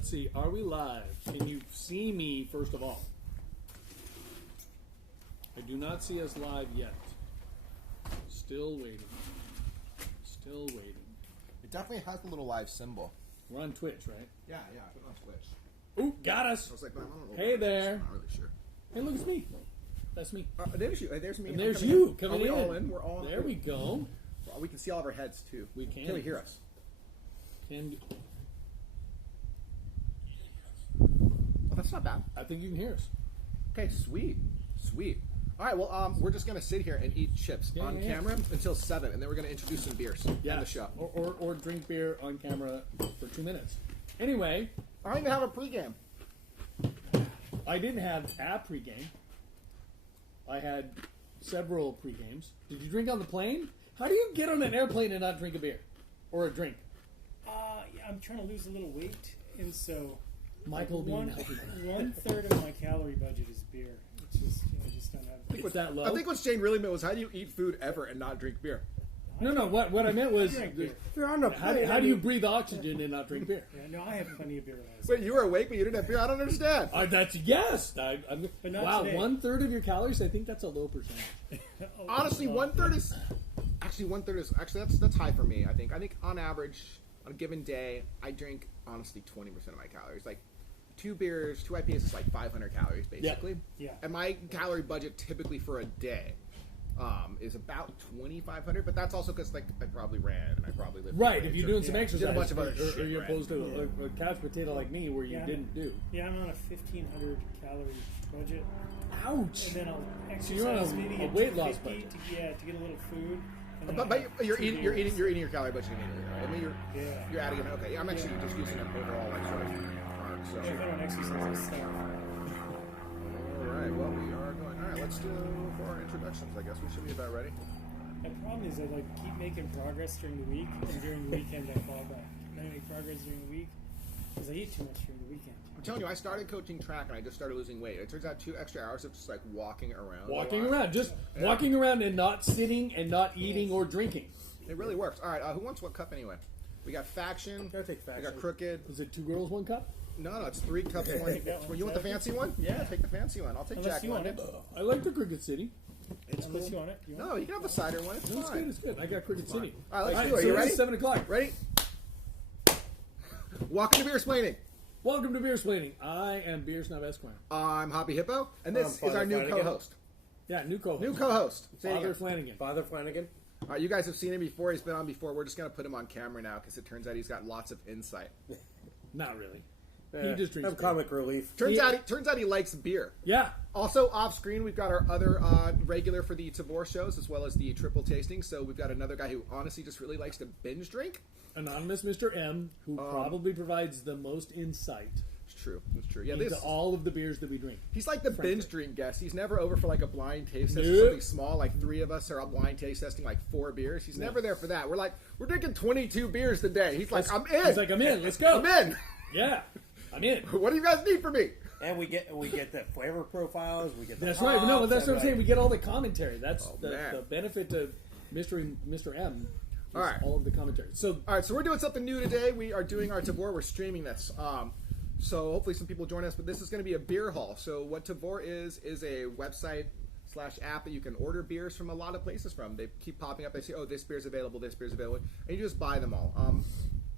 Let's see. Are we live? Can you see me, first of all? I do not see us live yet. Still waiting. Still waiting. It definitely has the little live symbol. We're on Twitch, right? Yeah, I put it on Twitch. Ooh, got us. I was like, I don't know. Hey there. I'm not really sure. Hey, look, it's me. That's me. There's you. There's me. And there's you in. coming Are we in. all in? We're all There we go. We can see all of our heads, too. We can. Can we hear us? Can Oh, that's not bad. I think you can hear us. Okay, sweet. Sweet. All right, well, we're just going to sit here and eat chips on camera until 7, and then we're going to introduce some beers in the show. Or drink beer on camera for 2 minutes. Anyway. I don't even have a pregame. I didn't have a pregame. I had several pregames. Did you drink on the plane? How do you get on an airplane and not drink a beer? Or a drink? Yeah, I'm trying to lose a little weight, and so Michael being one third of my calorie budget is beer. It's just I just don't have. It's that low. I think what Shane really meant was, how do you eat food ever and not drink beer? No. What I meant was, beer. You're on the plane. how do you breathe oxygen and not drink beer? Yeah, no, I have plenty of beer last. Wait, you were awake, but you didn't have beer? I don't understand. That's yes. But not Wow, today. 1/3 of your calories. I think that's a low percentage. Honestly, one-third is that's high for me. I think on average, on a given day, I drink honestly 20% of my calories. Like 2 beers, 2 IPAs is like 500 calories basically. Yeah. And my calorie budget typically for a day is about 2,500. But that's also because like I probably ran and I probably lived. Right. If you're doing some exercise, did a bunch of other or shit, you're right? opposed to a couch potato like me, where you didn't do. Yeah, I'm on a 1,500 calorie budget, Ouch. and then I'll So you're on exercise maybe a at weight loss 250 budget. to get a little food. And then But I'll have you're 2 eating beers. your calorie budget immediately, right? I mean you're adding it. Okay, I'm actually just using an overall like sort of mark. So. If I don't exercise, I stuff. All right, well we are going. All right, let's do for our introductions. I guess we should be about ready. The problem is I keep making progress during the week, and during the weekend I fall back. And I make progress during the week because I eat too much during the weekend. I'm telling you, I started coaching track and I just started losing weight. It turns out 2 extra hours of just like walking around. Walking around and not sitting and not eating or drinking. It really works. All right, who wants what cup anyway? We got Faction. Gotta take Faction. We got Crooked. Is it 2 girls, 1 cup? No, it's 3 cups. that one. You want the fancy one? Yeah, take the fancy one. I'll take Unless Jack you want London. it. I like the Cricket City. It's Unless cool. you want it. You want No, you can have the cider one. It's No, it's fine. good. It's good. I got Cricket City. All right, let's do it. So Are you it's ready? 7 o'clock. Ready? Welcome to Beer Splaining. Welcome to Beer Splaining. I am Beer Snob Esquire. I'm Hoppy Hippo, and this is our new Flanagan. co-host. Yeah, new co-host. New co-host. Say it Father again. Flanagan. Father Flanagan. All right, you guys have seen him before. He's been on before. We're just going to put him on camera now because it turns out he's got lots of insight. Not really. He just drinks I'm beer. comic relief. Turns out he likes beer. Yeah. Also, off screen, we've got our other regular for the Tavour shows, as well as the triple tasting. So we've got another guy who honestly just really likes to binge drink. Anonymous Mr. M, who probably provides the most insight It's true. It's true. Yeah, into all of the beers that we drink. he's like the binge drink guest. He's never over for like a blind taste test or Nope. something small. Like 3 of us are blind taste testing like 4 beers. He's never there for that. We're drinking 22 beers today. He's like, I'm in. He's like, I'm in. Let's go. I'm in. Yeah. I'm in. What do you guys need from me? And we get the flavor profiles. We get the That's right. No, hops, that's what I'm and, saying. We get all the commentary. That's man. the benefit to Mr. M. All right. All of the commentary. So All right, so we're doing something new today. We are doing our Tavour. We're streaming this. So hopefully some people join us, but this is going to be a beer haul. So what Tavour is a website / app that you can order beers from a lot of places from. They keep popping up. They say, oh, this beer's available, and you just buy them all.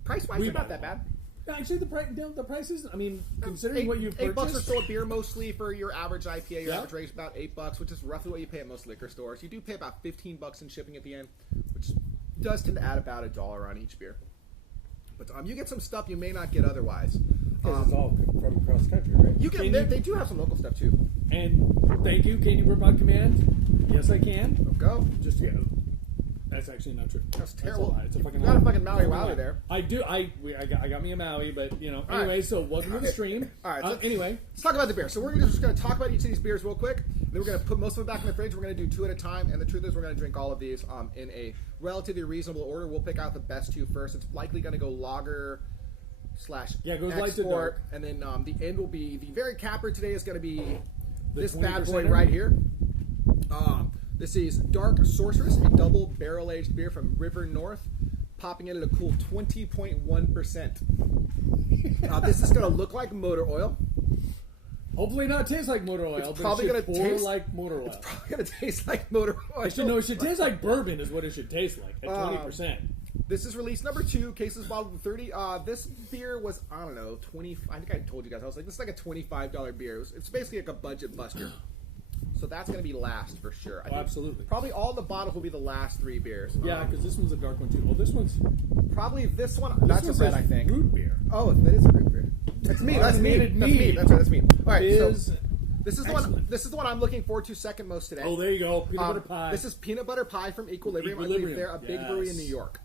Price-wise, We they're buy not that them. bad. actually, the prices. I mean, considering what you've $8 or purchased, so a beer mostly for your average IPA. Your Yeah. average rate is about $8, which is roughly what you pay at most liquor stores. You do pay about $15 in shipping at the end, which does tend to add about $1 on each beer. But you get some stuff you may not get otherwise. because it's all from across the country, right? You can. They do have some local stuff too. and thank you. Can you rip on command? Yes, I can. Go. Just that's actually not true. That's a terrible. lie. It's a fucking You got lie. a fucking Maui It's a Wowie lie. there. I do. I got me a Maui, but All Anyway, right. so welcome to the stream. All right. Anyway, let's talk about the beer. So we're just going to talk about each of these beers real quick. Then we're going to put most of them back in the fridge. We're going to do 2 at a time. And the truth is, we're going to drink all of these in a relatively reasonable order. We'll pick out the best 2 first. It's likely going to go lager / Yeah, it goes light to export, dark. and then the end will be the very capper today is going to be this 20% bad boy right here. This is Dark Sorceress, a double barrel aged beer from River North, popping in at a cool 20.1%. This is going to look like motor oil. Hopefully not taste like motor oil, but probably it should gonna pour taste like motor oil. It's probably going to taste like motor oil. It should taste like bourbon is what it should taste like at 20%. This is release number 2, cases bottled with 30. This beer was, I don't know, 20. I think I told you guys. I was like, this is like a $25 beer. It's basically like a budget buster. So that's going to be last for sure. I think Absolutely. Probably all the bottles will be the last 3 beers. Yeah, because this one's a dark one too. Well, this one's Probably this one. That's a red, I think. root beer. Oh, that is a root beer. That's meat. That's meat. Carbonated That's meat. mead That's right. That's meat. All right. is So this is the one. excellent. This is the one I'm looking forward to second most today. Oh, there you go. Peanut butter pie. This is peanut butter pie from Equilibrium. I Equilibrium, believe they're a big brewery in yes. New York.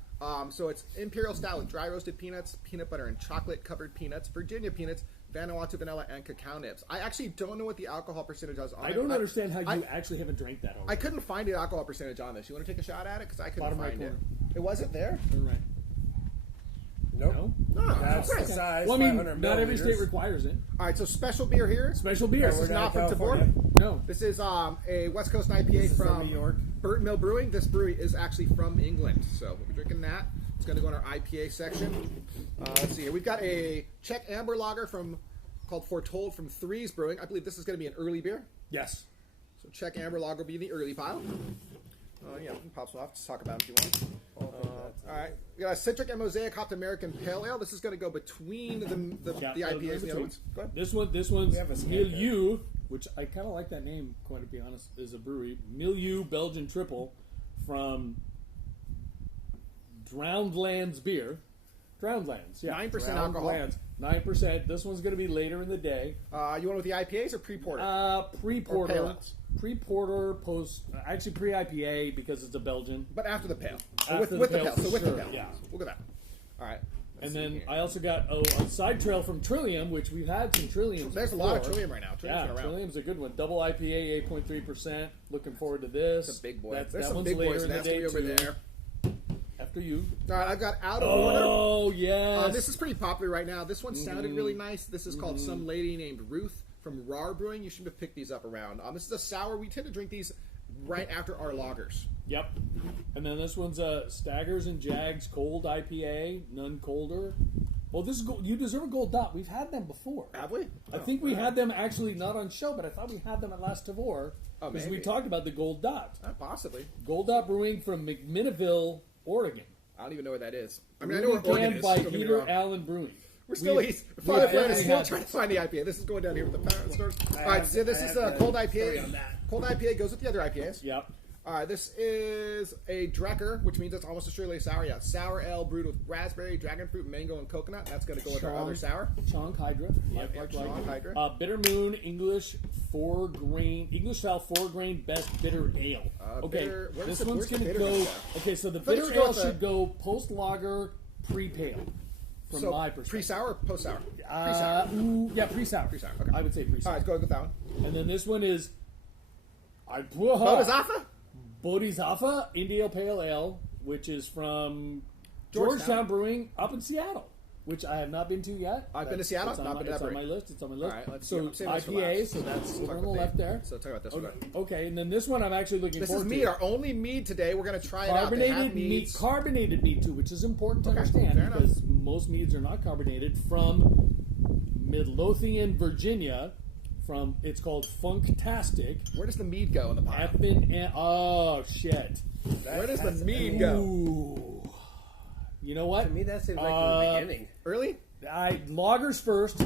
So it's imperial style with dry roasted peanuts, peanut butter and chocolate covered peanuts, Virginia peanuts, Vanuatu vanilla, and cacao nibs. I actually don't know what the alcohol percentage is on it. I don't understand how you actually haven't drank that already. I couldn't find the alcohol percentage on this. You want to take a shot at it? Because I couldn't Bottom right find it. corner. It wasn't there? Right. Nope. No. That's Okay. the size. Well, I mean, 500 not every milliliters. state requires it. All right, so special beer here. Special beer. This is We're not from down in Tavour. California. No. This is a West Coast IPA This is from from New York. Burton Mill Brewing. This brewery is actually from England, so we'll be drinking that. It's going to go in our IPA section. Let's see here. We've got a Czech Amber Lager called Foretold from Threes Brewing. I believe this is going to be an early beer. Yes. So Czech Amber Lager will be in the early pile. Yeah, we can pop some off. Just talk about it if you want. All right. We got a Citric and Mosaic Hopped American Pale Ale. This is going to go between the IPAs and the other ones. Go ahead. This one's We have a scan Milieu, which I kind of like that name, quite to be honest, is a brewery. Milieu Belgian Triple from Drowned Lands Beer. Drowned Lands, yeah. 9% Drowned alcohol. Lands, 9%. This one's going to be later in the day. You want with the IPAs or pre-porter? Or Pre-porter. pale ales? Pre-porter, actually pre-IPA because it's a Belgian. But after the pale. After with the the pale, pale. So with the sure, pale. yeah. We'll go that. All right. And Let's see then here. I also got a side trail from Trillium, which we've had some Trilliums. There's a lot of before. Trillium right now. Trillium's Yeah, been around. Trillium's a good one. Double IPA, 8.3%. Looking forward to this. It's a big boy. That There's some one's big later boys in the that's day going to be over too. there. After you. All right, I've got Out of Order. Oh, yes. This is pretty popular right now. This one sounded really nice. This is called Some Lady Named Ruth from Rar Brewing. You should have picked these up around. This is a sour. We tend to drink these right after our lagers. Yep. And then this one's Staggers and Jags Cold IPA, none colder. Well, this is gold. You deserve a gold dot. We've had them before. Have we? I think we had them actually not on show, but I thought we had them at last Tavour Oh, because we maybe. talked about the gold dot. Possibly. Gold Dot Brewing from McMinnville, Oregon. I don't even know where that is. I mean, I know where Oregon Canned is. by Don't get me Peter wrong. Allen Brewing. We're still definitely still had- trying to find the IPA. This is going down here with the power stores. All I right, have- so this I is have a the cold story IPA. on that. Cold IPA goes with the other IPAs. Yep. All right, this is a Drecker, which means it's almost assuredly sour. Yeah, sour ale brewed with raspberry, dragon fruit, mango, and coconut. That's going to go with our other sour. Chonk Hydra. Like. Chonk Hydra. Bitter Moon English style 4-grain best bitter ale. Okay, bitter- where's this the- one's where's the going to bitterness go. at? Okay, so the thought it bitter should go ale with the- should go post lager, pre pale. From So my perspective, pre-sour or post-sour? pre-sour. Pre-sour, okay. I would say All pre-sour. right, let's go with that one. And then this one is Bodhisattva? Bodhisattva India Pale Ale, which is from Georgetown. Georgetown Brewing up in Seattle, which I have not been to yet. I've been to Seattle, It's on, not my, been to it's that on my brewery. list. It's on my list. All right, let's so see. I'm saving this for IPA, last. so that's Talk over on the about left that. there. So talk about this one. Okay, and then this one I'm actually looking This is forward mead, to. our only mead today. We're going to try it out. They have Carbonated mead, meads. carbonated mead too, which is important to Okay, understand fair enough. because most meads are not carbonated. From Midlothian, Virginia, it's called Funktastic. Where does the mead go in the pile? Oh shit! Where does the That's- mead go? Ooh. You know what? To me, that seems like the beginning. Early? Lagers first,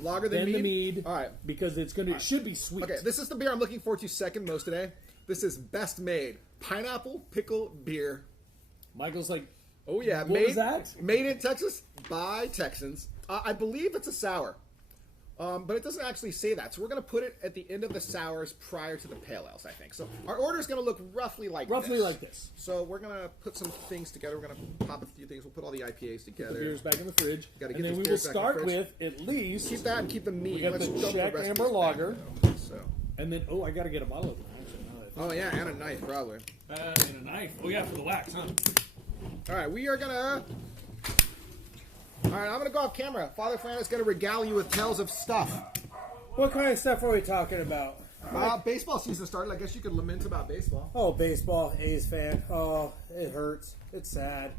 Lager then than the mead? mead, All right. because it should be sweet. Okay, this is the beer I'm looking forward to second most today. This is Best Made. Pineapple Pickle Beer. Michael's like, Oh, yeah. What was that? Made in Texas by Texans. I believe it's a sour. But it doesn't actually say that. So we're going to put it at the end of the sours prior to the pale ales, I think. So our order is going to look roughly like this. So we're going to put some things together. We're going to pop a few things. We'll put all the IPAs together. the beer's back in the fridge, Gotta and get then these we will beers back in the start fridge. with at least, Keep that and keep the meat. We got Let's the dump Czech recipes Amber back, Lager. though. So. and then I got to get a bottle of it. Actually, now that Oh, yeah, and a knife, probably. and a knife. Oh yeah, for the wax, huh? All right, we are going to... All right, I'm going to go off camera. Father Fran is going to regale you with tales of stuff. What kind of stuff are we talking about? Baseball season started. I guess you could lament about baseball. Oh, baseball, A's fan. Oh, it hurts. It's sad.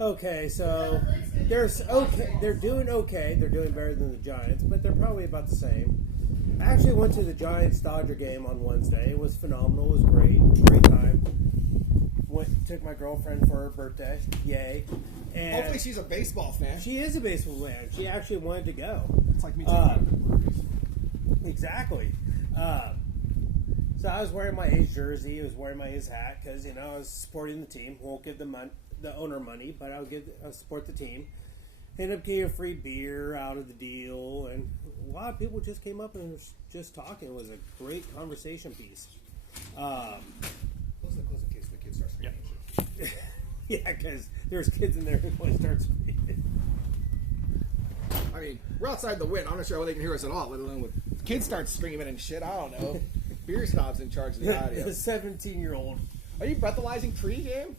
Okay, so they're doing okay. They're doing better than the Giants, but they're probably about the same. I actually went to the Giants-Dodger game on Wednesday. It was phenomenal. It was great time. Took my girlfriend for her birthday. Yay! And Hopefully, she's a baseball fan. she is a baseball fan. She actually wanted to go. It's like me taking Exactly. So I was wearing my A's jersey. I was wearing my A's hat because I was supporting the team. Won't give the owner money, but I'll support the team. Ended up getting a free beer out of the deal, and a lot of people just came up and was just talking. It was a great conversation piece. Close the case. The kids start screaming. Yeah, because there's kids in there who want to start screaming. I mean, we're outside the wind. I'm not sure how they can hear us at all, let alone with kids start screaming and shit. I don't know. Beer snob's in charge of the audio. The 17-year-old. Are you breathalyzing pre-game?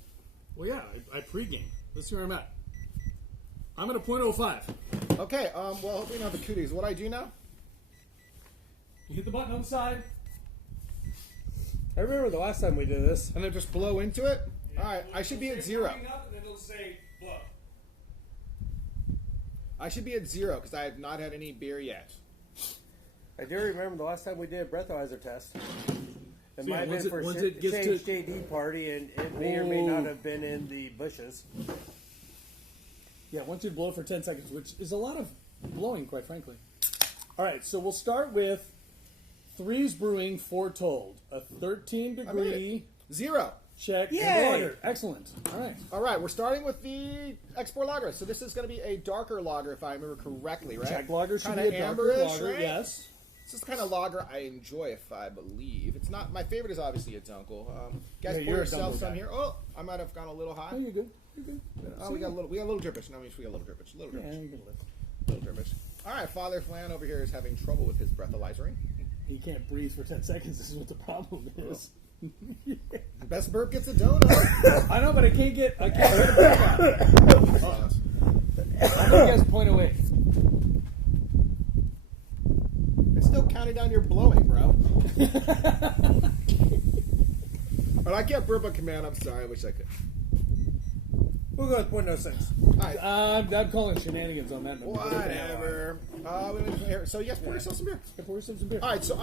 Well, yeah, I pregame. Let's see where I'm at. I'm at a .05. Okay, well, hopefully not the cooties. What do I do now? You hit the button on the side. I remember the last time we did this. And then just blow into it? Alright, I should be at 0. Up, and then it'll say blow. I should be at 0 because I have not had any beer yet. I do remember the last time we did a breathalyzer test. It So, might have once been for once it gets to- Shane's JD party, and it may or may not have been in the bushes. Yeah, once you blow for 10 seconds, which is a lot of blowing, quite frankly. All right, so we'll start with Threes Brewing Foretold. A 13-degree 0. Czech Yay! lager. Excellent. All right. Alright, we're starting with the export lager. So this is going to be a darker lager, if I remember correctly, right? Czech lager should Kinda be a darker amberish, lager, right? yes. This is the kind of lager I enjoy, if I believe. It's not my favorite. Is obviously a Dunkel. Guys, Yeah, pour you're a yourself Dunkel some guy. here. Oh, I might have gone a little high. Oh, you're good. You're good. Oh, we got a little drippage. No, we got a little drippage. Yeah, you can live. Little drippage. All right, Father Flan over here is having trouble with his breathalyzering. He can't breathe for 10 seconds. This is what the problem is. The best burp gets a donut. I know, but I can't hit a break out. I'm going to guess .08. It's still counting down your blowing, bro. But I can't burp on command. I'm sorry. I wish I could. We'll go with .06. All right. I'm calling shenanigans on that. Whatever. So yes, pour yourself some beer. Pour yourself some beer. All right. So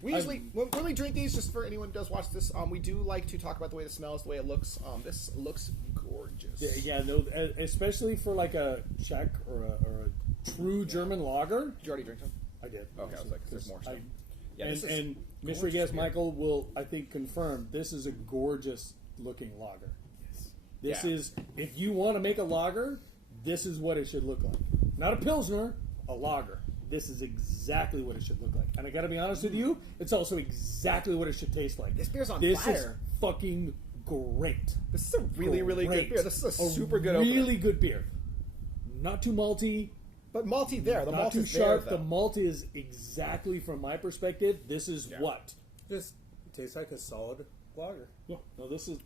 we usually when we drink these, just for anyone who does watch this, we do like to talk about the way it smells, the way it looks. This looks gorgeous. Yeah, no, especially for like a Czech or a true German lager. Did you already drink some? I did. Okay, I was like, there's more stuff. Yeah, this is and mystery gorgeous guest beer. Michael will, I think, confirm this is a gorgeous looking lager. This Yeah. is, if you want to make a lager, this is what it should look like. Not a Pilsner, a lager. This is exactly what it should look like. And I got to be honest with you, it's also exactly what it should taste like. This beer's on This fire. is fucking great. This is a really, really good Great. beer. This is a super good really opener. good beer. Not too malty, But malty there. The not malt too is sharp. there, The though. malt is exactly, from my perspective, this is Yeah. what. Just tastes like a solid lager. Yeah. No, this is.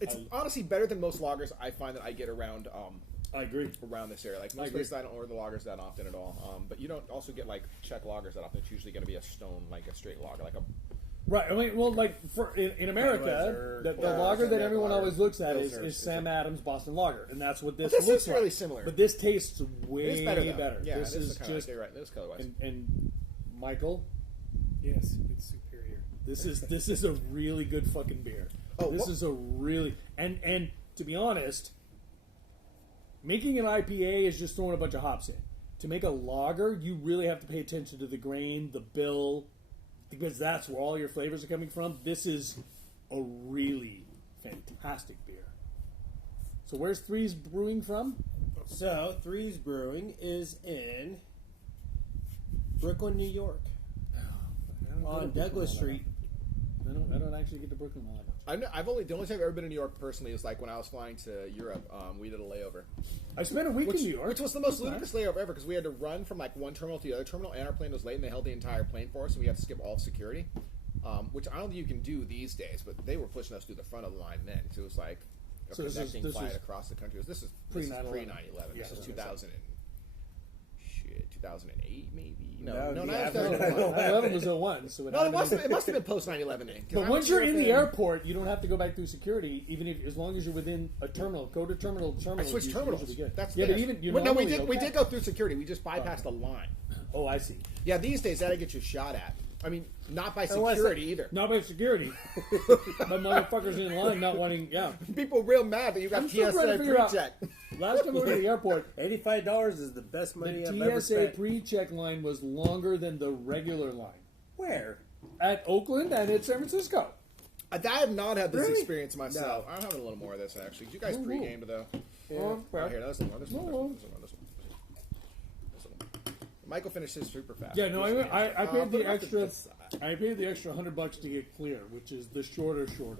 It's honestly better than most lagers I find that I get around I agree. around this area. Like I most agree. places I don't order the lagers that often at all. But you don't also get like Czech lagers that often. It's usually going to be a stone, like a straight lager, like a Right. I mean, well, like in America, Budweiser, the yeah, lager that American everyone lager, always looks at Pilsner, is Sam Adams Boston Lager, and that's what this This looks is fairly like. similar. But this tastes way it's better. Though. better. Yeah, this is kind of just like, right. This color wise. and Michael, Yes, it's superior. this is a really good fucking beer. Oh, this what- is a really and to be honest, making an IPA is just throwing a bunch of hops in. To make a lager, you really have to pay attention to the grain, the bill, because that's where all your flavors are coming from. This is a really fantastic beer. So where's Threes Brewing from? So, Threes Brewing is in Brooklyn, New York, on Douglas Street. I don't actually get to Brooklyn all that much. The only time I've ever been in New York personally is like when I was flying to Europe. We did a layover, I spent a week in New York, which was the most That's ludicrous layover ever because we had to run from like one terminal to the other terminal, and our plane was late, and they held the entire plane for us, and we had to skip all of security, which I don't think you can do these days. But they were pushing us through the front of the line then, because it was like a So this is- connecting this flight is across the country. This is pre-9/11. pre 9/11. Yeah, This is okay. 2000 and shit. 2008, maybe. No, No, yeah, not after 2001. 9/11 was 01, so No, it must have been post 9/11. But once you're in the airport, you don't have to go back through security, even if as long as you're within a terminal. Go to terminal. I switched you're terminals. usually good. That's yeah, the but thing. even you're Well, no, we normally did okay. go through security. We just bypassed the line. Oh, I see. Yeah, these days that'll get you shot at. I mean, not by Unless security either. Not by security, but motherfuckers in line not wanting. Yeah. People real mad that you got I'm still trying to TSA figure out- pre-check. Last time I went to the airport, $85 is the best money the I've ever TSA spent. pre-check line was longer than the regular line Where? at Oakland and at San Francisco. I have not had this Really? experience myself. I'm having a little more of this actually. You guys Ooh. pre-gamed though. Oh, Oh, here, this one. This one. No. This one. Michael finished his super fast. Yeah, no, I paid Put the it up to extra. this side. I paid the extra $100 to get clear, which is the shorter line.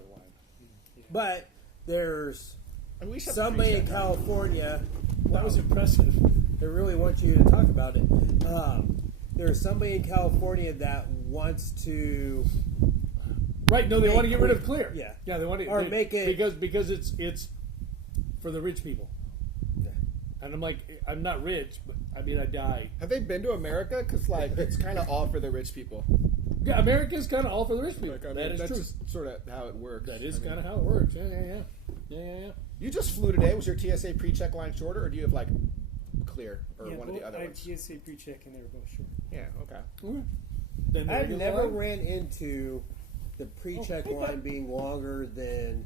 But there's And we should have somebody in pre-check. California That was impressive. that really wants you to talk about it. There's somebody in California that wants to Right? No, they Make want to get rid of clear. clear. Yeah. yeah, they want to Or make it- because it's for the rich people. And I'm like, I'm not rich, but I mean, I die. Have they been to America? Because like it's kind of all for the rich people. Yeah, America's kind of all for the rich people. Like, I mean, that is that's true. just sort of how it works. That is I mean, kind of how it works. Yeah. You just flew today. Was your TSA pre-check line shorter, or do you have like clear or Yeah, one of the other I had ones? TSA pre-check and they were both short. Yeah. Okay. Okay. Then the I've regular never line? ran into the pre-check okay. line being longer than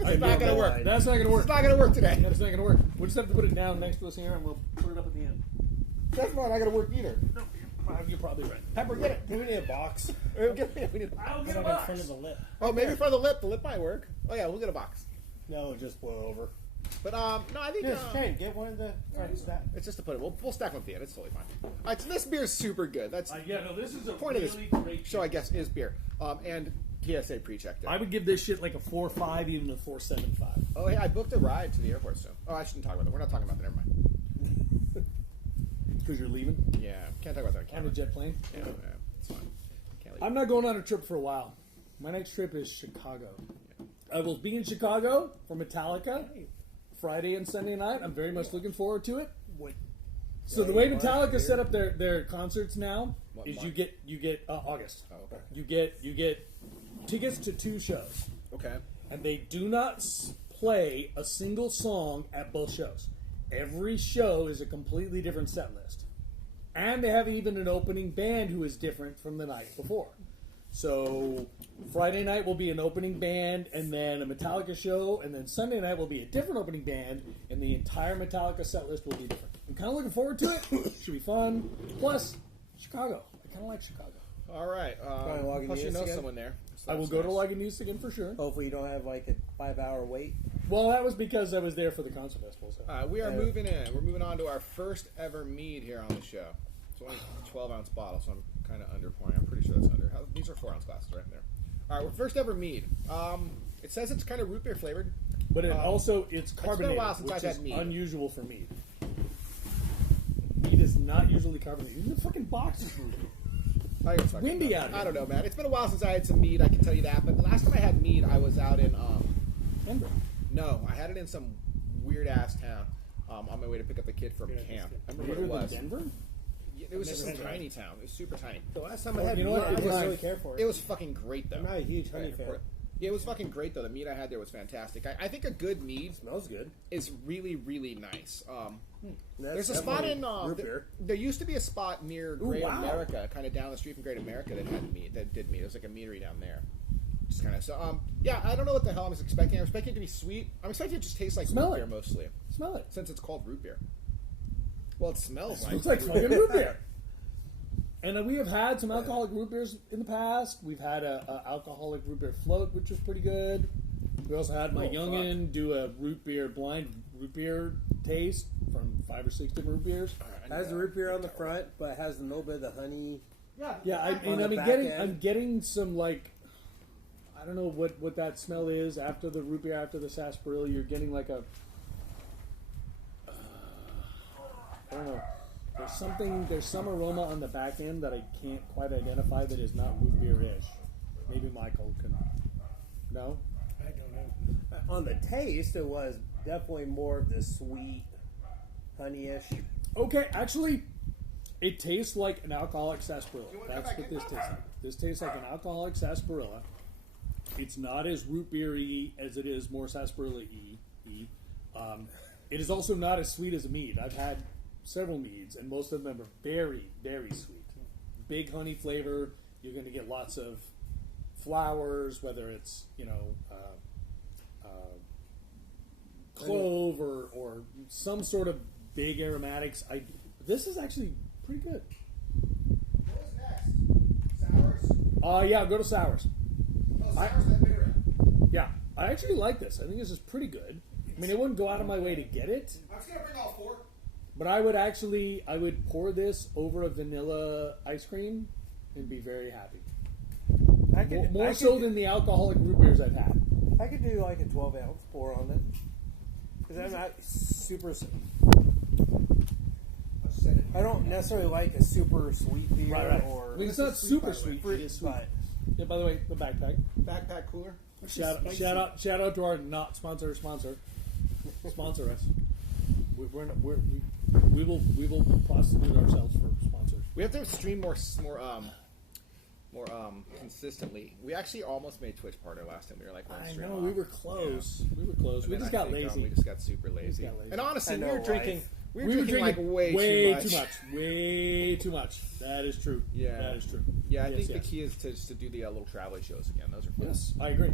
It's not gonna work. That's not gonna work. It's not gonna work today. That's not gonna work. We'll just have to put it down next to us here, and we'll put it up at the end. That's not gonna work either. No, you're probably right. Pepper, get it. Do we need a box? We need- I'll How get a about in box. front of the lip? Oh, maybe for the lip. The lip might work. Oh yeah, we'll get a box. No, it'll just blow over. But no, I think Yes, Shane, get one of the. it's just to put it. We'll stack them at the end. It's totally fine. All right, so this beer is super good. That's Yeah, no, this is a point of this really great show, I guess, is beer. And TSA pre-check there. I would give this shit like a 4.5, even a 4.75. Oh, hey, I booked a ride to the airport soon. Oh, I shouldn't talk about that. We're not talking about that. Never mind. Because you're leaving Yeah, can't talk about that on on camera. a jet plane. Yeah, it's fine. Can't leave. I'm not going on a trip for a while. My next trip is Chicago. I will be in Chicago for Metallica Friday and Sunday night. I'm very much looking forward to it. So the way Metallica set up their concerts now What is month? you get August. Oh, okay. You get tickets to 2 shows, Okay. and they do not play a single song at both shows. Every show is a completely different set list, and they have even an opening band who is different from the night before. So Friday night will be an opening band, and then a Metallica show, and then Sunday night will be a different opening band, and the entire Metallica set list will be different. I'm kind of looking forward to it. Should be fun. Plus, Chicago. I kind of like Chicago. All right. Lagunitas Plus, you know again? someone there. So I will that's go to nice. Lagunitas again for sure. Hopefully, you don't have like a 5-hour wait. Well, that was because I was there for the concert festival. So. We are moving in. We're moving on to our first ever mead here on the show. It's only a 12-ounce bottle, so I'm kind of under pouring. I'm pretty sure that's under. These are 4-ounce glasses right there. All right, we're first ever mead. It says it's kind of root beer flavored. But it also it's been a carbonated, while since which I've had is mead. unusual for mead. Mead is not usually carbonated. Even the fucking box is moving. I think it's fucking Windy nuts. out here. I don't know, man. It's been a while since I had some mead. I can tell you that. But the last time I had mead, I was out in Denver. no, I had it in some weird ass town on my way to pick up the kid from Yeah, camp. that's I remember Bigger what it than was. Denver? It was just some Never had tiny town. It was super tiny. The last time I Oh, had you know meat, what? I didn't Fine. really care for It it. was fucking great though. I'm not a huge honey fan. Yeah, it was fucking great though. The meat I had there was fantastic. I think a good mead Smells good. is really, really nice. That's There's a spot in definitely root beer. there used to be a spot near Great wow. America, kind of down the street from Great America that had meat. That did meat. It was like a meadery down there. Just kind of so. Yeah, I don't know what the hell I was expecting. I was expecting it to be sweet. I'm expecting it to just taste like Smell root it. beer mostly, Smell it. since it's called root beer. Well, it smells Looks like. like fucking root beer. And we have had some alcoholic root beers in the past. We've had a alcoholic root beer float, which was pretty good. We also had my youngin do a blind root beer taste from 5 or 6 different root beers. It has the root beer on the front, but it has a little bit of the honey. Yeah, On the back end. I'm getting some like, I don't know what that smell is after the root beer, after the sarsaparilla. You're getting like a, I don't know. There's some aroma on the back end that I can't quite identify that is not root beer-ish. Maybe Michael can. No? I don't know. On the taste, it was definitely more of the sweet, honeyish. Okay, actually, it tastes like an alcoholic sarsaparilla. You wanna That's come what back this in? tastes like. This tastes like an alcoholic sarsaparilla. It's not as root beery as it is more sarsaparilla-y. It is also not as sweet as a mead. I've had several meads, and most of them are very, very sweet. Big honey flavor. You're going to get lots of flowers, whether it's clove or some sort of big aromatics. This is actually pretty good. What was next? Sours? Yeah, go to sours. Oh, sours and bitter ale. Yeah, I actually like this. I think this is pretty good. I mean, I wouldn't go out of my way to get it, I'm just gonna bring all 4. but I would pour this over a vanilla ice cream and be very happy. More so than the alcoholic root beers I've had. I could do like a 12-ounce pour on it. Because I'm not super. I don't necessarily like a super sweet beer Right. or. I mean, it's not super sweet. fruit, It is sweet. but Yeah, by the way, the backpack. Backpack cooler. Shout out to our not sponsor. Sponsor us. We will prostitute ourselves for sponsors. We have to stream more consistently. We actually almost made Twitch partner last time. We were like, I stream know off. we were close. Yeah. We were close. And We then just I got think, lazy. we just got super lazy. got lazy. And honestly, I we know were life. drinking. We We were drinking like drinking way too much. Way too much. That is true. Yeah. That is true. Yeah, I Yes, think yes. the key is to do the little travel shows again. Those are fun. Yes, I agree.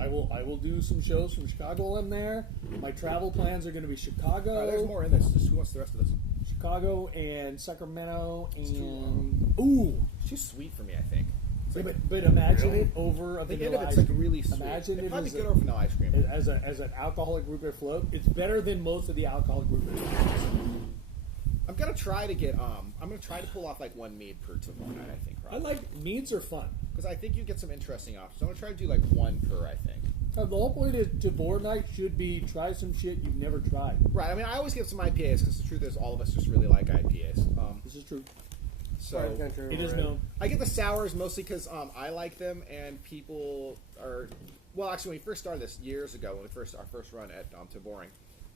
I will do some shows from Chicago while I'm there. My travel plans are going to be Chicago. There's more in this. Just who wants the rest of this? Chicago and Sacramento too and ooh. It's too sweet for me, I think. It's Yeah, like, but imagine it over a the end vanilla of it's ice like cream. really sweet. Imagine It'd it probably as be good a- over vanilla ice cream. as an alcoholic root beer float. It's better than most of the alcoholic root beers. I'm gonna try to get. I'm gonna try to pull off like one mead per tomorrow night. I think. I Probably. like meads are fun. Because I think you get some interesting options. I'm gonna try to do like one per. I think. The whole point is Tavour night should be try some shit you've never tried. Right. I mean, I always get some IPAs because the truth is, all of us just really like IPAs. This is true. So It is known. I get the sours mostly because I like them, and people are. Well, actually, when we first started this years ago, when our first run at Tavoring,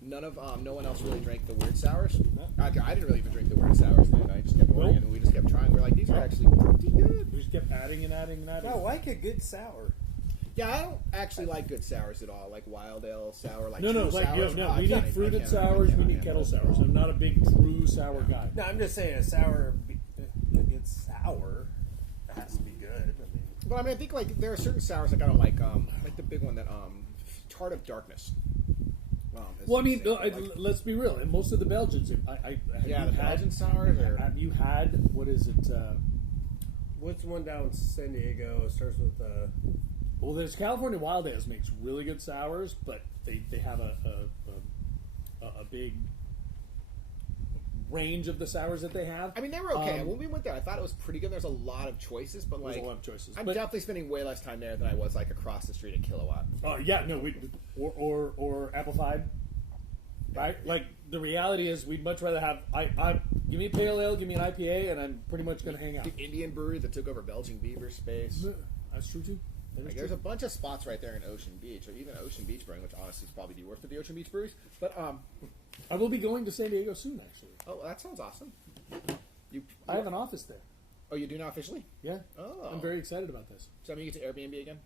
no one else really drank the weird sours. I didn't really even drink the weird sours then. I just kept ordering it, and we just kept trying. We're like, these are actually pretty good. We just kept adding and adding and adding. I like a good sour. Yeah, I don't actually like good sours at all, like wild ale sour, like No, true like sours. no. I We can't- need I fruited can't- sours. I We need can't. kettle sours. I'm not a big true sour guy. No, I'm just saying a sour. A good sour has to be good. I mean, But I mean, I think like there are certain sours like I don't like the big one that Tart of Darkness. Is Well, I mean, insane. no, let's be real. And most of the Belgians, have Yeah, you the had, Belgian sours are- Have you had what is it? what's the one down in San Diego? It starts with Well, there's California Wild Ales makes really good sours, but they have a big range of the sours that they have. I mean, they were okay. When we went there, I thought it was pretty good. There's a lot of choices, but There's like a lot of choices. I'm But- definitely spending way less time there than I was like across the street at Kilowatt. Oh yeah, no, or amplified, right? Like the reality is, we'd much rather have give me a pale ale, give me an IPA, and I'm pretty much going to hang out. The Indian brewery that took over Belgian Beaver space. That's true too. That is Like, true. there's a bunch of spots right there in Ocean Beach, or even Ocean Beach Brewing, which honestly is probably the worst of the Ocean Beach breweries. But I will be going to San Diego soon, actually. oh, that sounds awesome. I have an office there. Oh, you do now officially? Yeah, Oh, I'm very excited about this. So you get to Airbnb again?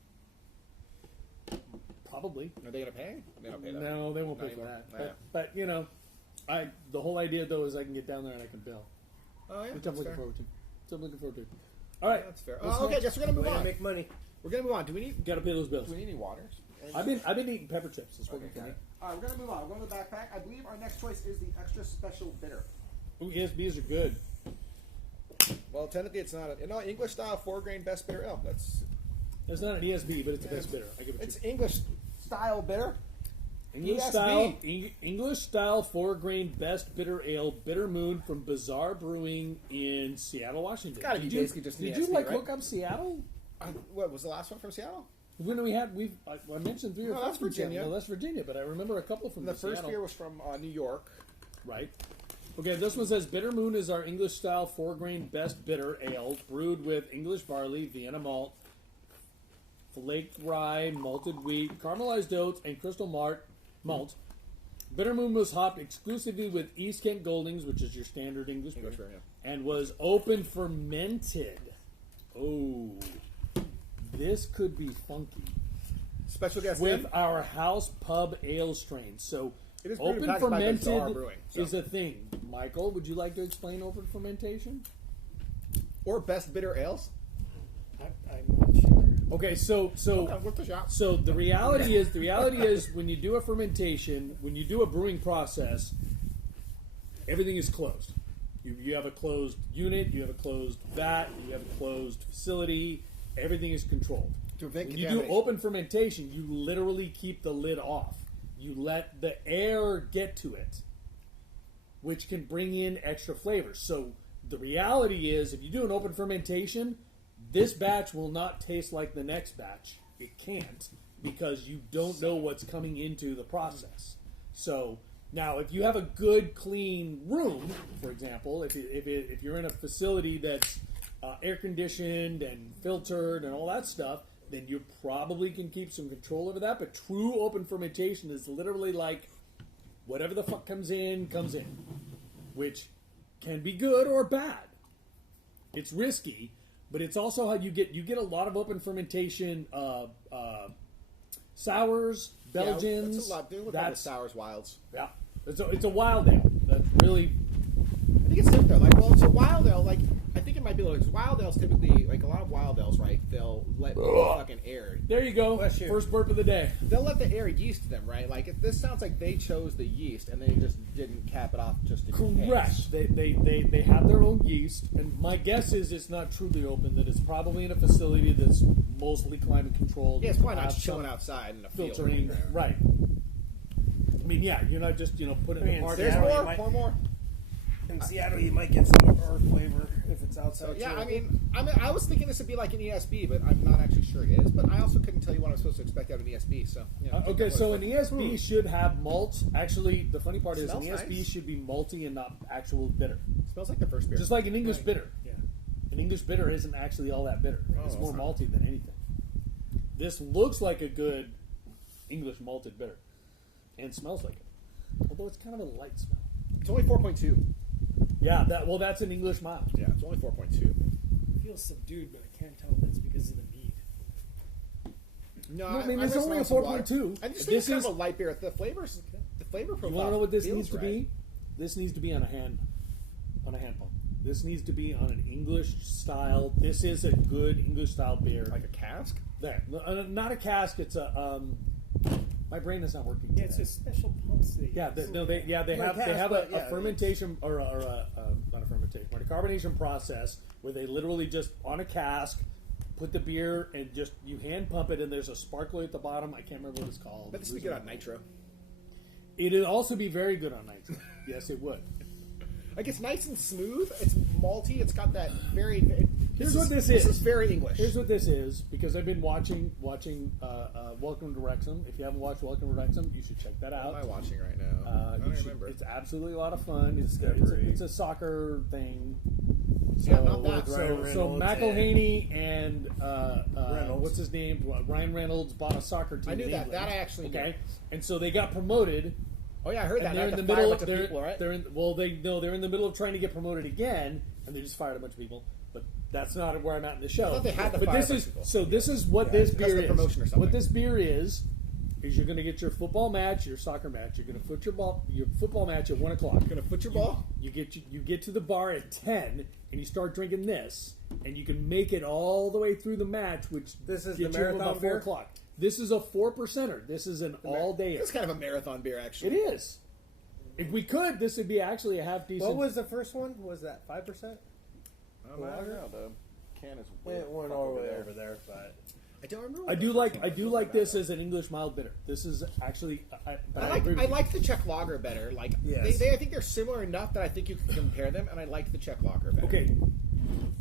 Probably. Are they gonna pay? They don't pay that. No, they won't Not pay for anymore. that. Yeah. But you know, the whole idea though is I can get down there and I can bill, Oh yeah, which I'm that's looking fair. forward to. So I'm looking forward to. All right, That's fair. What's Oh, okay, next? guess we're gonna move way to on. make money. We're gonna move on. Do we need Got to pay those bills. any waters? I've been eating pepper chips. It's working Okay, for me. all right, we're gonna move on. We're going to the backpack. I believe our next choice is the extra special bitter. Ooh, ESBs are good. Well, technically, it's not. English style 4-grain best bitter ale. It's not an ESB, but it's the best bitter. I give it to It's you. English style bitter. English ESB. style, English style 4-grain best bitter ale, Bitter Moon from Bazaar Brewing in Seattle, Washington. Gotta be Did you- basically just an Did you ESB, like right? hook up Seattle? What was the last one from Seattle? When I mentioned 3 or No, 4 that's from Seattle. Virginia. No, that's Virginia, but I remember a couple from The first Seattle. beer was from New York. Right. Okay, this one says Bitter Moon is our English style 4-grain best bitter ale, brewed with English barley, Vienna malt, flaked rye, malted wheat, caramelized oats, and crystal malt. Bitter Moon was hopped exclusively with East Kent Goldings, which is your standard English beer, English beer, yeah. and was open fermented. Oh, this could be funky. Special guest With in. our house pub ale strain. So, It is brewed and open packaged by fermented Tavour Brewing, so. is a thing. Michael, would you like to explain open fermentation? Or best bitter ales. I'm not sure. Okay, so What's the shot? So the reality is when you do a fermentation, when you do a brewing process, everything is closed. You have a closed unit, you have a closed vat, you have a closed facility. Everything is controlled. To prevent When you do contamination. open fermentation, you literally keep the lid off. You let the air get to it, which can bring in extra flavors. So the reality is, if you do an open fermentation, this batch will not taste like the next batch. It can't, because you don't know what's coming into the process. So now, if you have a good, clean room, for example, if you're in a facility that's air conditioned and filtered and all that stuff, then you probably can keep some control over that. But true open fermentation is literally like whatever the fuck comes in, which can be good or bad. It's risky, but it's also how you get a lot of open fermentation sours, Belgians. That's a lot. Dude, that's sours, wilds. Yeah, it's a wild ale. That's really. I think it's different though. Like, well, it's a wild ale. Like, I think it might be like wild ales. Typically, like a lot of wild ales, right? They'll let the fucking air. There you go. Bless you. First burp of the day. They'll let the air yeast them, right? Like, this sounds like they chose the yeast and they just didn't cap it off just in case. Correct. They have their own yeast, and my guess is it's not truly open. That it's probably in a facility that's mostly climate controlled. Yeah, it's probably not Have just chilling some outside in a field. filtering. Right. I mean, yeah, you're not just putting it in the party. There's Yeah, more. you might- Pour more. In Seattle, you might get some earth flavor if it's outside. So yeah, too. I mean, I was thinking this would be like an ESB, but I'm not actually sure it is. But I also couldn't tell you what I'm supposed to expect out of an ESB. So Okay, so an ESB should have malts. Actually, the funny part is an Smells ESB nice. should be malty and not actual bitter. smells like the first beer. Just like an English bitter. Yeah. An English bitter isn't actually all that bitter. It's Oh, more it's malty than anything. This looks like a good English malted bitter, and smells like it. Although it's kind of a light smell. It's only 4.2. Yeah, that's an English mild. Yeah, it's only 4.2. It feels subdued, but I can't tell if it's because of the mead. No, I mean, it's just only a smell some water. 4.2. I just think This it's kind is- of a light beer. The flavor profile. You want to know what this feels needs to right. be? This needs to be on a hand pump. This needs to be on an English style. This is a good English style beer. Like a cask. There, not a cask. It's a. My brain is not working. Yeah, it's today. just special pumps. They Yeah, use. they have cask, but yeah, a fermentation or not a fermentation, but a carbonation process where they literally just on a cask put the beer and just you hand pump it, and there's a sparkler at the bottom. I can't remember what it's called. But this would be good on nitro. It'd also be very good on nitro. Yes, it would. Like, it's nice and smooth. It's malty. It's got that very. Here's what this This is. is very English. Here's what this is, because I've been watching Welcome to Wrexham. If you haven't watched Welcome to Wrexham, you should check that What out. am I watching right now? I You don't should- remember. It's absolutely a lot of fun. Discovery. It's a soccer thing. So, Yeah, not that. so Reynolds McElhaney and Reynolds. what's his name? Ryan Reynolds bought a soccer team. I knew in that. England. That I actually knew. okay. And so they got promoted. Oh yeah, I heard that. And they're Like in the to fire middle. a bunch of people, right? They're in the middle of trying to get promoted again, and they just fired a bunch of people. But that's not where I'm at in the show. I thought they had to but fire this a bunch is of people. so. This is what this that's beer the is. promotion or something. What this beer is you're going to get your football match, your soccer match. You're going to put your football match at 1:00. Gonna put your ball. You get to the bar at 10, and you start drinking this, and you can make it all the way through the match, which This is gets the you marathon about beer? 4:00. This is a 4%er. This is an all day. It's kind of a marathon beer, It actually. is. If we could, this would be actually a half decent. What was the first one? Was that 5%? I don't know. The can is It went all the way over there, but I don't remember. I do like this as an English mild bitter. This is actually. But I agree with I you. like the Czech lager better. Like Yes. I think they're similar enough that I think you can compare them, and I like the Czech lager better. Okay.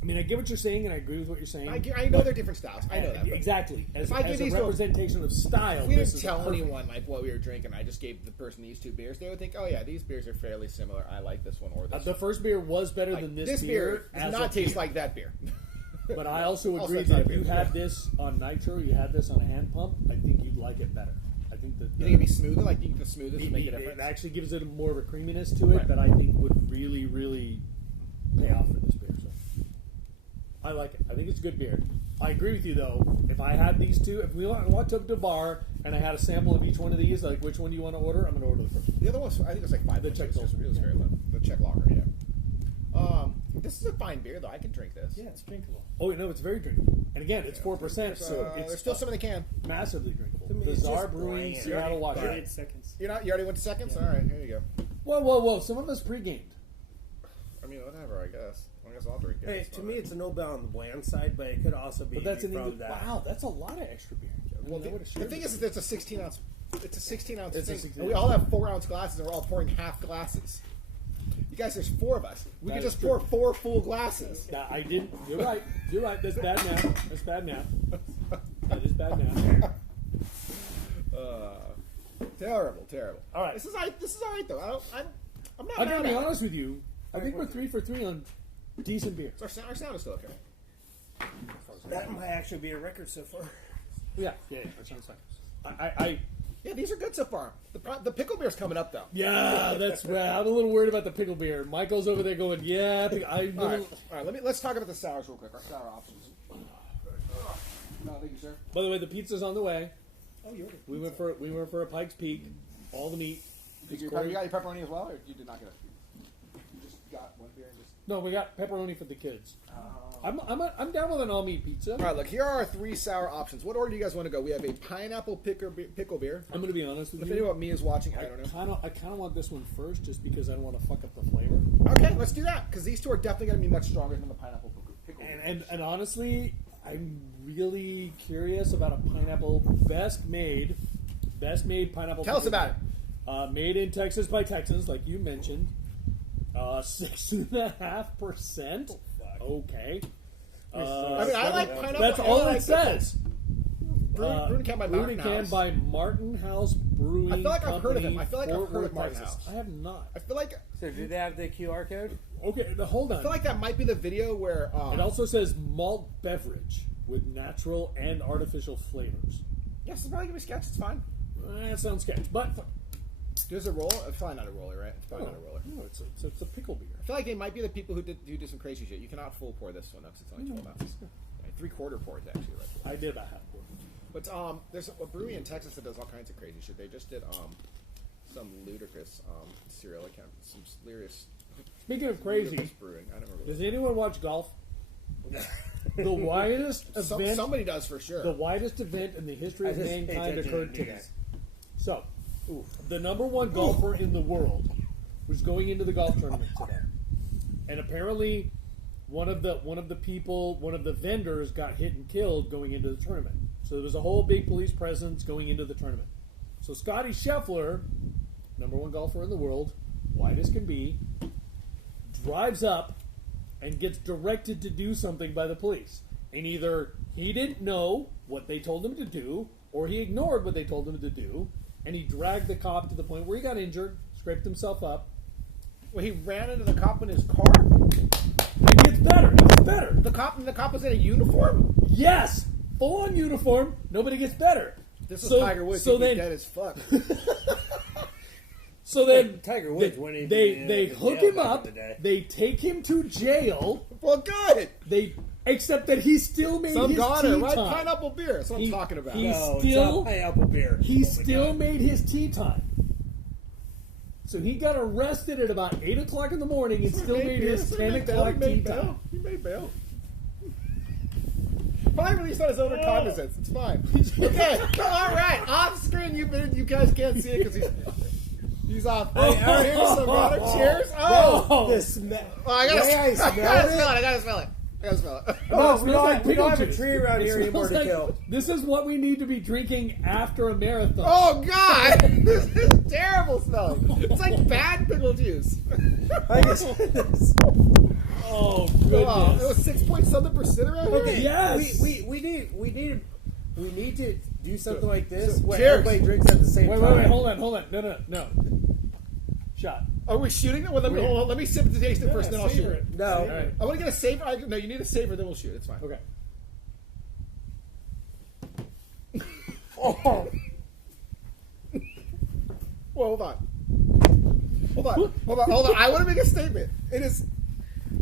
I mean, I get what you're saying, and I agree with what you're saying. I know they're different styles. I know that. but exactly. As, If I give as a these representation of style, If we this didn't is tell perfect. anyone like what we were drinking, I just gave the person these two beers. They would think, "Oh yeah, these beers are fairly similar. I like this one or this." The first beer was better Like, than this, this beer as does a not taste beer. like that beer. But I also Also, agree it's not that a if you beer. had this on nitro, you had this on a hand pump, I think you'd like it better. I think that You think it'd be smoother? Like, you think the smoothest would make a it difference? actually gives it more of a creaminess to it Right. that I think would really, really pay off for this beer. So I like it. I think it's a good beer. I agree with you though. If I had these two, if we went to the bar and I had a sample of each one of these, like which one do you want to order? I'm going to order the first one. The other one's, I think it's like 5. The Czech It was Lager. very low. The Czech lager, yeah. This is a fine beer, though. I can drink this. Yeah, it's drinkable. Oh no, it's very drinkable. And again, it's 4%, so There's it's still some in the can. massively drinkable. To me, The it's Czar just Brewing, bland. Seattle, Washington. 38 seconds. You already went to seconds? All right, here you go. Whoa! Some of us pre-gamed. I mean, whatever, I guess. I'll drink it. Hey, It's to fine. me, it's a no bell on the bland side, but it could also be But that's an from English. that. Wow, that's a lot of extra beer. Well, the thing is, it's a 16 ounce. It's a 16 ounce It's a thing. 16 And we all have 4 ounce glasses, and we're all pouring half glasses. You guys, there's 4 of us. We That could is just true. pour 4 full glasses. Nah, I didn't. You're right. That's bad now. That's bad now. That is bad now. Terrible. All right. This is all right though. I'm not I'm mad gonna be at it. honest with you. I think we're 3 for 3 on decent beer. Our sound is still okay. That might actually be a record so far. Yeah. That sounds fine. Yeah, these are good so far. The pickle beer's coming up though. Yeah, that's right. I'm a little worried about the pickle beer. Michael's over there going, yeah. All right. Let's talk about the sours real quick. Our sour options. No, thank you, sir. By the way, the pizza's on the way. Oh, you ordered. We went for a Pike's Peak. All the meat. You got your pepperoni as well, or you did not get it? You just got one beer and just. No, we got pepperoni for the kids. I'm down with an all meat pizza. All right, look. Here are our 3 sour options. What order do you guys want to go? We have a pineapple pickle beer. I'm going to be honest with If you. anyone me is watching, I don't know. I kind of want this one first, just because I don't want to fuck up the flavor. Okay, let's do that because these two are definitely going to be much stronger than the pineapple pickle. And honestly, I'm really curious about a pineapple best made pineapple. Tell us about it. Made in Texas by Texans, like you mentioned. 6.5%. Okay. I mean, I like pineapple. That's and all I it like says. Brewed and canned by Brewed Martin and canned House. by Martin House Brewing. I feel like I've heard of Company, him. I feel like I've Fort heard of Worth, Martin Texas. House. I have not. I feel like So, do they have the QR code? Okay, hold on. I feel like that might be the video where It also says malt beverage with natural and artificial flavors. yes, it's probably gonna be sketch. It's fine. That sounds sketch, but There's a roll. It's probably not a roller, right? It's probably not a roller. no, it's a pickle beer. I feel like they might be the people who do some crazy shit. You cannot full pour this one up 'cause it's only 12 ounces. 3/4 pours actually. Right? I did about half pour. But there's a brewery in Texas that does all kinds of crazy shit. They just did some ludicrous cereal account, some serious Speaking of crazy, ludicrous brewing. I don't remember. does anyone watch golf? The widest event, Somebody does for sure. the widest event in the history I of just paid mankind attention occurred to you today. guys. So, the number 1 golfer in the world was going into the golf tournament today, and apparently, one of the vendors got hit and killed going into the tournament. So there was a whole big police presence going into the tournament. So Scotty Scheffler, number 1 golfer in the world, white as can be, drives up and gets directed to do something by the police. And either he didn't know what they told him to do, or he ignored what they told him to do, and he dragged the cop to the point where he got injured, scraped himself up. Well, he ran into the cop in his car. It gets better. It gets better. The cop was in a uniform. Yes, full on uniform. Nobody gets better. This is So- Tiger Woods. so He'd be then- dead as fuck. So then Tiger Woods when he they was hook jail him back up. in the day. They take him to jail. Well, good. Except that he still made Some his goner, tea right? time. Pineapple beer. That's what I'm He- talking about. he- No, still- it's not pineapple beer. He Oh my still God. made his tea time. So he got arrested at about 8 o'clock in the morning and still made his 10 o'clock tea time. He made bail. Probably released on his own recognizance. It's fine. Okay. All right. Off screen, you guys can't see it because he's off. Oh, here's some water. Cheers. Oh. The smell. Oh, I gotta, Yeah, I I gotta smelled smell it. it. I gotta smell it. Oh, it we smells don't have a juice. tree around It here anymore smells to kill. This is what we need to be drinking after a marathon. Oh God! This is terrible smelling. It's like bad pickle juice. I guess. Oh, Oh, it goodness. was 6.7% around here. Okay, Yes. we need to do something like this where cheers. everybody drinks at the same Wait, time. hold on. No. Shot. Are we shooting it? Well, hold on. Let me sip to taste it first, then I'll shoot savor it. No. All right. I want to get a savor. No, you need a savor, then we'll shoot. It's fine. Okay. Oh. Well, hold on. I want to make a statement. It is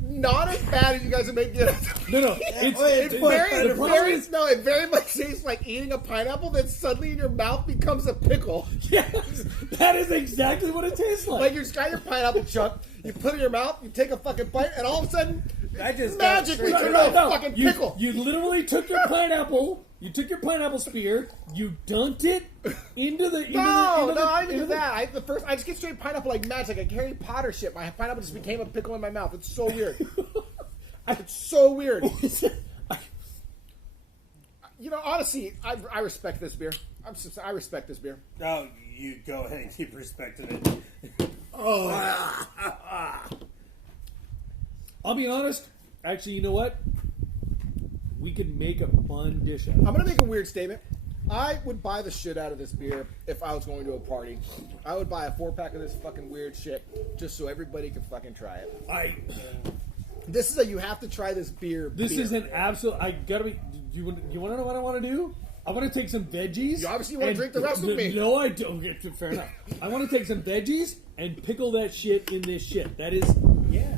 not as bad as you guys are making it. No. It very much tastes like eating a pineapple that suddenly in your mouth becomes a pickle. Yes, that is exactly what it tastes like. Like you just got your pineapple chunk, you put it in your mouth, you take a fucking bite, and all of a sudden, I just magically got turned straight- into a fucking you, pickle. You literally took your pineapple. You took your pineapple spear. You dunked it into the. I didn't do that. I just get straight pineapple like magic, like Harry Potter shit. My pineapple just became a pickle in my mouth. It's so weird. It's so weird. Honestly, I respect this beer. I respect this beer. Oh, you go ahead and keep respecting it. I'll be honest. Actually, you know what? We could make a fun dish out of it. I'm gonna make a weird statement. I would buy the shit out of this beer if I was going to a party. I would buy a 4-pack of this fucking weird shit just so everybody could fucking try it. This is you have to try this beer. This is an absolute. I gotta be. You want to know what I want to do? I want to take some veggies. You obviously want to and- drink the rest with me. No, I don't. Okay, fair enough. I want to take some veggies and pickle that shit in this shit. That is. Yeah.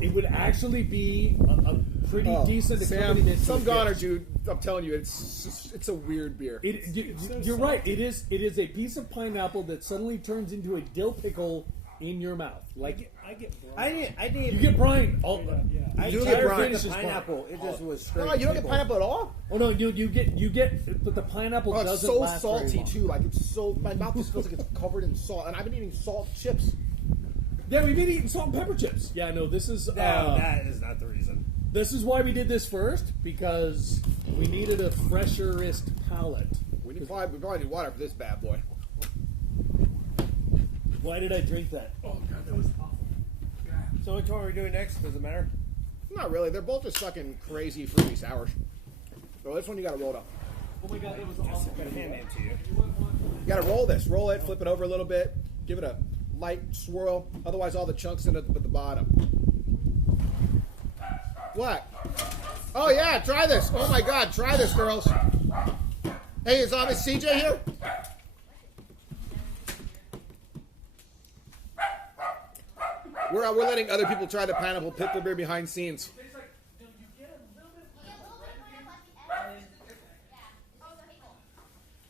It would actually be a pretty decent Sam, accompaniment to some the goner, dish. dude. I'm telling you, it's a weird beer. You're right. It is a piece of pineapple that suddenly turns into a dill pickle in your mouth. Like I get blown. I didn't. you get brine. Oh, Yeah. I do tried get brine. the Finishes pineapple. It just was straight. No, you don't get pickle. pineapple at all. oh no, you get, but the pineapple Oh, it's doesn't so last very salty long. too. Like it's so, my mouth just feels like it's covered in salt. And I've been eating salt chips. Yeah, we've been eating salt and pepper chips. Yeah, no, this is No, that is not the reason. this is why we did this first because we needed a fresherist palate. We probably need water for this bad boy. Why did I drink that? Oh god, that was awful. So which one are we doing next? Does it matter? Not really. They're both just fucking crazy fruity sours. So this one you gotta roll it up. Oh my god, that was awesome. I'm gonna hand it to you. You gotta roll this. Roll it, flip it over a little bit, give it a light swirl. Otherwise, all the chunks in it at the bottom. What? Oh yeah, try this. Oh my god, try this, girls. Hey, is CJ here? We're letting other people try the pineapple pickle beer behind scenes.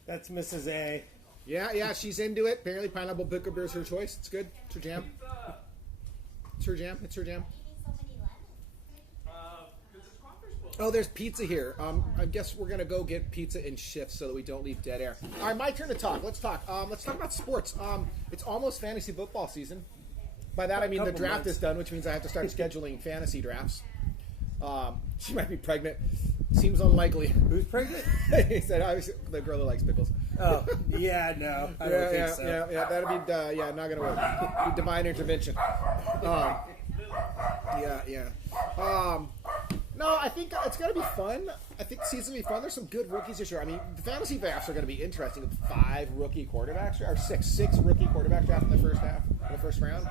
That's Mrs. A. Yeah, she's into it. Apparently, pineapple pickle beer is her choice. It's good. It's her jam. It's her jam. Oh, there's pizza here. I guess we're gonna go get pizza in shifts so that we don't leave dead air. All right, my turn to talk. Let's talk. Let's talk about sports. It's almost fantasy football season. By that I mean the Couple draft months. is done, which means I have to start scheduling fantasy drafts. She might be pregnant. Seems unlikely. Who's pregnant? He said, "Obviously, the girl who likes pickles." Oh, yeah, no, I don't think so. Yeah, that'd be not gonna work. Be divine intervention. No, I think it's gonna be fun. I think the season will be fun. There's some good rookies this year. I mean, the fantasy drafts are gonna be interesting with 5 rookie quarterbacks or six rookie quarterbacks drafted in the first round.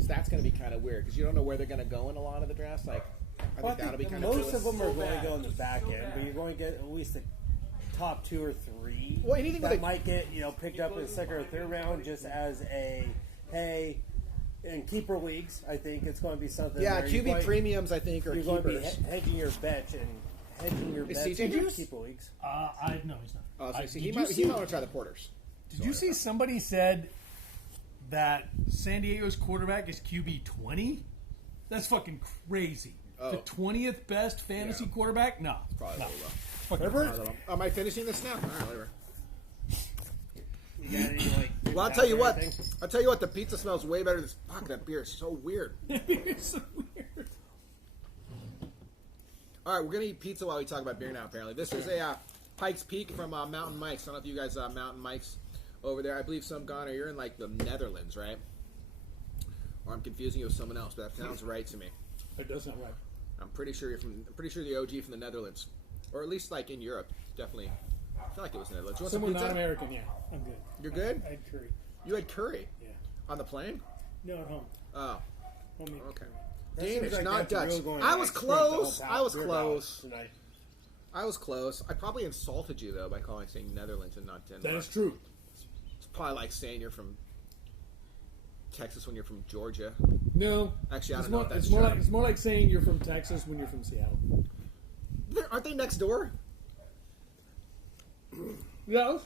So that's gonna be kind of weird because you don't know where they're gonna go in a lot of the drafts. Like, I Well, think that'll be kind most of of them are going to go in the back end, but you're going to get at least the top 2 or 3. Well, anything that with a- might get picked up in the second or third round, just as a hey. In keeper leagues, I think it's going to be something. Yeah, where you're QB going- premiums, I think, are You're going to be keepers. hedging your bets and hedging your Is bets CJ in here? keeper leagues. No, he's not. Oh, so I- see, did he you might see- want to try the porters. Did you see somebody said that San Diego's quarterback is QB 20? That's fucking crazy. Oh. The 20th best fantasy quarterback? No. Probably no. a little low. Fucking Herbert? Am I finishing this now? All right, whatever. You got any, Well, I'll tell you what. The pizza smells way better than fuck. That beer is so weird. it's so weird. All right, we're gonna eat pizza while we talk about beer now. Apparently, this is a Pikes Peak from Mountain Mike's. I don't know if you guys Mountain Mike's over there. I believe some Ghana. You're in like the Netherlands, right? Or I'm confusing you with someone else, but that sounds right to me. It does sound right. I'm pretty sure the OG from the Netherlands, or at least like in Europe. Definitely, I feel like it was the Netherlands. You want some Someone pizza? not American, yeah. I'm good. You're good. I had curry. You had curry Yeah. on the plane. No, at home. Oh, Homemade okay. curry. That seems Danish, like not that's Dutch. really going I to was expert the whole close. I was beer close. bout tonight. I was close. I probably insulted you though by saying Netherlands and not Denmark. That is true. It's probably like saying you're from Texas when you're from Georgia. No. Actually, I it's don't know more, if that's it's more true. like it's more like saying you're from Texas when you're from Seattle. Aren't they next door? Yeah.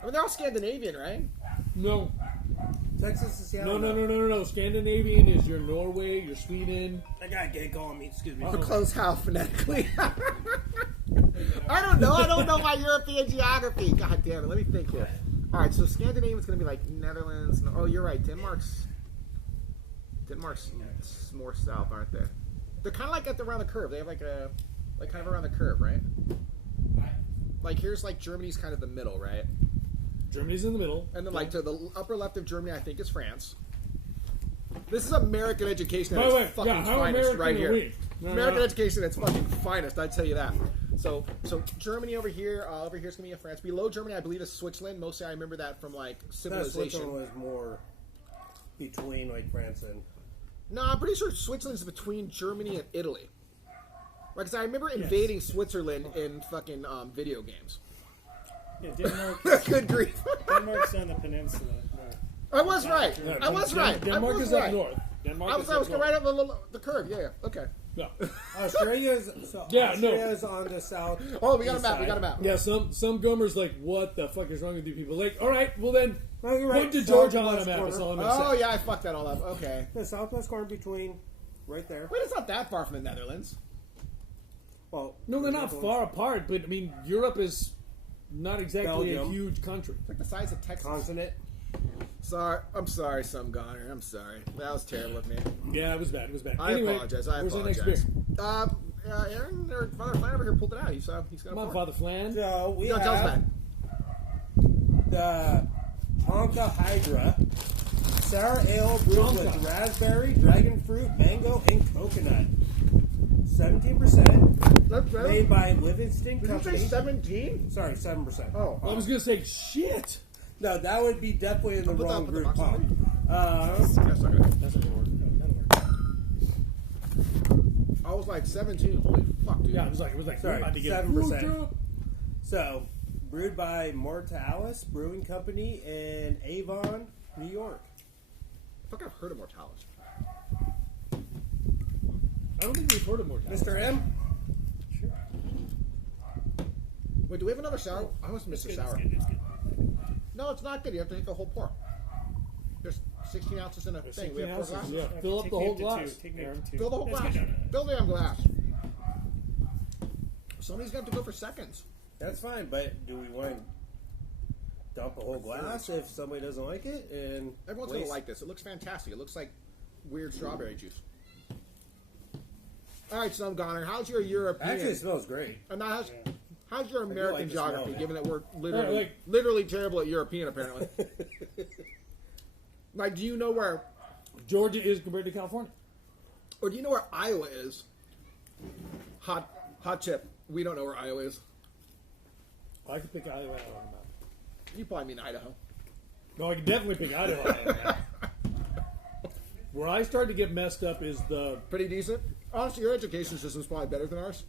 I mean, they're all Scandinavian, right? No. Texas is Seattle. No. Scandinavian is your Norway, your Sweden. I got gay calling me. Excuse me. For close how phonetically? I don't know. I don't know my European geography. God damn it. Let me think here. All right, so Scandinavian's going to be like Netherlands. No, oh, you're right. Denmark's more south, aren't they? They're kind of like around the curve. They have like kind of around the curve, right? Like here's like Germany's kind of the middle, right? Germany's in the middle. And then like to the upper left of Germany, I think is France. This is American education at By the way, its fucking how finest American right are here. we? American education at its fucking finest, I'd tell you that. So Germany over here's gonna be France. Below Germany, I believe is Switzerland. Mostly, I remember that from like civilization. Switzerland was more between like France and. No, I'm pretty sure Switzerland's between Germany and Italy. Like, 'cause I remember invading Switzerland in fucking video games. Yeah, Denmark. Good grief! Denmark's on the peninsula. Right. I was right. Yeah, I was right. Denmark I was is right. up north. Denmark I was up right up the curve. Yeah. Okay. Yeah. Australia's on the south. Oh, we got a east map. We side. got a map. Yeah, some Gomer's like, what the fuck is wrong with you people? Like, all right, well then, No, you're right. put to Georgia on a Southwest map. corner. That's all I'm gonna Oh say. yeah, I fucked that all up. Okay. The southwest corner between, right there. Wait, it's not that far from the Netherlands. Well, No, they're not far apart, but I mean, Europe is not exactly Belgium. a huge country. It's like the size of Texas. Continent. Sorry, I'm sorry, some goner. I'm sorry. That was terrible of me. Yeah, it was bad. It was bad. I Anyway, apologize. where's our next beer? Aaron or Father Flan over here pulled it out. He's got Come a on, pour. Father Flan. So we No, tell us about have it. the Tonka Hydra sour ale brewed Tonka. with raspberry, dragon fruit, mango, and coconut. 17%. That's better. Made by Livingston Did you Company. say 17? Sorry, 7%. Oh, I was gonna say shit. No, that would be definitely in the Put that- wrong put the group. box on Pop. that's not good. That's not gonna work. No, that'll work. I was like 17. Holy fuck, dude. Yeah, it was like Sorry, we're about to get 7%. hooked up. So, brewed by Mortalis Brewing Company in Avon, New York. I think I've heard of Mortalis. I don't think we've heard of more. Mr. M? Sure. Wait, do we have another sour? I must miss a sour. It's good. No, it's not good. You have to take a whole pour. There's 16 ounces in a thing. We 16 have 4 ounces, glasses. yeah. Fill up Take the me whole up to glass. two. Take me Aaron. up to two. Fill the whole Let's glass. go down. Fill the damn glass. Somebody's got to go for seconds. That's fine, but do we want to dump a whole glass if somebody doesn't like it? And Everyone's going to waste- like this. It looks fantastic. It looks like weird strawberry juice. All right, Some Goner, how's your European? Actually, it smells great. And now how's your American like the smell geography, of it. given that we're like- literally terrible at European, apparently? Like, do you know where, Georgia is compared to California. or do you know where Iowa is? Hot chip. We don't know where Iowa is. I could pick Iowa out on the map. You probably mean Idaho. No, I can definitely pick Idaho out on the map. Where I start to get messed up is the Pretty decent. Honestly, your education system is probably better than ours.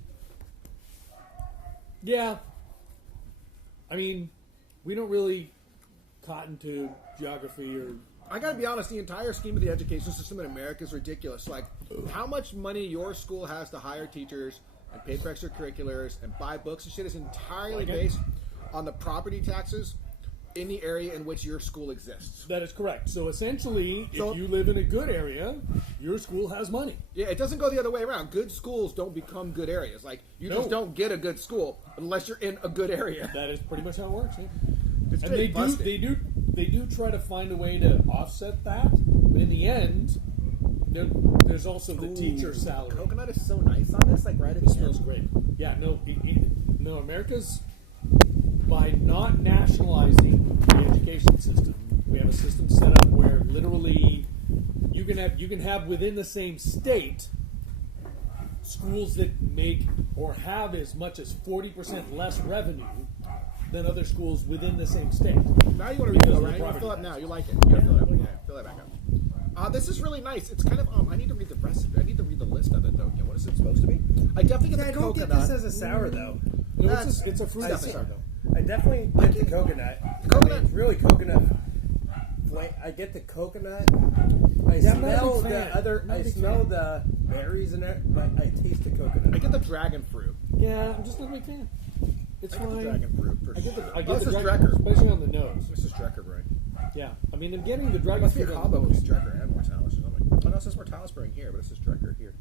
yeah. I mean, we don't really cotton to geography or I gotta be honest, the entire scheme of the education system in America is ridiculous. Like, how much money your school has to hire teachers and pay for extracurriculars and buy books and shit is entirely Like it. based on the property taxes in the area in which your school exists. that is correct. So essentially, So- if you live in a good area, your school has money. Yeah, it doesn't go the other way around. Good schools don't become good areas. Like, you No. just don't get a good school unless you're in a good area. That is pretty much how it works. Yeah. It's And straight busted. they do try to find a way to offset that. But in the end, there's also the teacher salary. Coconut is so nice on this, like right at It the smells end. great. Yeah, no, America's by not nationalizing the education system. We have a system set up where literally you can have within the same state schools that make or have as much as 40% less revenue than other schools within the same state. Now you want to Because refill, of the right? You want property to fill up tax. now. You like it. You gotta fill it up. Yeah, fill that back up. This is really nice. It's kind of I need to read the recipe. I need to read the list of it though. Yeah, what is it supposed to be? I definitely get I the don't think coconut. this is a sour, though. No, That's- it's a fruit I see. sour though. I definitely get the coconut. Coconut. I mean, it's really coconut I get the coconut. I Yeah, I'm not a smell big the fan. other. I'm not a I big smell fan. the berries in it, but I taste the coconut. I get the dragon fruit. Yeah, I'm just not a big fan. It's I get the fine. dragon fruit for I get sure. the, I Oh, get this the is dragon, Drecker. especially on the nose. This is Drecker Brewing. Yeah, I mean, I'm getting the dragon Must be a fruit on combo the with nose. Drecker and Mortalis or something. Oh no, it says Mortalis Brewing here, but this is Drecker here.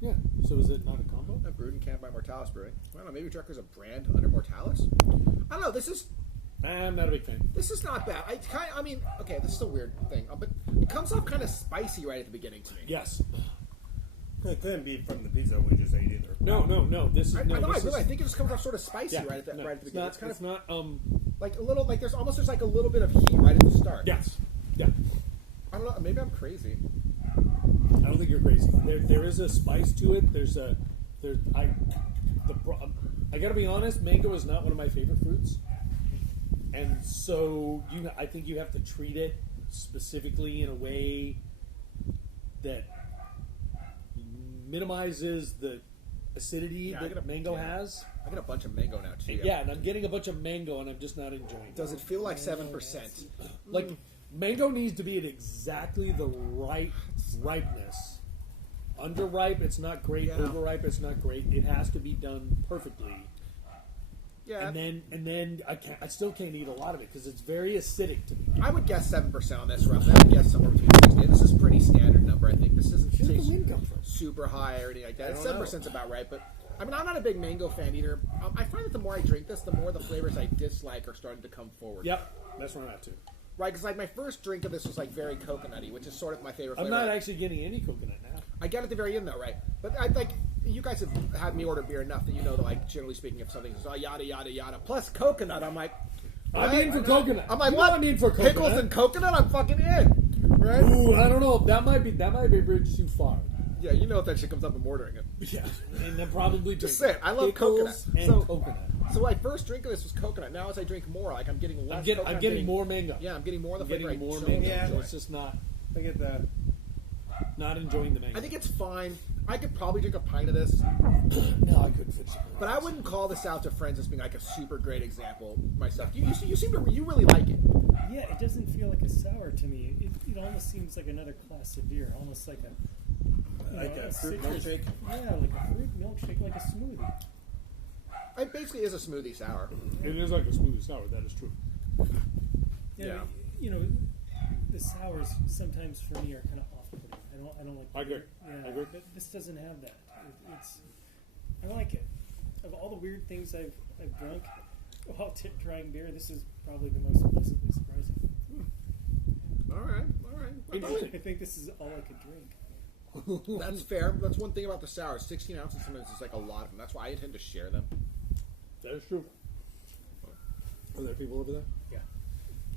Yeah, so is it not a combo? Brewed and canned by Mortalis Brewing. I don't know, maybe Drecker's a brand under Mortalis? I don't know, this is I'm not a big fan. not bad. I mean, okay, this is a weird thing, but it comes off kind of spicy right at the beginning to me. Yes. It couldn't be from the pizza we just ate either. No. This is I think it just comes off sort of spicy yeah, right at the beginning. It's not. It's kind It's of not. like a little, like there's like a little bit of heat right at the start. Yes. Yeah. I don't know, maybe I'm crazy. I don't think you're crazy. There is a spice to it. I gotta be honest. Mango is not one of my favorite fruits, and so I think you have to treat it specifically in a way that minimizes the acidity Yeah, I get that a- mango yeah. has. I get a bunch of mango now too. Yeah, and I'm getting a bunch of mango, and I'm just not enjoying it. Does it feel like 7%? Like mango needs to be at exactly the right ripeness. Underripe, it's not great. Yeah. Overripe, it's not great. It has to be done perfectly. Yeah, And then I still can't eat a lot of it because it's very acidic to me. I would guess 7% on this roughly. I would guess somewhere between 60. This is pretty standard number, I think. This isn't Where did the taste wind come from? super high or anything like that. I don't 7% is about right, but I mean, I'm not a big mango fan either. I find that the more I drink this, the more the flavors I dislike are starting to come forward. Yep, that's where I'm at too. Right, because like my first drink of this was like very coconutty, which is sort of my favorite I'm flavor. not actually getting any coconut now. I get at the very end though, right? But I like you guys have had me order beer enough that you know that like generally speaking, if something's yada yada yada plus coconut, I'm like, I'm what? in for coconut. I'm like, You know what? I'm in for coconut. Pickles and coconut? I'm fucking in, right? Ooh, I don't know. That might be a bridge too far. Yeah, you know if that shit comes up, I'm ordering it. Yeah, and then probably Just drink say it. I love pickles coconut. and So- coconut. So my first drink of this was coconut. Now as I drink more, like I'm getting less. coconut, I'm getting more mango. Yeah, I'm getting more of the I'm flavor. getting more I don't mango. Yeah, enjoy. It's just not I get the. not enjoying the mango. I think it's fine. I could probably drink a pint of this, no, I couldn't finish it. but I wouldn't call this out to friends as being like a super great example myself. You seem to you really like it. Yeah, it doesn't feel like a sour to me. It almost seems like another class of beer, almost like Like a fruit citrus- milkshake? Yeah, like a fruit milkshake, like a smoothie. It basically is a smoothie sour. It is like a smoothie sour. That is true. Yeah. You know, the sours sometimes for me are kind of off-putting. I don't like. I agree. Yeah, I agree. But this doesn't have that. It's. I like it. Of all the weird things I've drunk while trying beer, this is probably the most pleasantly surprising. All right. Interesting. I think this is all I could drink. That's fair. That's one thing about the sour. 16 ounces sometimes is like a lot of them. That's why I tend to share them. That is true. Are there people over there? Yeah.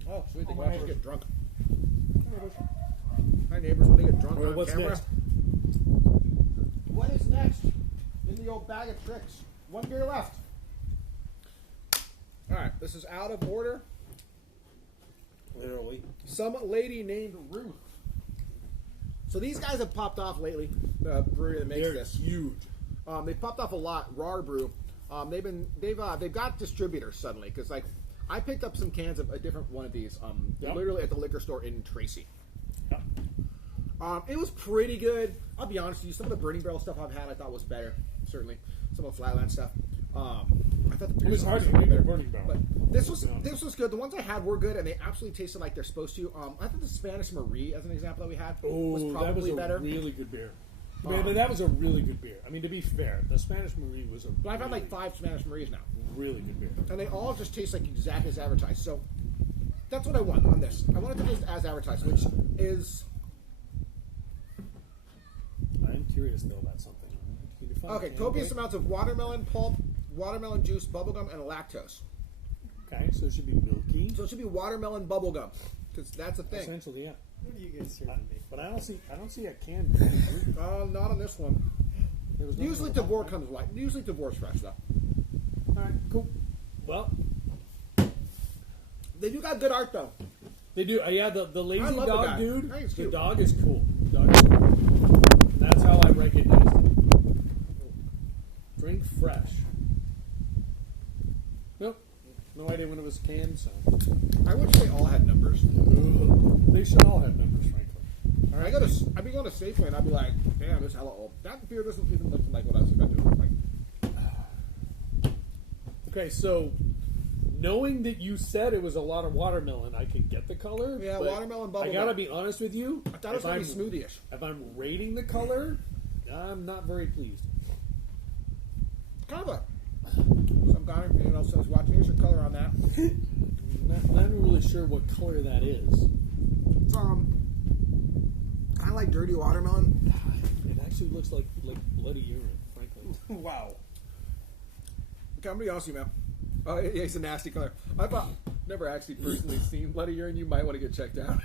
Oh, sweet. They Oh, can my actually gosh. get drunk. Hi, neighbors. When they get drunk All right, on what's camera. next? What is next in the old bag of tricks? One beer left. All right. This is out of order. Literally. Some lady named Ruth. So these guys have popped off lately. The brewery that makes They're this. huge. They've popped off a lot. Raw Brew. They've got distributors suddenly because like I picked up some cans of a different one of these. Yep. Literally at the liquor store in Tracy. Yep. It was pretty good. I'll be honest with you. Some of the Burning Barrel stuff I've had I thought was better. Certainly some of the Flatland stuff. I thought the It was beers hard were to get better. their Burning Barrel. But this was Yeah. good. The ones I had were good, and they absolutely tasted like they're supposed to. I thought the Spanish Marie, as an example that we had, was Oh, probably that was a better. really good beer. Man, that was a really good beer. I mean, to be fair, the Spanish Marie was a But I've had really, like 5 Spanish Maries now, really good beer. and they all just taste like exactly as advertised. So that's what I want on this. I want it to taste as advertised, which is I'm curious though about something. Can you find okay. it? Copious amounts of watermelon pulp, watermelon juice, bubblegum, and lactose. Okay, so it should be milky. So it should be watermelon bubblegum, because that's a thing. Essentially, yeah. What are you guys serving me? But I don't see a can. Not on this one. There was nothing Usually on the Tavour bottom. comes like. Usually Tavor's fresh though. All right, cool. Well, They do got good art though. they do. Yeah, the I lazy love the dog guy. dude. I think it's The cute. dog is cool. Dog is cool. That's how I recognize it. Drink fresh. Nope. No idea. Friday when it was canned. So I wish they all had numbers. they should all have numbers, frankly. All right, I'd be going to Safeway and I'd be like, damn, this hella old. That beer doesn't even look like what I was expecting it to look like. Okay, so knowing that you said it was a lot of watermelon, I can get the color. Yeah, but watermelon bubble I gotta gum. be honest with you. I thought it was going to be smoothie-ish. If I'm rating the color, I'm not very pleased. Kind of a... Some guy, anyone else that's watching, here's your color on that. Not even really sure what color that is. It's, I like dirty watermelon. It actually looks like bloody urine, frankly. Wow. Okay, I'm going to be honest with you, man. Oh, yeah, it's a nasty color. I've never actually personally seen bloody urine. You might want to get checked out.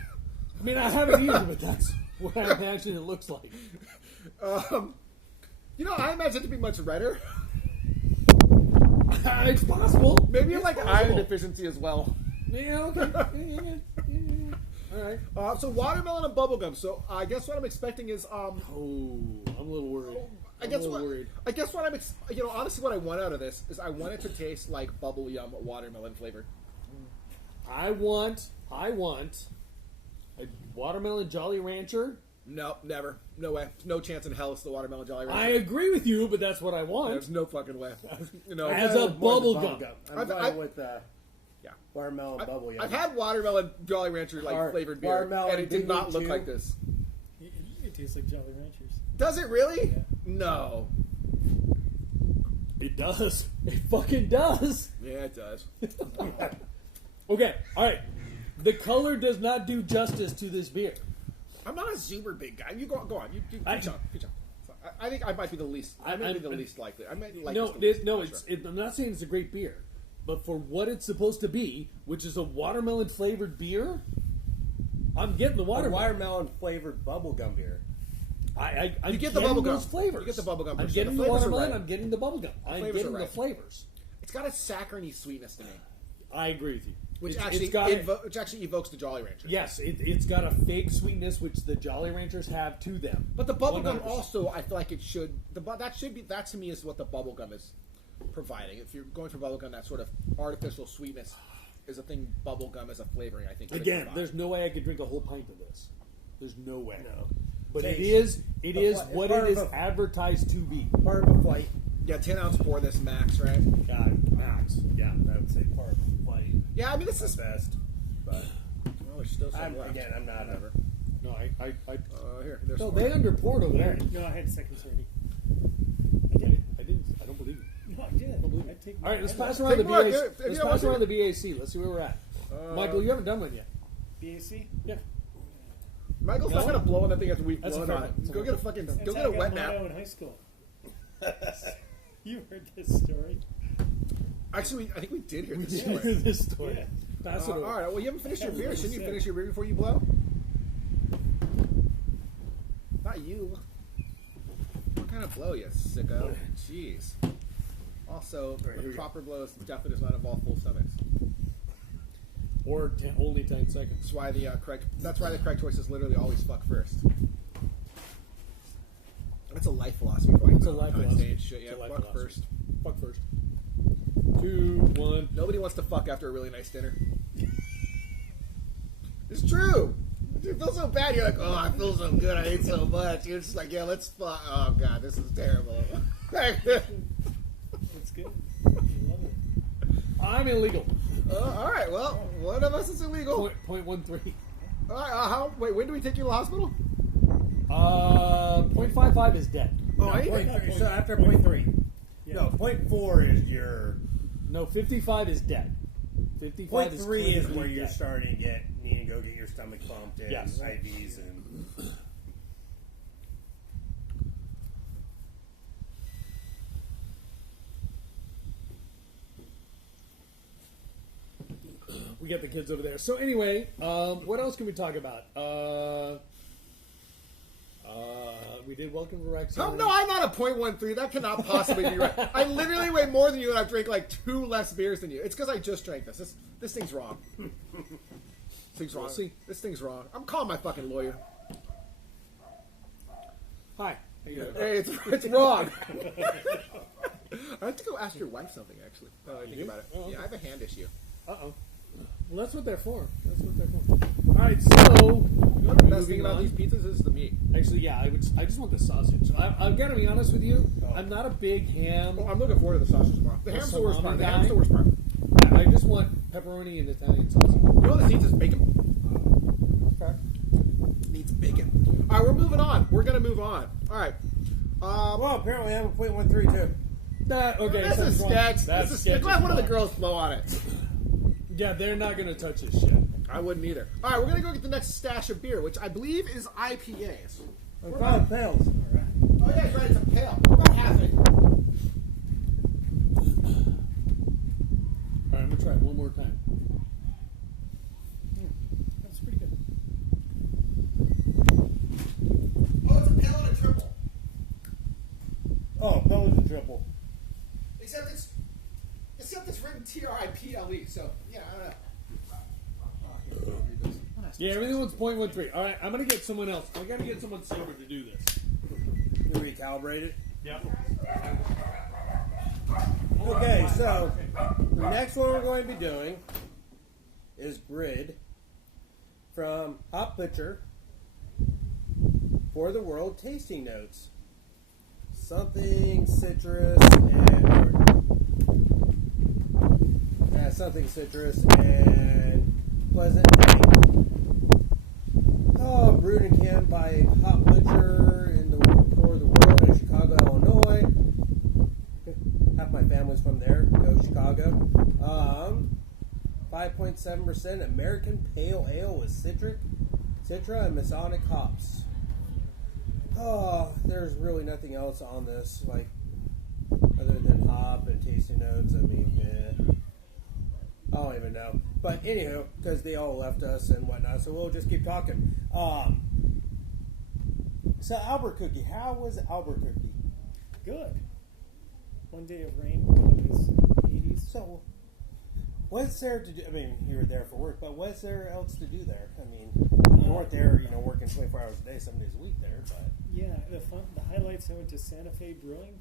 I mean, I haven't either, but that's what I imagine it looks like. You know, I imagine it to be much redder. It's possible. Maybe it's like possible. iron deficiency as well. Yeah, okay. Yeah. All right. So watermelon and bubblegum. So I guess what I'm expecting is Oh, I'm a little worried. I guess what I'm honestly what I want out of this is I want it to taste like bubble yum watermelon flavor. I want a watermelon Jolly Rancher. No, never. No way. No chance in hell it's the watermelon Jolly Rancher. I agree with you, but that's what I want. There's no fucking way. You know, As I'm a going with bubble the gum. I'm I've- going with yeah. watermelon bubble yum. I've had watermelon Jolly Rancher flavored beer, watermelon and it did Big not League look Chew. like this. It tastes like Jolly Ranchers. Does it really? Yeah. No. It does. It fucking does. Yeah, it does. Okay, all right. The color does not do justice to this beer. I'm not a super big guy. You go on. You preach I- on. Preach on. So, I think I might be the least. I might be the I'm- least likely. I might like No, this the least, no. I'm sure. I'm not saying it's a great beer, but for what it's supposed to be, which is a watermelon flavored beer, I'm getting the A watermelon. flavored bubblegum beer. I'm You get the getting bubblegum. those flavors. You get the bubblegum I'm for sure. getting The the flavors are watermelon. right. I'm getting the bubblegum. I'm flavors getting are the right. flavors. It's got a saccharine sweetness to me, I agree with you. which It's- actually it's got which actually evokes the Jolly Rancher. yes, it's got a fake sweetness which the Jolly Ranchers have to them. But the bubblegum 100%. also, I feel like it should. That to me is what the bubblegum is providing. If you're going for bubblegum, that sort of artificial sweetness is a thing. Bubblegum as a flavoring, I think. should Again, provide. there's no way I could drink a whole pint of this. There's no way. No. But Taste. it The is fl- what part it of is a- advertised to be. Part of a flight. 10-ounce pour this max, right? God, max. Yeah, I would say part of a flight. Yeah, I mean this That's is. best. But Well, there's still some I'm left. again, I'm not Whatever. No, Here, there's no, some they more. underpoured over there. No, I had seconds already. I didn't. I don't believe you. No, I did. Don't believe I you. take All right, let's I pass love around the Take more, BAC. if you Let's don't pass want around the BAC. Let's see where we're at. Michael, you haven't done one yet. BAC. Yeah. Michael's No. not gonna blow on that thing after we've That's a blown fair on one. it. That's a Go fair get a one. fucking. That's Go how get a I wet got nap. mono in high school. You heard this story? Actually, I think we did hear We this did hear story. this story. Yeah. Pass it All over. right. Well, you haven't finished your beer. Shouldn't you 100%. finish your beer before you blow? Not you. What kind of blow, you sicko? Jeez. Also, Right, here the we go. proper blow definitely does not involve full stomachs. Or only 10 seconds. That's why the correct. That's why the correct choice is literally always fuck first. That's a life philosophy. It's a life philosophy. Shit. Yeah, It's a life fuck philosophy. first. Fuck first. 2, 1. Nobody wants to fuck after a really nice dinner. It's true. You feel so bad. You're like, oh, I feel so good. I ate so much. You're just like, yeah, let's fuck. Oh god, this is terrible. It's good. I love it. I'm illegal. All right. Well, one of us is illegal. Point 0.13. All right. Wait. When do we take you to the hospital? 0.55 is dead. Oh, I point ain't. three. So after point 3. Yeah. No, point 4 is your. No, 55 is dead. 55 Point is 3 is clinically where you're dead. starting to get need to go get your stomach pumped and Yes. IVs and. We got the kids over there. So anyway, what else can we talk about? We did Welcome to Rex. Oh, no, I'm not a .13. That cannot possibly be right. I literally weigh more than you, and I've drank like 2 less beers than you. It's because I just drank this. This thing's wrong. This thing's wrong. We'll see. This thing's wrong. I'm calling my fucking lawyer. Hi. How you doing? Hey, it's wrong. I have to go ask your wife something, actually. I think do? about it. Oh, okay. Yeah, I have a hand issue. Uh-oh. Well, that's what they're for. That's what they're for. All right, so You know the best thing moving about on. these pizzas is the meat. Actually, yeah, I just want the sausage. I've got to be honest with you. I'm not a big ham. Well, I'm looking forward to the sausage tomorrow. The ham's the worst part. salami The ham's guy. the worst part. I just want pepperoni and Italian sausage. You know this needs is bacon. Okay. Needs bacon. All right, we're moving on. We're gonna move on. All right. Well, apparently I'm a .13 too. Okay, That's a something's wrong. sketch. That's That's a sketch. sketch Let as one of the fuck. girls blow on it. Yeah, they're not gonna touch this shit. I wouldn't either. All right, we're gonna go get the next stash of beer, which I believe is IPAs. I'm calling pills. Oh yeah, that's right. It's a pale. We're about halfway. All right, I'm gonna try it one more time. That's pretty good. Oh, it's a pale and a triple. Oh, pills and triple. Except it's written TRIPLE. So yeah, I don't know. Yeah, everyone's .13. All right, I'm gonna get someone else. I gotta get someone sober to do this. You recalibrate it. Yep. Okay, so the next one we're going to be doing is Grid from Hop Butcher for the World Tasting Notes. Something citrus and pleasant honey. Oh, brewed and canned by Hop Butcher for the world in Chicago, Illinois. Half my family's from there. Go Chicago. 5.7% American Pale Ale with Citra, and Masonic hops. Oh, there's really nothing else on this, like, other than hop and tasting notes. I mean, I don't even know. But anywho, because they all left us and whatnot, so we'll just keep talking. So Albuquerque, how was Albuquerque? Good. One day of rain when it was 80s. So, what's there to do? I mean, you were there for work, but what's there else to do there? I mean, you weren't there, working 24 hours a day, 7 days a week there, but... Yeah, the highlights, I went to Santa Fe Brewing,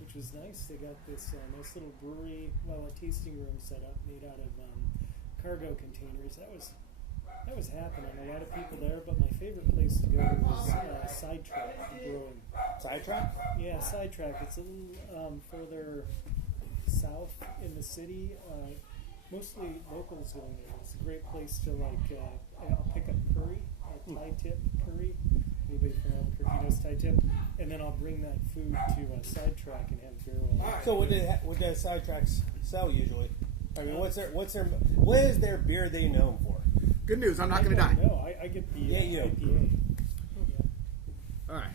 which was nice. They got this nice little brewery, a tasting room set up made out of cargo containers. That was happening. A lot of people there, but my favorite place to go was Sidetrack Brewing. Sidetrack? Yeah, Sidetrack. It's a little further south in the city. Mostly locals going there. It's a great place to I'll pick up curry, Thai tip curry. Anybody from Albuquerque knows Thai tip, and then I'll bring that food to Sidetrack and have barrel. So what did Sidetracks sell usually? I mean, what is their beer they known for? Good news. I'm not going to die. No, I get the Yeah, you. IPA. All right.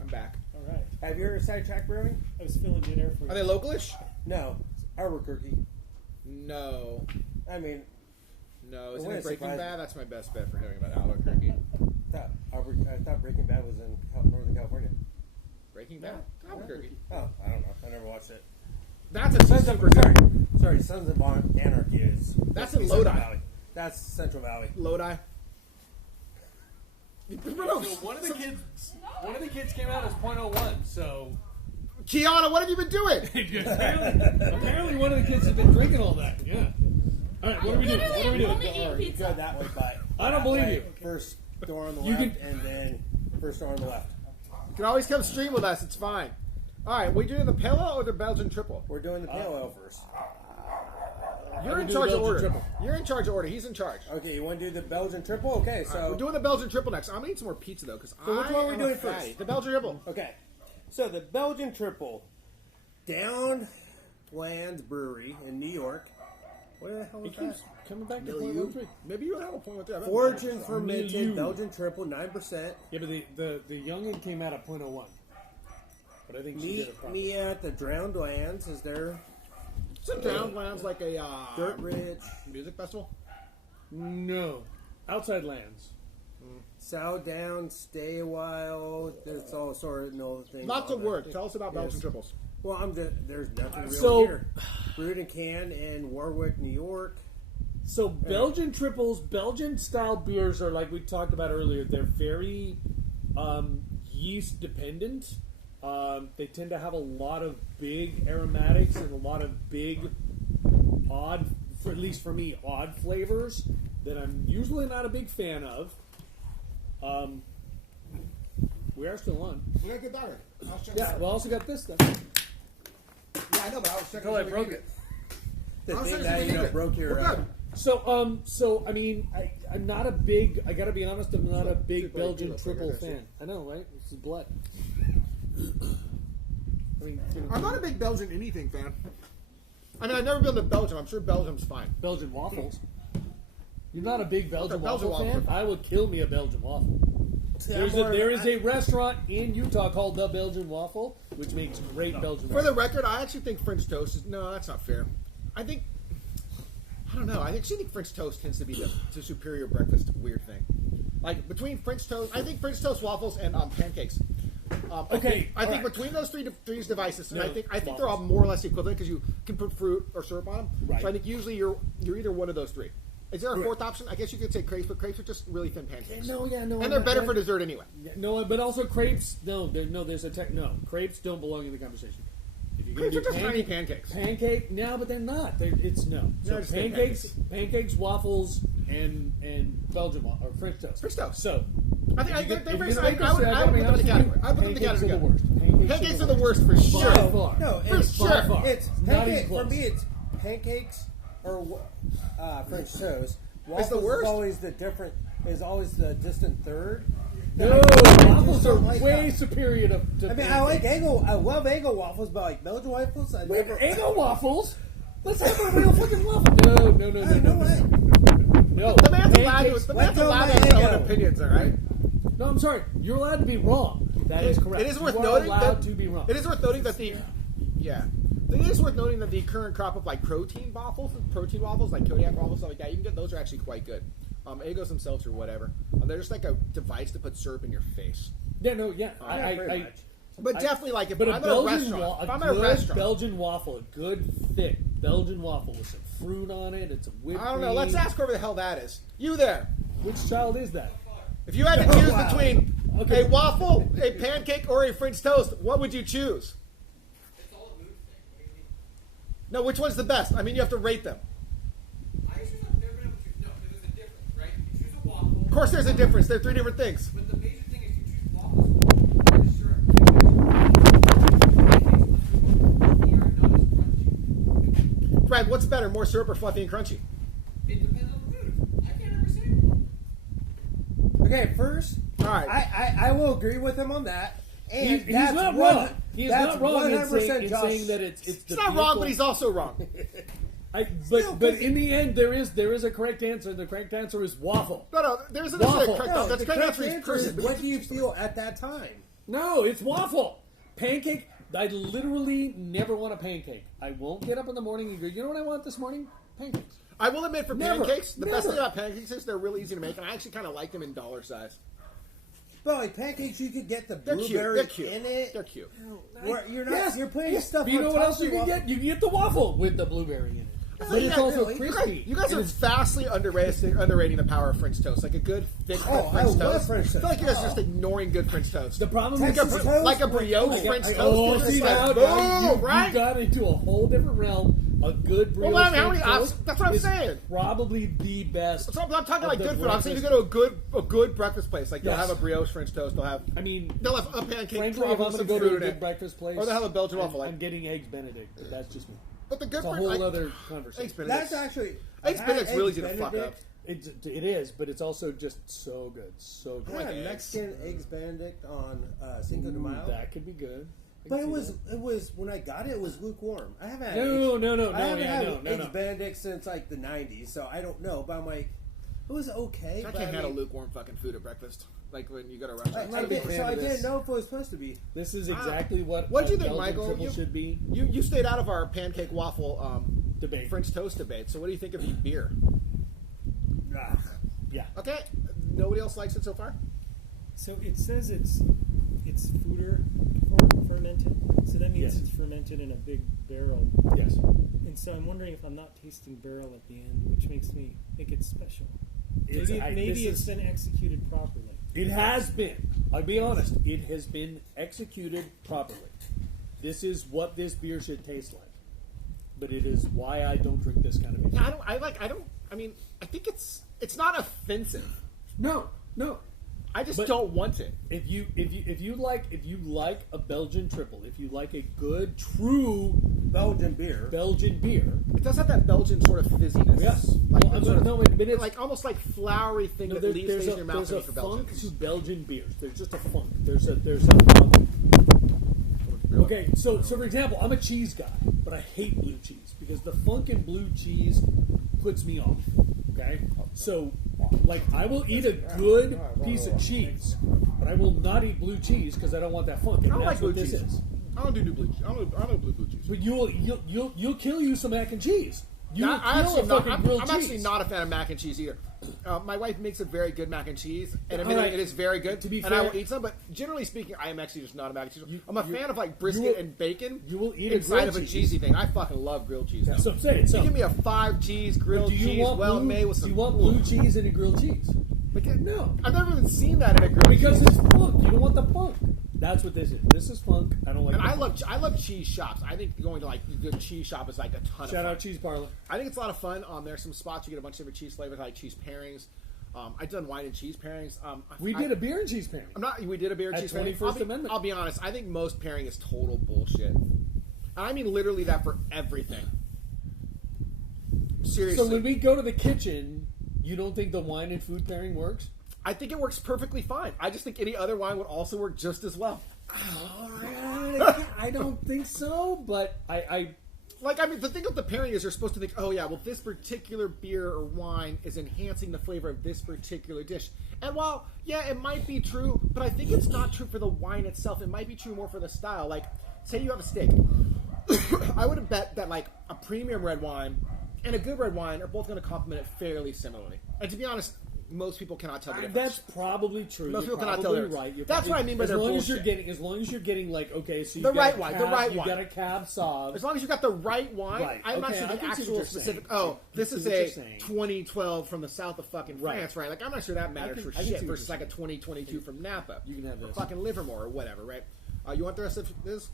I'm back. All right. Have you heard of Sidetrack Brewing? I was filling dead air for you. Are they localish? No, it's Albuquerque. No. I mean, No. Isn't Wait, it Breaking surprise- Bad? That's my best bet for hearing about Albuquerque. I thought Breaking Bad was in Northern California. Breaking Bad? Albuquerque. Oh, I don't know. I never watched it. That's a Sons super of Sorry, Sons of Anarchy is. That's in Central Lodi. Valley. That's Central Valley. Lodi. So one of the kids came out as .01. So Kiana, what have you been doing? apparently one of the kids has been drinking all that. Yeah. All right, what are we doing? What are we doing? Or you go that way, but I don't that believe way, you. First door on the You left, can- and then first door on the left. You can always come stream with us. It's fine. All right, we doing the Pale Ale or the Belgian Triple? We're doing the pale ale first. You're in do the charge of Belgian order. Triple. You're in charge of order. He's in charge. Okay, you want to do the Belgian triple? Okay, so We're doing the Belgian Triple next. I'm gonna eat some more pizza though, because So which one are we doing fatty. first? The Belgian Triple. okay, so the Belgian triple, Downlands Brewery in New York. What the hell He is keeps that? coming back to You? .13. Maybe you have a point with that. Foraged and Milieu. fermented Belgian triple, 9%. Yeah, but the youngin came out at .01. But I think she did it properly. Me at the Drowned Lands is there. Some Downlands like a Dirt Rich, music festival. No. Outside lands. Sow Down, Stay a While. There's all sort of no things. Lots on of that. words. Tell us about Belgian Yes. Triples. Well, there's nothing real So- here. Brewed and canned in Warwick, New York. So Belgian triples, Belgian style beers are like we talked about earlier. They're very yeast dependent. They tend to have a lot of big aromatics and a lot of big, odd for at least for me, odd flavors that I'm usually not a big fan of. We are still on. We got good battery. Yeah, we also got this stuff. Yeah, I know, but I was checking. Until I broke it. The I was thing saying that it's broke your. We're good. So I mean, I'm not a big. I gotta be honest. I'm not a big Belgian triple figure, fan. I know, right? This is blood. I mean, I'm not a big Belgian anything fan. I mean, I've never been to Belgium. I'm sure Belgium's fine. Belgian waffles. You're not a big Belgian Okay, Belgian waffle fan? waffles are I would kill me a Belgian waffle. There is a restaurant in Utah called the Belgian Waffle, which makes great Belgian For waffles. the record, I actually think French toast is no. That's not fair. I don't know. I actually think French toast tends to be the superior breakfast weird thing. Like between French toast, I think French toast, waffles, and pancakes. I think between those three devices, and No, I think waffles. they're all more or less equivalent because you can put fruit or syrup on them. Right. So I think usually you're either one of those three. Is there a fourth option? I guess you could say crepes, but crepes are just really thin pancakes. No, and I'm they're not- better for dessert anyway. No, but also crepes. There's a tech. No, crepes don't belong in the conversation. If you're Crepes gonna are do just tiny pancakes. Pancake, no, but they're not. It's no. So They're just thin pancakes, waffles, and Belgian waffle or French toast. French toast. So I think if you they're get- very if you're similar. gonna I would gotta put be them in honest the with you, category. I put them in the pancakes are the category. worst. Pancakes are the worst for By sure. far. No, For it's sure. By far. It's Not even pancake for close. me. It's pancakes or French toast. Waffles the worst? Is always the different. Is always the distant third. No, I waffles just are don't like way that. superior to I mean, pancakes. I like Eggo. I love Eggo waffles, but like Belgian waffles, I Wait, never. Eggo waffles? Let's have a real fucking waffle. No. No way. No, The man's allowed pancakes- to have my his own Eggo. opinions, all right? No, I'm sorry. You're allowed to be wrong. That is correct. It is worth you are noting allowed that to be wrong. It is worth noting that the it is worth noting that the current crop of like protein waffles, like Kodiak waffles, stuff like that, you can get those are actually quite good. Eggos themselves or whatever, they're just like a device to put syrup in your face. Yeah, no. Pretty much. But definitely, like if But I'm a at a Belgian restaurant, if I'm a at a good restaurant, Belgian waffle, a good thick Belgian waffle with some fruit on it. It's a whipped I don't know. cream. Let's ask whoever the hell that is. You there? Which child is that? If you had to choose Wow. between Okay. a waffle, a pancake, or a French toast, what would you choose? It's all a mood thing. What do you mean? No, which one's the best? I mean, you have to rate them. I choose a different. No, because there's a difference, right? You choose a waffle. Of course, there's a difference. They're three different things. But the major thing is you choose waffles for the syrup. Here, not as crunchy. Brad, what's better, more syrup or fluffy and crunchy? It depends on the mood. I can't ever say. Okay, first, All right. I will agree with him on that. And He's that's not one- wrong. He is that's not wrong in 100% saying, Josh. that it's the He's not wrong, but he's also wrong. But in the end, there is a correct answer. The correct answer is waffle. No, there's an Waffle. correct. No, That's the correct correct answer. answer is But what do you feel at that time? No, it's waffle. Pancake. I literally never want a pancake. I won't get up in the morning and go, you know what I want this morning? Pancakes. I will admit, for Never. pancakes, the best Never. thing about pancakes is they're really easy to make, and I actually kind of like them in dollar size. But like pancakes, you could get the They're cute. blueberry They're cute. in it. They're cute. Where you're not. Yes, You're putting yes. stuff. But you on know what top else you of can waffle. get? You can get the waffle with the blueberry in it. But it's Yeah, also really. crispy. You guys are vastly underrating the power of French toast. Like a good, thick Oh, French I love toast. French I feel toast. like you guys are just Oh. ignoring good French toast. The problem like is a, toast like a with- brioche French toast. Oh, is see just now, like, now boom, right? you got into a whole different realm. A good brioche Well, I mean, how French many toast options- that's what I'm is saying. Probably the best. So I'm talking of like the good food. I'm saying you breakfast- go to a good breakfast place. Like they'll Yes. have a brioche French toast. They'll have I mean, a pancake. frankly, if probably I'm going with to some go to fruit a in good it. breakfast place, Or they'll have a Belgian waffle, like- I'm getting eggs Benedict, but that's just me. But the good It's a French, whole like, other eggs conversation. Benedict. That's actually. Eggs I've had Benedict's really eggs easy to fuck up. Benedict. It is, but it's also just so good, so good. I had eggs. Mexican eggs Benedict on Cinco de Mayo. That could be good. I But can it see was when I got it was lukewarm. I haven't had No, eggs, no, no, I no, haven't yeah, had no, eggs no. Benedict since like the 90s, so I don't know. But I'm like, it was okay. I but can't handle mean, lukewarm fucking food at breakfast. Like when you go to a restaurant. not a big fan so of I this. didn't know if it was supposed to be. This is exactly what What'd you a think, Belgian Michael? triple You- should be. You stayed out of our pancake waffle Debate. French toast debate. So what do you think of the beer? Ah, yeah. Okay, nobody else likes it so far. So it says it's foeder fermented. So that means Yes. it's fermented in a big barrel. Yes. And so I'm wondering if I'm not tasting barrel at the end, which makes me think it's special. It's- Maybe this it's is- been executed properly. It has been. I'll be honest. It has been executed properly. This is what this beer should taste like. but it is why I don't drink this kind of beer. Yeah, I mean, I think it's not offensive. No. I just But- don't want it. If you like a Belgian triple, if you like a good true Belgian beer. Belgian beer, It does have that Belgian sort of fizziness. yes, Like, well, sort of, no, but it's like almost like flowery thing no, that stays in your mouth there's a for funk Belgians. to Belgian beers. There's just a funk. There's a funk. Okay, so for example, I'm a cheese guy, but I hate blue cheese because the funk in blue cheese puts me off. Okay, so like I will eat a good piece of cheese, but I will not eat blue cheese because I don't want that funk. And I don't that's like blue what this cheese. is. I don't do blue cheese. I don't do blue cheese. But you'll kill you some mac and cheese. You will I'm kill a fucking grilled I'm cheese. actually not a fan of mac and cheese either. My wife makes a very good mac and cheese, and All admittedly, right. it is very good. To be and I fair- will eat some, but generally speaking, I am actually just not a mac and cheese. I'm a you- fan of like you brisket will- and bacon. you will eat a inside grilled of a cheese. cheesy thing. I fucking love grilled cheese. That's what I'm saying. So, You give me a 5 cheese grilled do you cheese, want well blue, made with do some. you want blue cheese in a grilled cheese? But No. I've never even seen that in a grilled Because cheese. it's funk. You don't want the funk. That's what this is. This is funk. I don't like. And the I funk. love cheese shops. I think going to like a good cheese shop is like a ton of Shout fun. out Cheese Parlor. I think it's a lot of fun. There's some spots you get a bunch of different cheese flavors, like cheese pairings. I've done wine and cheese pairings. We did a beer and cheese pairing. We did a beer and At cheese pairing. 21st Amendment. I'll be honest. I think most pairing is total bullshit. I mean, literally that for everything. Seriously. So when we go to the kitchen, you don't think the wine and food pairing works? I think it works perfectly fine. I just think any other wine would also work just as well. I don't think so, but I Like, I mean, the thing with the pairing is you're supposed to think, oh yeah, well, this particular beer or wine is enhancing the flavor of this particular dish. And while, yeah, it might be true, but I think it's not true for the wine itself. It might be true more for the style. Like, say you have a steak. I would have bet that, like, a premium red wine and a good red wine are both going to complement it fairly similarly. And to be honest, most people cannot tell the difference. that's probably true. Most You're people cannot probably tell the right. difference. You're That's probably- what I mean by as their long as you're bullshit. getting, as long as you're getting like okay, so The you've got right a wine, cab, the right you've wine. got a cab sauv. As long as you got the right wine, Right. I'm not Okay, sure I the can see what actual you're specific. saying. Oh, this see is what you're a saying. 2012 from the south of fucking Right. France, right? Like, I'm not sure that matters can- for I can shit see what versus you're like a 2022 from Napa. You can have or this. fucking Livermore or whatever, right? You want the rest of this?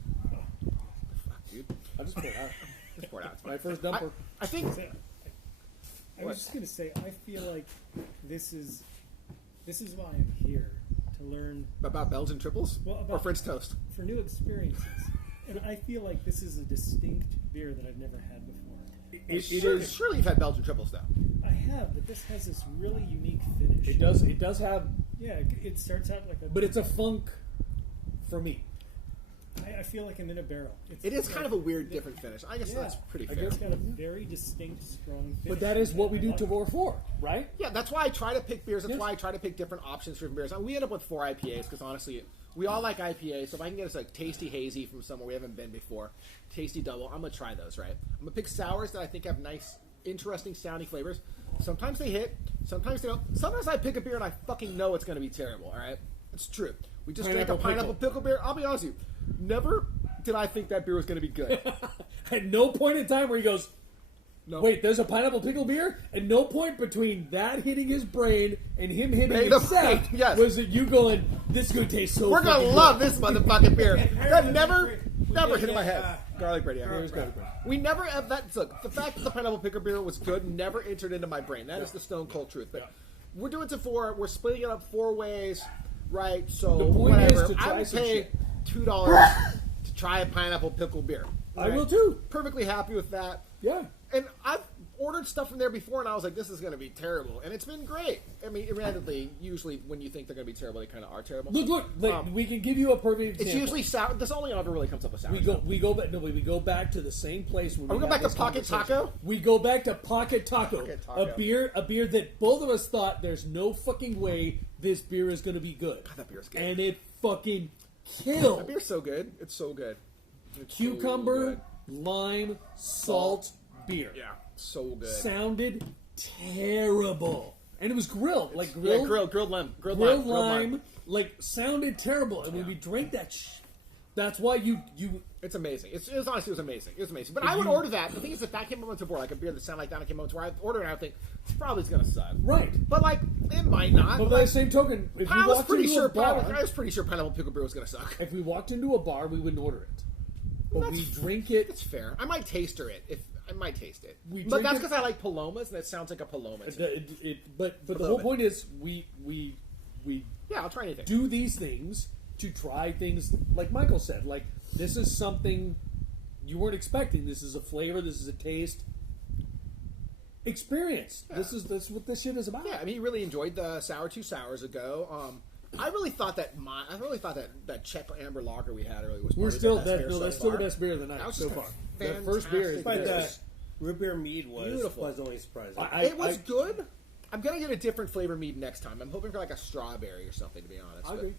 Fuck, dude. I just put it out. Just pour it out. It's My fine. first dumper. I think. I was just going to say, I feel like this is why I'm here, to learn About Belgian triples Well, or about- French toast. for new experiences. And I feel like this is a distinct beer that I've never had before. It Surely, is. surely you've had Belgian triples though. I have, but this has this really unique finish. It does. It does have, Yeah, it starts out like a. but it's a funk for me. I feel like I'm in a barrel. It is kind of a weird, different finish. I guess Yeah. that's pretty I fair. guess- It's got a very distinct, strong finish. But that is what we I do love it. Tavour for, right? Yeah, that's why I try to pick beers. That's Yes. why I try to pick different options for beers. And we end up with 4 IPAs because honestly, we all like IPAs. So if I can get us a tasty hazy from somewhere we haven't been before, tasty double, I'm gonna try those. Right? I'm gonna pick sours that I think have nice, interesting sounding flavors. Sometimes they hit, sometimes they don't. Sometimes I pick a beer and I fucking know it's gonna be terrible. All right, it's true. We just drank a pineapple pickle beer. I'll be honest with you, never did I think that beer was gonna be good. At no point in time where he goes, No. wait, there's a pineapple pickle beer? At no point between that hitting his brain and him hitting Made his him- set yes. was it you going, this is going to taste so We're gonna fucking love good. this motherfucking beer. That never hit in my head. Garlic bread, yeah. Here's garlic bread. We never have that. Look, the fact that the pineapple pickle beer was good never entered into my brain. That is the stone cold truth. But we're doing it to 4. We're splitting it up 4 ways, right? So The point whatever. is to try I would some pay shit. $2 to try a pineapple pickle beer. I will too. Perfectly happy with that. Yeah. And I've ordered stuff from there before, and I was like, this is going to be terrible. And it's been great. I mean, admittedly, usually when you think they're going to be terrible, they kind of are terrible. Look, we can give you a perfect example. It's usually sour. This only ever really comes up with sour. we go back. No, we go back to the same place. Where Are we had going back to this Pocket conversation. Taco? We go back to Pocket Taco, Pocket Taco. a beer that both of us thought there's no fucking way this beer is going to be good. God, that beer's good. And it fucking That killed. beer's so good. It's so good. It's so Cucumber, good. lime, salt beer. Yeah, so good. Sounded terrible, and it was grilled, like Yeah, grilled, grilled lime. Grilled grilled lime. lime, like sounded terrible. And when we drank that, that's why you. It's amazing. It was honestly, it was amazing. It was amazing. But I would order that. The thing is, if that came up on Tavour, like a beer that sounded like that, and came up to where I order it, and I would think it's probably going to suck. Right. But like, it might not. But by the same token, if I we was walked pretty into sure. a bar, I was pretty sure pineapple pickle beer was going to suck. if we walked into a bar, we wouldn't order it. But we That's- drink it. It's fair. I might taster it if I might taste it. We But drink that's it- because I like Palomas, and it sounds like a Paloma. to me. But the little whole bit. point is we Yeah, I'll try anything. do these things to try things like Michael said. Like, this is something you weren't expecting. This is a flavor. This is a taste. Experience. Yeah. That's what this shit is about. Yeah, I mean, he really enjoyed the Sour 2 Sours ago. I really thought that that Czech Amber Lager we had earlier was We're probably still the best beer so that's still the far. best beer of the night That was so just a far. That first beer is fantastic But beer. the root beer mead was Beautiful. pleasantly surprising. It was good. I'm gonna get a different flavor mead next time. I'm hoping for like a strawberry or something, to be honest. I but agree.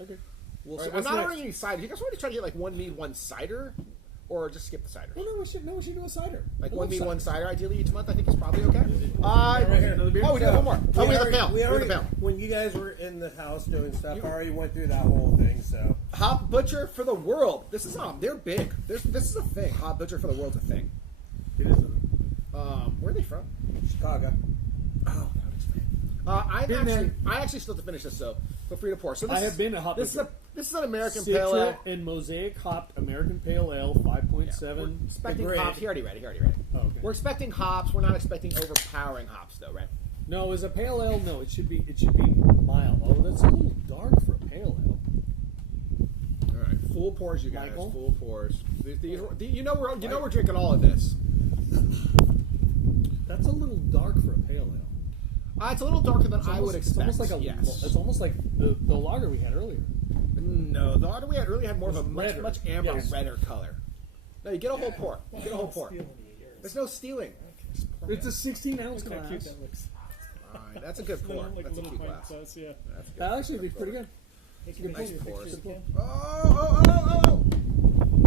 I agree. We'll All see. right, I'm what's not next? ordering any cider. You guys want to try to get like one mead, one cider, or just skip the cider? Well, no, we should do a cider. Like I one love meat, cider. one cider, ideally each month. I think is probably okay. Right here, another beer? Oh, we do have one more. Oh, we have the pail. We have the pail. When you guys were in the house doing stuff, I already went through that whole thing. So Hop Butcher for the World. This is they're big. This is a thing. Hop Butcher for the World's a thing. It is. Where are they from? Chicago. Oh, that would explain. I actually still have to finish this, so feel free to pour. So this, I have been a Hop This Butcher. is an American Pale Citra Ale. and Mosaic hopped American Pale Ale 5.7. Expecting the grade. hops. He already read it. Oh, okay. We're expecting hops. We're not expecting overpowering hops, though, right? No, is a pale ale? No, it should be mild. Oh, that's a little dark for a pale ale. All right, full pours, you guys. Michael? Full pours. You know we're drinking all of this. That's a little dark for a pale ale. It's a little darker than I would It's expect. almost like yes. the lager we had earlier. No, the lager we had earlier had more of a It's much, redder. much amber, Yes. redder color. No, you get a whole pour. You get a whole pour. Steal any of yours. There's no stealing. It's a 16-ounce Look how cute glass. that looks. All right, that's a good pour. Like That's a little cute pint glass. size, yeah. That's good. That actually be pretty good. Hey, can good you nice take your pours. pictures again? Oh,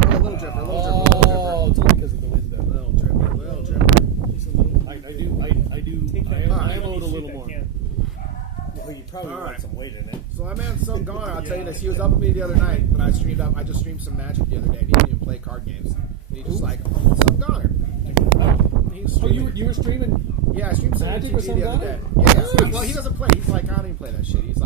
a little dripper, a little dripper, Oh, it's only because of the wind, though. little dripper, little dripper. Just a little. I am owed a little more. Well, you probably All want right. some weight in it. So my man's so gone. I'll tell you this. He was up with me the other night, but I just streamed some Magic the other day. And he didn't even play card games. And he just like, oh, some goner. He was Oh, streaming. you were streaming? Yeah, I streamed some Magic MTG with some the other guy? day. Yeah, Nice. well, he doesn't play. He's like, I don't even play that shit. He's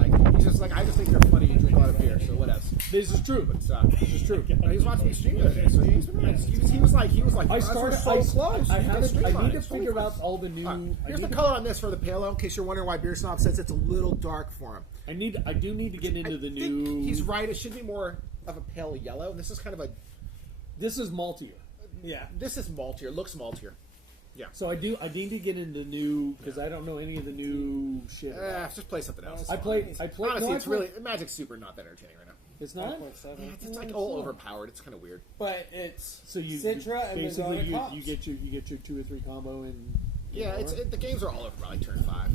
just like, I just think you're funny. You drink a lot of beer, so what else? This is true. This is true. He was watching me stream the other day, so he's been nice. He was like, I "Us, we're started. so close. I You have can it. stream I on need to it. It's totally figure fine." out all the new. All right, I here's need the to- color on this for the pale ale, in case you're wondering why Beer Snob says it's a little dark for him. I do need to get into the think new. he's right. It should be more of a pale yellow. This is kind of a. This is maltier. Yeah. This is maltier. Looks maltier. So I need to get into new because I don't know any of the new shit. Just play something else. I play. Honestly, no, I it's play- really Magic's super not that entertaining right now. It's not. 5.7. It's like all overpowered. It's kind of weird. But it's So you Citra and basically Exotic hops. you get your 2 or 3 combo and. Yeah, the games are all over by like turn 5.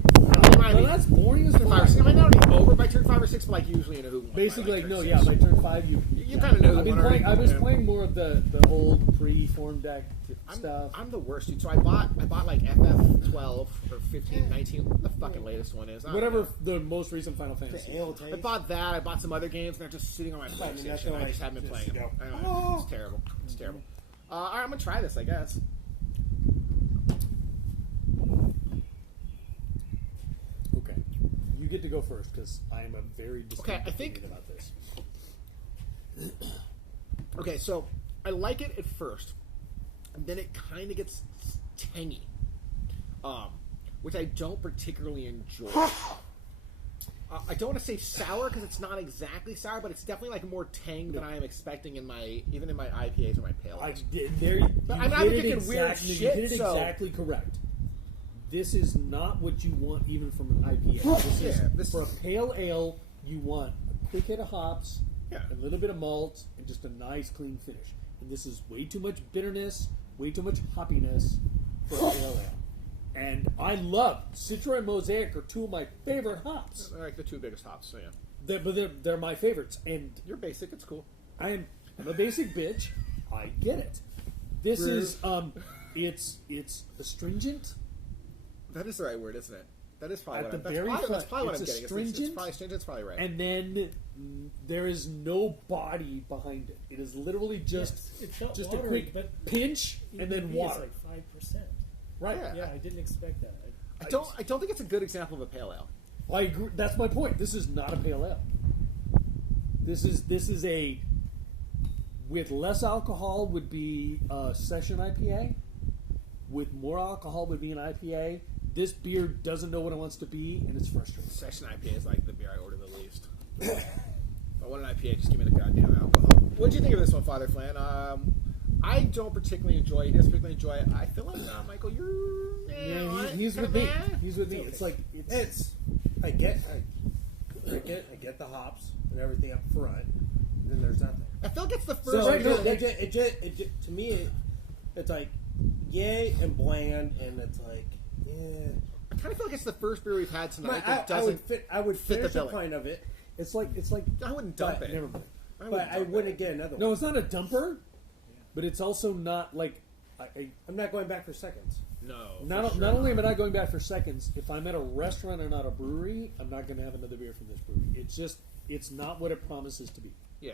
Well, that's boring as turn 5 or 6. fuck. I might not be over by turn 5 or 6, but like usually you know who won. Basically, by, like, no, turn yeah. 6. By turn 5, you kind of know I've the been winner. playing. I was Yeah. playing more of the old pre-form deck stuff. I'm the worst, dude. So I bought like FF12 or 15, 19. What the fucking latest one is? I don't Whatever know. the most recent Final Fantasy. the ale I taste. bought that. I bought some other games, and they're just sitting on my mean, PlayStation. that's I what just haven't been just playing them. go, I don't know. It's terrible. It's terrible. All right, I'm gonna try this, I guess. Okay, you get to go first because I am a very distinct I think- opinion about this. Okay, so I like it at first, and then it kind of gets tangy, which I don't particularly enjoy. I don't want to say sour because it's not exactly sour, but it's definitely like more tang than I am expecting in my IPAs or my pale ales. I'm not picking weird You shit, did it so- exactly correct. This is not what you want even from an IPA. For a pale ale, you want a quick hit of hops, a little bit of malt, and just a nice clean finish. And this is way too much bitterness, way too much hoppiness for a pale ale. And I love Citra and Mosaic are 2 of my favorite hops. They're like the 2 biggest hops, so yeah. They're my favorites, and You're basic, it's cool. I'm a basic bitch. I get it. This is it's astringent. That is the right word, isn't it? That is probably At what the I'm, very that's front, probably what it's I'm getting. It's astringent, probably astringent. It's probably right. And then there is no body behind it. It is literally just Yes, it felt just a watery, quick but pinch and then ABV is water. like 5%. Right. Yeah, I didn't expect that. I don't think it's a good example of a pale ale. I agree. That's my point. This is not a pale ale. This is a with less alcohol would be a session IPA, with more alcohol would be an IPA. This beer doesn't know what it wants to be, and it's frustrating. Session IPA is like the beer I order the least. If I want an IPA, just give me the goddamn alcohol. What do you think of this one, Father Flan? I don't particularly enjoy it. He doesn't particularly enjoy it. I feel like, Michael, you're... Yeah, he's with me. He's with me. It's like... I get the hops and everything up front. Then there's nothing. I feel like it's the first... So beer to me, it's like yay and bland, and it's like yeah. I kind of feel like it's the first beer we've had tonight that I doesn't I would fit the finish a billing. pint of it, It's like I wouldn't dump it. never mind. but I wouldn't get another one. No, it's not a dumper, but it's also not like I'm not going back for seconds. No. not only am I not going back for seconds. If I'm at a restaurant or not a brewery, I'm not going to have another beer from this brewery. It's not what it promises to be. Yeah.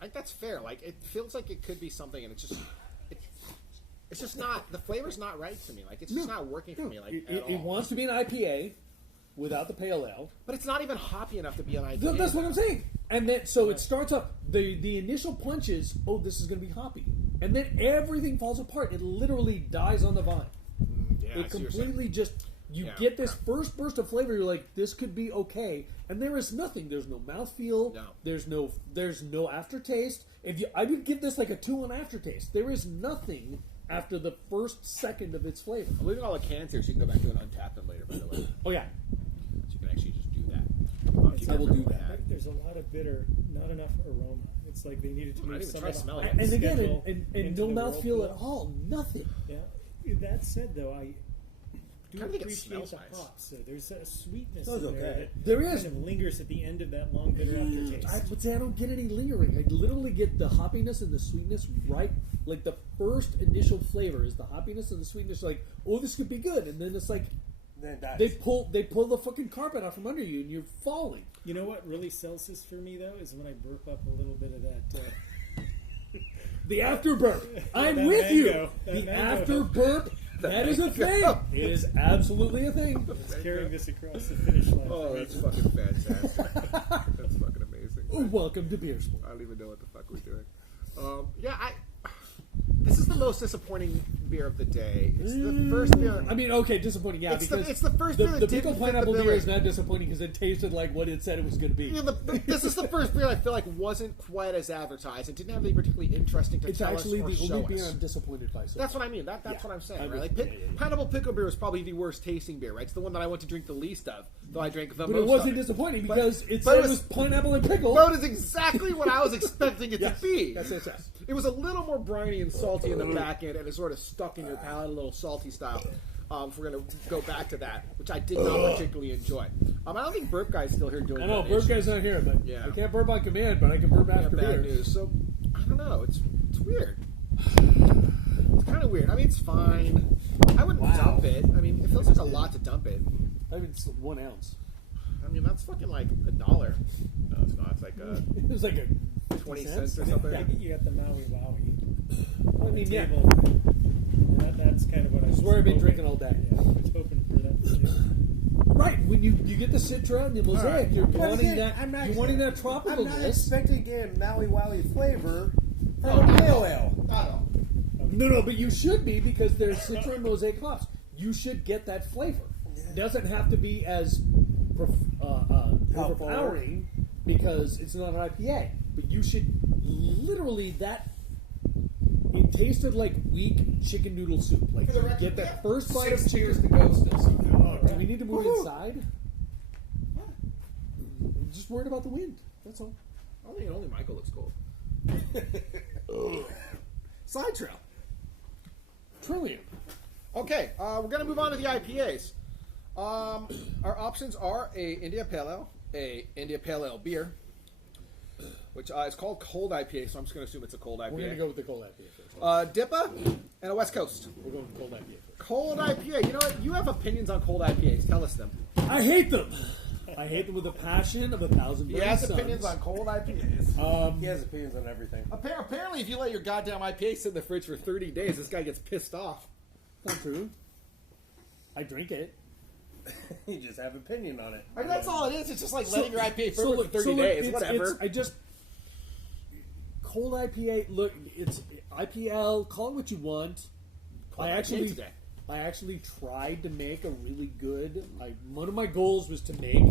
I think that's fair. Like, it feels like it could be something, and it's just not... The flavor's not right to me. Like, it's just not working for me, like, at all. It wants to be an IPA without the pale ale. But it's not even hoppy enough to be an IPA. That's what I'm saying. And then, so it starts off, the initial punch is, oh, this is going to be hoppy. And then everything falls apart. It literally dies on the vine. Yeah, I It see what you're saying. completely just, you Yeah. get this first burst of flavor, you're like, this could be okay. And there is nothing. There's no mouthfeel. No. There's no aftertaste. I would give this like a 2 on aftertaste. There is nothing after the first second of its flavor. I'm leaving all the cans here so you can go back to and untap them later, by the way. Oh, yeah. So you can actually just do that. I will do that. There's a lot of bitter, not enough aroma. It's like they needed to I make didn't even some try of the smelling hop it. And again, schedule and into no the mouthfeel at whirlpool. all. Nothing. Yeah. That said, though, I do Kinda think it appreciate smells the nice. hops. So there's a sweetness Smells in there okay. that There is. kind of lingers at the end of that long bitter aftertaste. I would say I don't get any lingering. I literally get the hoppiness and the sweetness right. Like the first initial flavor is the hoppiness and the sweetness. Like, oh, this could be good, and then it's like Then it dies. they pull the fucking carpet out from under you, and you're falling. You know what really sells this for me, though, is when I burp up a little bit of that. The afterburp. I'm that with you. mango. That The mango. afterburp. That is a thing. It is absolutely a thing. It's carrying this across the finish line. Oh, for me. that's fucking fantastic. That's fucking amazing. Oh, welcome to Beer Sport. I don't even know what the fuck we're doing. This is the most disappointing beer of the day. It's the first beer. I mean, okay, disappointing, yeah, It's because it's the first the beer that the didn't pickled fit the pineapple beer billing. is not disappointing because it tasted like what it said it was going to be. You know, this is the first beer I feel like wasn't quite as advertised. It didn't have anything particularly interesting to It's tell actually us or the show only beer us. I'm disappointed by. So That's far. what I mean. That's Yeah. what I'm saying, I'm right? with Like, you. Yeah. pineapple pickle beer was probably the worst tasting beer, right? It's the one that I want to drink the least of, though I drank the But most it wasn't of it. disappointing But- because it but said it it was was- pineapple and pickle. That is exactly what I was expecting it Yes. to be. Yes, yes, yes. It was a little more briny and salty in the back end, and it sort of stuck in your palate a little salty style. If we're going to go back to that, which I did not particularly enjoy. I don't think Burp Guy's still here doing I know, donations. Burp Guy's not here, but Yeah. I can't burp on command, but I can burp Yeah, after bad beer. news. So, I don't know. It's weird. It's kind of weird. I mean, it's fine. I wouldn't dump it. I mean, it feels like a lot to dump it. I mean, it's 1 ounce. I mean, that's fucking like $1. No, it's not. It's like It was like a 20 cents? cents or something. Yeah, you got the Maui Wowie. I mean, yeah. Table. That's kind of what I was where I've been hoping- drinking all day. Yeah, I was hoping for that. too. Right, when you get the Citra and the Mosaic, you're But wanting again, that. I'm not- You're wanting that I'm not tropicalness. expecting to get a Maui Wowie flavor from a pale ale. No, but you should be because there's Citra and Mosaic hops. You should get that flavor. It doesn't have to be as overpowering because it's not an IPA. But you should literally that. It tasted like weak chicken noodle soup. Like you get that first bite of Cheers chicken. to ghost us. Do we need to move inside? I'm just worried about the wind. That's all. I don't think only Michael looks cold. Side trail. Trillium. Okay, we're going to move on to the IPAs. Our options are a India Pale Ale, a India Pale Ale beer, which is called Cold IPA, so I'm just going to assume it's a cold IPA. We're going to go with the cold IPA first. Dippa, and a West Coast. We're going with cold IPA first. Cold IPA. You know what? You have opinions on cold IPAs. Tell us them. I hate them. I hate them with a passion of 1,000 He burning has suns. opinions on cold IPAs. He has opinions on everything. Apparently, if you let your goddamn IPA sit in the fridge for 30 days, this guy gets pissed off. Not true. I drink it. You just have opinion on it. I mean, that's all it is. It's just like letting your IPA so ferment look- for 30 so look, days. it's- Whatever. it's- I just cold IPA. Look, it's IPL. Call it what you want. cold I IPA today. actually tried to make a really good. One of my goals was to make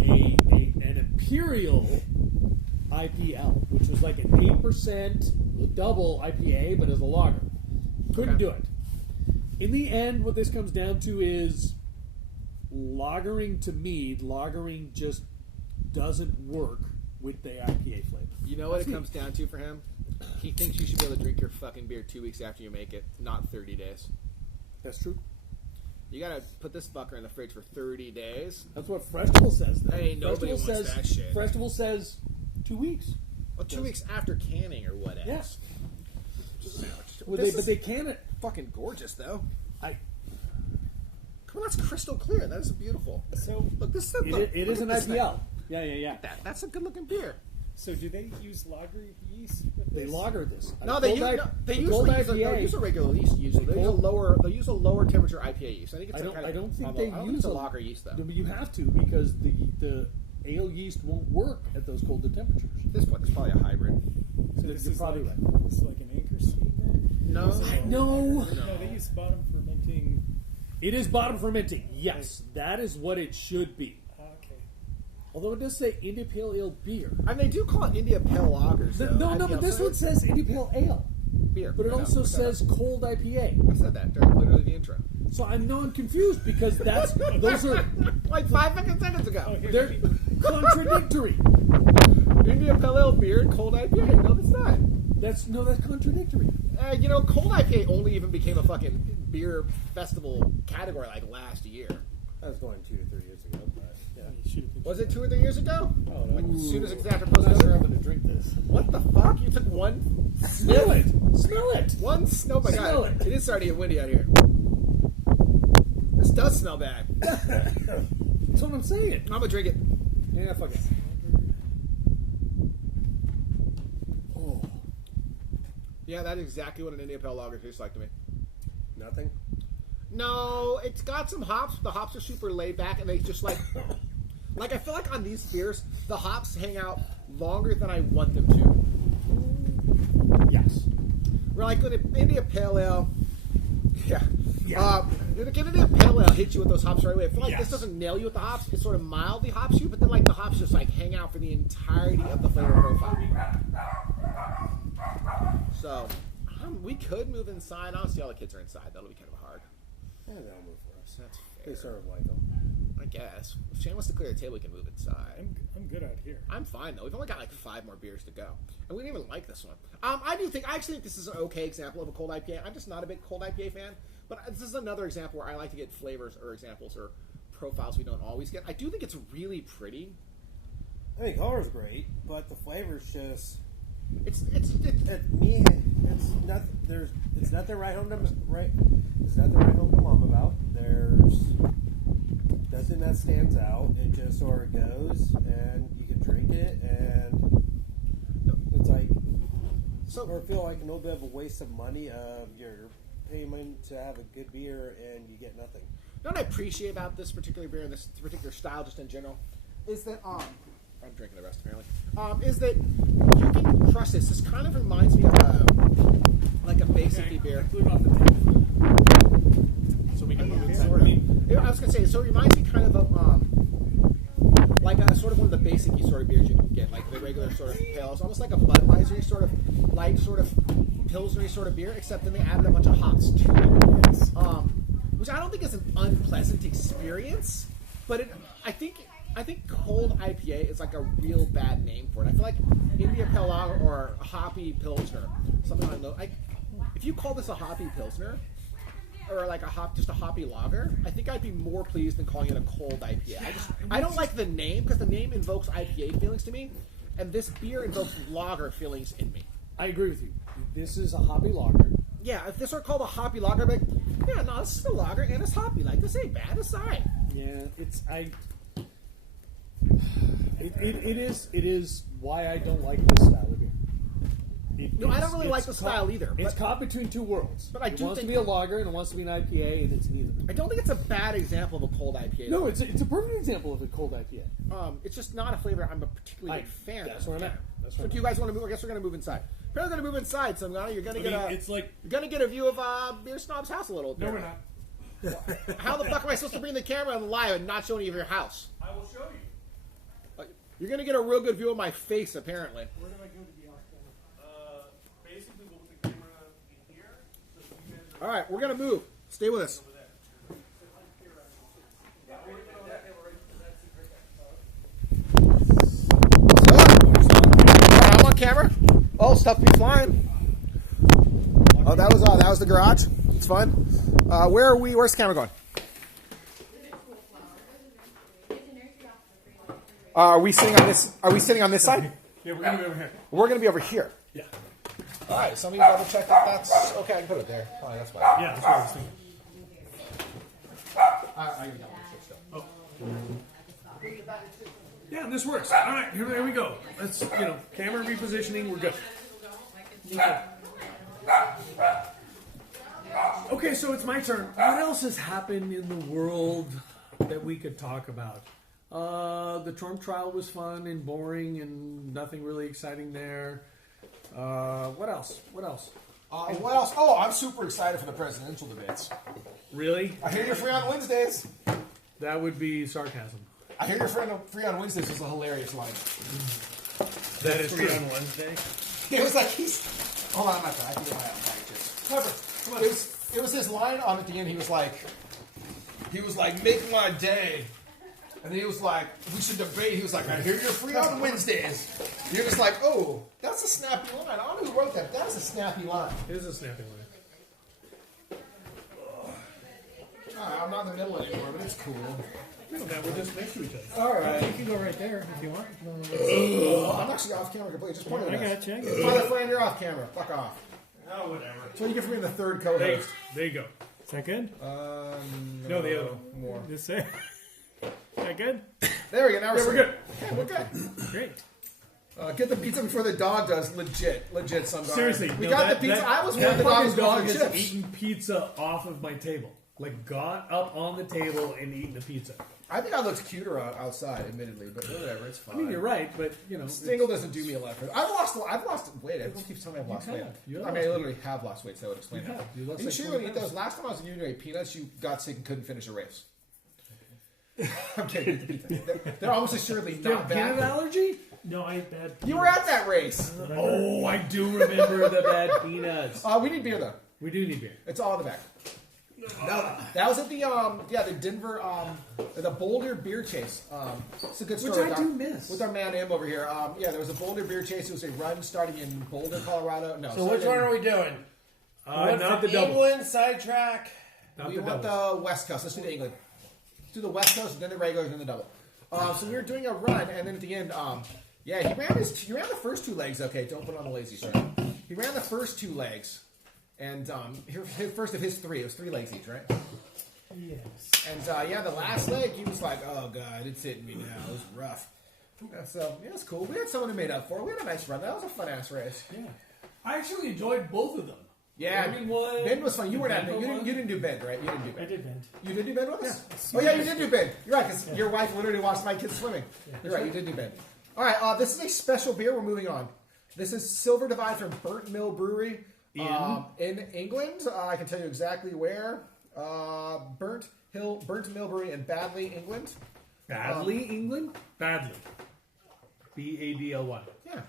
an imperial IPL, which was like an 8% double IPA, but as a lager. Couldn't do it. In the end, what this comes down to is lagering to me. Lagering just doesn't work with the IPA flavor. You know what it comes down to for him? He thinks you should be able to drink your fucking beer 2 weeks after you make it, not 30 days. That's true. You gotta put this fucker in the fridge for 30 days. That's what Festival says. Though. Hey, nobody Festival wants says, that shit. Festival says 2 weeks. Well, 2 weeks after canning or whatever. Yes. Well, But they can it. Fucking gorgeous, though. I. Come on, that's crystal clear. That is beautiful. So, Look, this is It is an IPL. Yeah. That's a good-looking beer. so do they use lager yeast with They this? lager this. No, The they cold usually use a regular yeast usually. They use a lower temperature IPA yeast. I think it's I don't think I they don't think use it's a lager yeast though. You have to because the ale yeast won't work at those colder temperatures. At this point, there's probably a hybrid. So this You're is probably like, right. This is like an anchor seed then? No. No. No, they use bottom fermenting. It is bottom fermenting. Yes, that is what it should be. Okay. Although it does say India Pale Ale beer. I mean, they do call it India Pale Lagers. though. But this one says India Pale Ale. beer. But it I know, also look that says cold IPA. up. I said that during literally the intro. So I'm confused because those are Like 5 fucking seconds ago. Here, they're contradictory. India Pale Ale beer and cold IPA. No, that's not. That's contradictory. Cold IPA only even became a fucking beer festival category like last year. I was going 2 to 3 years ago, but yeah. You should have been. Was it 2 or 3 years ago? Oh, Like, as soon as it's after I'm not post sure I'm going to drink this. What the fuck? You took one Smell it. Smell it. One oh my Smell god. it. It is starting to get windy out here. This does smell bad. That's what I'm saying. I'm gonna drink it. Yeah, fuck it. Oh. Yeah, that's exactly what an India Pale Lager tastes like to me. Nothing? No, it's got some hops. The hops are super laid back, and they just like I feel like on these beers, the hops hang out longer than I want them to. Yes. We're like an India Pale Ale. Yeah. Yeah. An India Pale Ale hits you with those hops right away. I feel like Yes. this doesn't nail you with the hops. It sort of mildly hops you, but then like the hops just like hang out for the entirety of the flavor profile. So we could move inside. Honestly, all the kids are inside. That'll be kind of hard. Yeah, they'll move for us. That's They fair. sort of like them. I guess. If Shane wants to clear the table, we can move inside. I'm good out here. I'm fine though. We've only got like 5 more beers to go, and we didn't even like this one. I actually think this is an okay example of a cold IPA. I'm just not a big cold IPA fan, but this is another example where I like to get flavors or examples or profiles we don't always get. I do think it's really pretty. I think color's great, but the flavor's just It's me. It's not. It's nothing right home to right. It's nothing right home to mom about. There's nothing that stands out. It just sort of goes, and you can drink it, and it's like or feel like a little bit of a waste of money of your payment to have a good beer, and you get nothing. You know what I appreciate about this particular beer and this particular style, just in general, is that I'm drinking the rest apparently. Is that you can crush this. This kind of reminds me of like a basic beer. Clear off the table. So we can move inside. Sort of. I was gonna say, so it reminds me kind of like a sort of one of the basic sort of beers you can get, like the regular sort of pales, almost like a Budweiser sort of light sort of pilsnery sort of beer, except then they added a bunch of hops to it. Which I don't think is an unpleasant experience, but I think cold IPA is like a real bad name for it. I feel like India Pale Lager or hoppy pilsner, something like that. If you call this a hoppy pilsner or like just a hoppy lager, I think I'd be more pleased than calling it a cold IPA. I don't like the name because the name invokes IPA feelings to me, and this beer invokes lager feelings in me. I agree with you. This is a hoppy lager. Yeah, if this were called a hoppy lager, I'd be like, yeah, no, this is a lager and it's hoppy. Like, this ain't bad. It's alright. Yeah, It is why I don't like this style of beer. No, I don't really like the style either. It's But caught between two worlds. But I it do wants to think- be a lager and it wants to be an IPA, and it's neither. I don't think it's a bad example of a cold IPA. No, it's a perfect example of a cold IPA. It's just not a flavor I'm a particularly big fan That's of. where I'm at. That's So where if you guys want to move, I guess we're going to move inside. Apparently, going to move inside. So now you're going to get a. it's like You're going to get a view of Beer Snob's house a little. no, bit. we're not. How the fuck am I supposed to bring the camera on live and not show any of your house? I will show you. You're going to get a real good view of my face, apparently. Where do I go to the off camera? Basically, we'll put the camera in here. So you guys All right, we're going to move. Stay with us. I'm on camera. Oh, stuff be flying. Oh, that was the garage. It's fun. Where are we? Where's the camera going? Are we sitting on this? Are we sitting on this side? Yeah, we're gonna be over here. We're going to be over here. Yeah. All right. So let me double check that that's okay. I can put it there. All right, that's fine. Yeah, that's what I was thinking. I can double check stuff. Yeah, this works. All right, here we go. Let's, camera repositioning. We're good. Okay, so it's my turn. What else has happened in the world that we could talk about? The Trump trial was fun and boring and nothing really exciting there. What else? What else? Oh, I'm super excited for the presidential debates. Really? I hear you're free on Wednesdays. That would be sarcasm. I hear you're free on Wednesdays was a hilarious line. That is Free true. on Wednesday. It was like he's. Hold on, I'm not done. I can get my own packages. Clever. It was his line on at the end. He was like, make my day. And then he was like, we should debate. He was like, I hear you're free on Wednesdays. You're just like, oh, that's a snappy line. I don't know who wrote that. That's a snappy line. It is a snapping line. I'm not in the middle anymore, but it's cool. We're just next to each other. All right. You can go right there if you want. I'm actually off camera completely. Just point I at us. got you. Father Fran, you're off camera. Fuck off. Oh, whatever. So you get for being the third There, co-host. there you go. Is that good? No, the other one. More. Just say. Is that good? There we go. Now Yeah, we're good. Okay, we're good. Great. Get the pizza before the dog does. Legit, some guy. Seriously, we no, got that- the pizza. that- I was that worried the dog fucking was going dog for has chips. eaten pizza off of my table. Like, got up on the table and eaten the pizza. I think I looked cuter outside, admittedly, but whatever, it's fine. I mean, you're right, but, Stingle doesn't do me a lot. I've lost weight. Everyone keeps telling me I've lost weight. have. You have I lost literally have lost weight, so that would explain You it. have. You lost You like sure 20 when you eat those? pounds. Last time I was in you ate peanuts, you got sick and couldn't finish a race. I'm kidding. They're almost assuredly Do you have not a peanut bad. allergy? No, I had bad. You were at that race. Oh, I do remember the bad peanuts. We need beer, though. We do need beer. It's all in the back. No, that was at the Denver, the Boulder Beer Chase. It's a good story. Which I with do our, miss. With our man M over here. There was a Boulder Beer Chase. It was a run starting in Boulder, Colorado. No, So which one are we doing? Not the double. England sidetrack. Not We the want double. the West Coast. Let's do the England. Let's do the West Coast, then the regular, then the double. So we were doing a run, and then at the end, he ran the first two legs. Okay, don't put on the lazy shirt. He ran the first two legs, and his first of his three. It was 3 legs each, right? Yes. And the last leg, he was like, "Oh God, it's hitting me now. It was rough." So it was cool. We had someone who made up for it. We had a nice run. That was a fun ass race. Yeah. I actually enjoyed both of them. Yeah, I mean, what? Ben was fun. You weren't at Ben you was didn't do Ben, right? You didn't do I Ben. did bend. You did do Ben with us? Oh, yeah, you did do Ben. You're right, because your wife literally watched my kids swimming. You're right, you did do Ben. All right, this is a special beer. We're moving on. This is Silver Divide from Burnt Mill Brewery in England. I can tell you exactly where. Burnt Mill Brewery in Badley, England. Badly, England? Badly. B-A-D-L-Y. Yeah.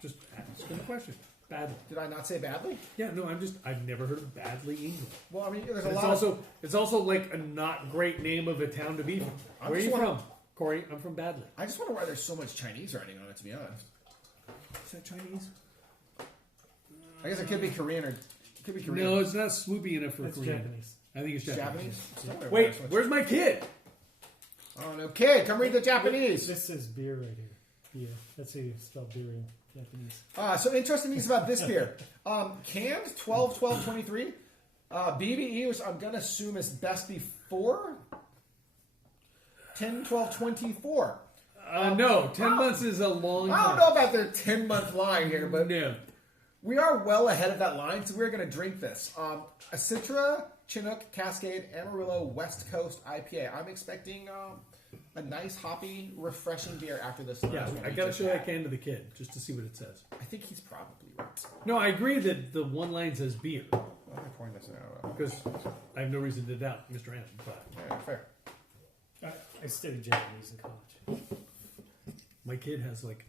Just asking a question. Badly. Did I not say Badley? Yeah, no, I've never heard of Badly, England. Well, I mean, there's a And lot it's also like a not great name of a town to be from. Where are you from? Corey, I'm from Badly. I just wonder why there's so much Chinese writing on it, to be honest. Is that Chinese? I guess it could be Korean or it could be Korean. No, it's not swoopy enough for That's Korean. Japanese. I think it's Japanese. Japanese? Wait, where's my kid? Oh, no. Kid, come read the Japanese. This is beer right here. Yeah, that's how you spell beer in Japanese. So interesting things about this beer. Canned 12-12-23. BBE, which I'm going to assume is best before 10-12-24. No, 10 months is a long I time. don't know about their 10-month line here, but No. We are well ahead of that line, so we're going to drink this. A Citra, Chinook, Cascade, Amarillo, West Coast IPA. I'm expecting a nice, hoppy, refreshing beer after this. Yeah, I got to show that can to the kid just to see what it says. I think he's probably right. No, I agree that the one line says beer Why am I pouring this out? because I have no reason to doubt Mr. M. But Yeah, fair. I studied Japanese in college. my kid has like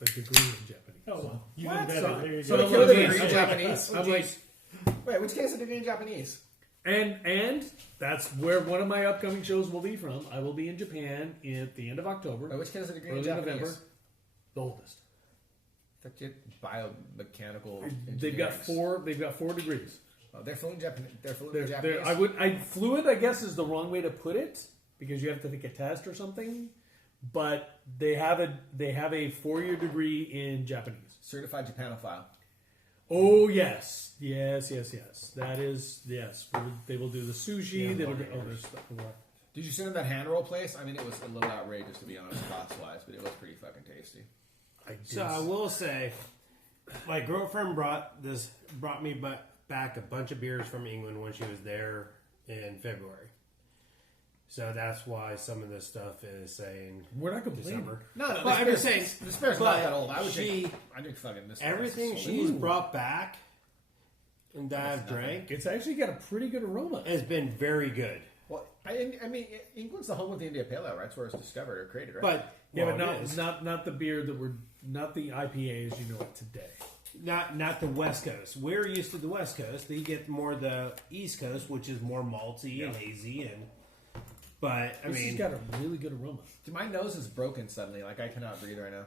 a degree in Japanese. Oh, well. You What? did better. There you So go. I'm Kill like, the I'm degree in like- Japanese. I'm like, Wait, which case a degree in Japanese? and that's where one of my upcoming shows will be from. I will be in Japan at the end of October, Wait, which case a degree in early Japanese? November. The oldest. That's it. Biomechanical. They've got engineering. They've got 4 degrees. Oh, they're fluent Japanese. They're fluent They're, in Japanese. fluent, I guess, is the wrong way to put it because you have to take a test or something. But they have a 4-year degree in Japanese. Certified Japanophile. Oh yes. That is yes. They will do the sushi. They will do there's stuff. Did you send them that hand roll place? I mean, it was a little outrageous to be honest, cost wise, but it was pretty fucking tasty. I did. So I will say, my girlfriend brought me back a bunch of beers from England when she was there in February. So that's why some of this stuff is saying We're not complaining. December. No, But I'm just saying, this beer's but not that old. I she- drink fucking this. everything This is she's so- brought back and that I've drank It's actually got a pretty good aroma. has been very good. Well, I mean, England's the home of the India Pale Ale, right? It's where it's discovered or created, right? But Yeah, well, but it is. not the beer that we're not the IPA as you know it today. Not the West Coast. We're used to the West Coast. They get more the East Coast, which is more malty and hazy, and but I This mean, has got a really good aroma. Dude, my nose is broken suddenly. Like I cannot breathe right now.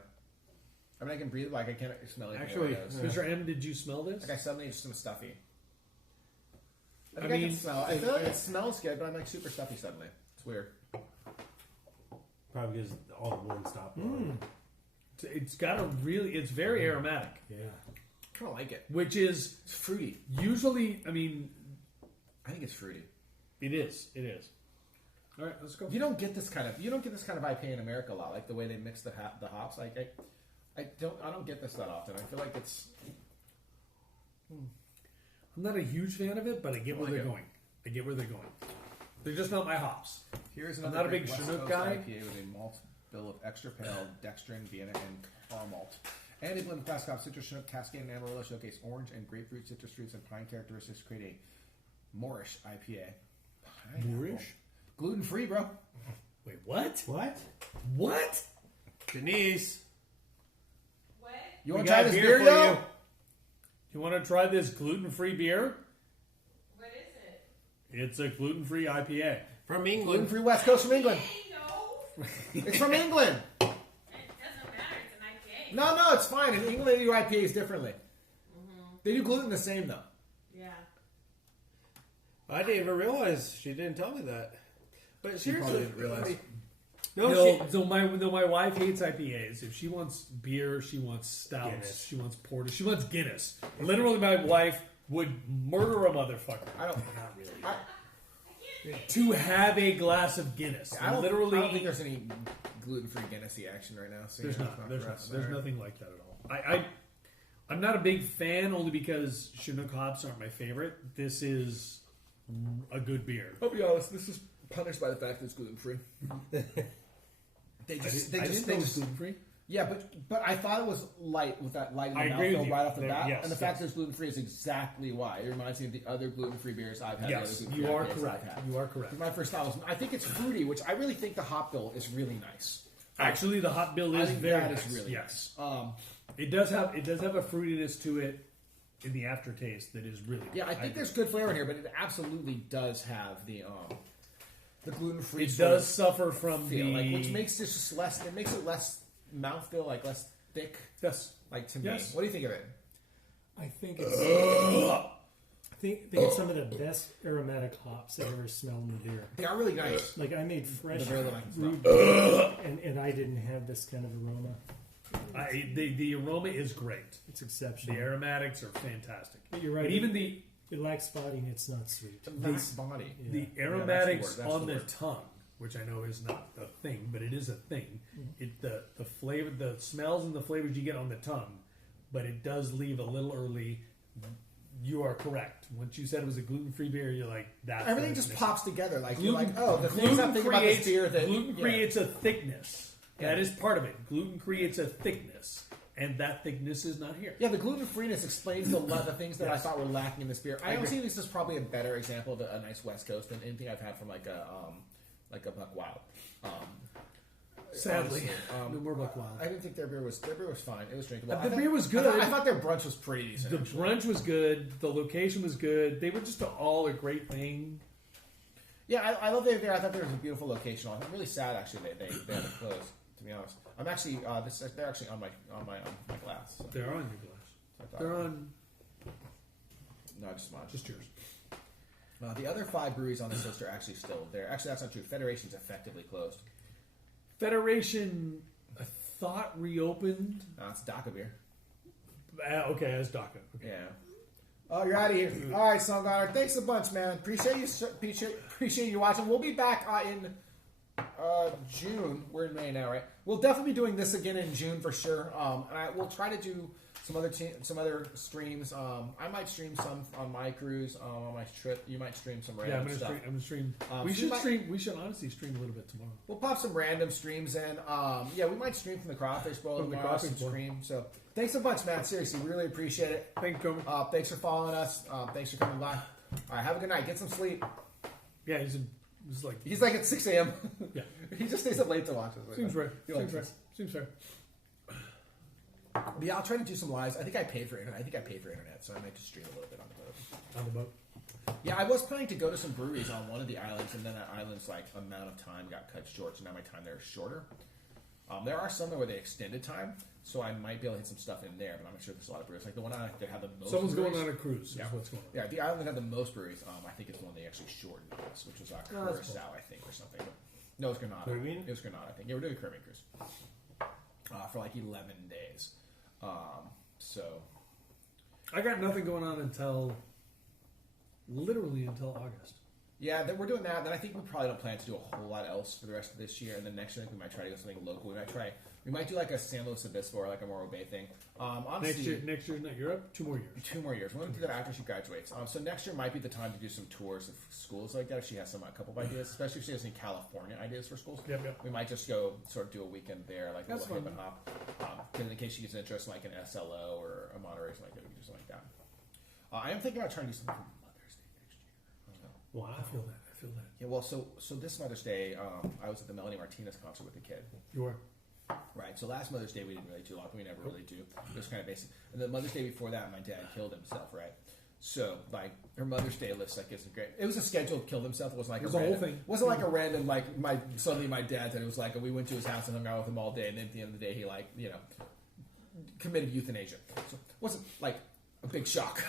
I mean, I can breathe, like I can't smell anything. Actually, in my nose. Mr. M, did you smell this? Like I suddenly just am stuffy. I I think I, mean, can smell. I feel like it smells good, but I'm like super stuffy suddenly. It's weird. probably because all the one stop. It's got a really. It's very aromatic, Yeah. I kind of like it. which is It's fruity. usually. I mean, I think it's fruity. it is. It is. All right, let's go. You don't get this kind of IPA in America a lot, like the way they mix the hops. Like I don't get this that often. I feel like it's I'm not a huge fan of it, but I get where like they're it. going. I get where they're going. They're just not my hops. here's I'm another not a great big West Chinook Coast guy. IPA with a malt bill of extra pale, dextrin, Vienna, and car malt. And a blend of classic hops, citrus, Chinook, Cascade, and Amarillo showcase orange and grapefruit, citrus fruits, and pine characteristics to create a Moorish IPA. Moorish? Gluten free, bro. Wait, what? What? What? Denise, What? You we want to try got this beer beer, for yo? you. You want to try this gluten-free beer? What is it? It's a gluten-free IPA. From Gluten England. free West Coast from England. Hey, no. It's from England. It doesn't matter. It's an IPA. No, it's fine. In England, they do IPAs differently. They do gluten the same though. Yeah. I didn't even realize she didn't tell me that. But seriously, didn't realize. No, My wife hates IPAs. If she wants beer, she wants stouts, Guinness. she wants porter, she wants Guinness. Literally, my wife would murder a motherfucker I don't. to have a glass of Guinness. I don't Literally, think there's any gluten free Guinnessy action right now. So there's yeah, not. it's There's for not. us. There's All right. nothing like that at all. I'm not a big fan only because Chinook hops aren't my favorite. This is a good beer. I'll be honest. This is punished by the fact that it's gluten free. They just, I didn't know it was gluten-free. yeah, but I thought it was light with that light in the I agree with mouthfeel you. right off the There- bat. yes, and the fact yes. that it's gluten free is exactly why. It reminds me of the other gluten free beers I've had. Yes, the other gluten-free you are IPAs I've correct. had. You are correct. My first thought was I think it's fruity, which I really think the hop bill is really nice. Actually, the hot bill I is think very that nice. is really yes. nice. It does have a fruitiness to it in the aftertaste that is really good. Yeah, I think there's good flavor in here, but it absolutely does have the gluten free. It does suffer from feel, the like, which makes this just less. It makes it less mouthfeel, like less thick. yes. Like to Yes. me, what do you think of it? I think it's. I think it's some of the best aromatic hops I've ever smelled in beer. They are really nice. Like I made fresh The very little I can smell. brewed beer, and I didn't have this kind of aroma. The aroma is great. It's The exceptional. aromatics are fantastic. But you're right. And even the It lacks body and it's not sweet. Nice body. the Yeah, aromatics that's the word, that's on the the word. tongue, which I know is not a thing, but it is a thing. The flavor, the smells and the flavors you get on the tongue but it does leave a little early. You are correct. Once you said it was a gluten-free beer, you're like, that's Everything what just it's pops together. Like Gluten, you're like, oh, the things I'm thinking about this beer that gluten yeah. creates a thickness. Yeah. That is part of it. Gluten creates a thickness, and that thickness is not here. Yeah, the gluten freeness explains the things that I thought were lacking in this beer. I agree. honestly think this is probably a better example of a nice West Coast than anything I've had from like a Buck Wild. Sadly, honestly, no more Buck Wild. I didn't think their beer was fine. It was drinkable. The beer was good. I thought their brunch was pretty decent. The actually. brunch was good. The location was good. They were just all a great thing. Yeah, I love their beer. I thought there was a beautiful location. I'm really sad actually they had it closed. To be honest, I'm actually they're actually on my glass. So. They're on your glass. They're on No, just mine. just yours. The other 5 breweries on this list are actually still there. Actually, that's not true. Federation's effectively closed. Federation, I thought reopened. It's DACA beer. Okay, that's DACA. Okay. Yeah. Oh, you're out of here. All right, Songgar. Thanks a bunch, man. Appreciate you watching. We'll be back in June. We're in May now, right? We'll definitely be doing this again in June for sure. And we'll try to do some other streams. I might stream some on my cruise on my trip. You might stream some random stuff. I'm gonna stream. We should honestly stream a little bit tomorrow. We'll pop some random streams in. We might stream from the Crawfish Bowl From the tomorrow. Crawfish Bowl. Stream. So thanks a bunch, man. Seriously, we really appreciate it. Thank you, Comer. Thanks for following us. Thanks for coming by. All right, have a good night. Get some sleep. Yeah, he's like He's like at 6 a.m. Yeah. He just stays up late to watch us. seems fair. He likes Seems fair. us. Seems fair. But yeah, I'll try to do some lives. I think I paid for internet, so I might just stream a little bit on the boat. On the boat. Yeah, I was planning to go to some breweries on one of the islands, and then that island's like amount of time got cut short, so now my time there is shorter. There are some where they extended time, so I might be able to hit some stuff in there, but I'm not sure there's a lot of breweries. Like the one that had the most. Someone's breweries. going on a cruise. Yeah. Is what's going on. Yeah, the island that had the most breweries, I think is the one they actually shortened on us, which was Curacao, I think, or something. No, it was Granada. Caribbean? It was Granada, I think. Yeah, we're doing a Caribbean cruise for like 11 days. So I got nothing going on literally until August. yeah, we're doing that. Then I think we probably don't plan to do a whole lot else for the rest of this year. And then next year, I think we might try to go something local. We might do like a San Luis Obispo or like a Morro Bay thing. Honestly, Next year's not Europe. 2 more years. 2 more years. We're going to do that after she graduates. So next year might be the time to do some tours of schools like that. If she has a couple of ideas, especially if she has any California ideas for schools. Yep. We might just go sort of do a weekend there, like a That's little hip fun. and hop. In case she gets interested, like an SLO or a Monterey, something like that, we can do something like that. I am thinking about trying to do something for Mother's Day next year. I don't know. Wow. I feel that. Yeah, well, so this Mother's Day, I was at the Melanie Martinez concert with the kid. You are. Right. So last Mother's Day we didn't really do a lot. We never really do. It was kind of basic. And the Mother's Day before that, my dad killed himself. Right. So like her Mother's Day list like isn't great. It was a scheduled kill himself. It wasn't like It was a a whole random, thing. It wasn't like a random like suddenly my dad said it was like we went to his house and hung out with him all day, and then at the end of the day he committed euthanasia. So it wasn't like a big shock.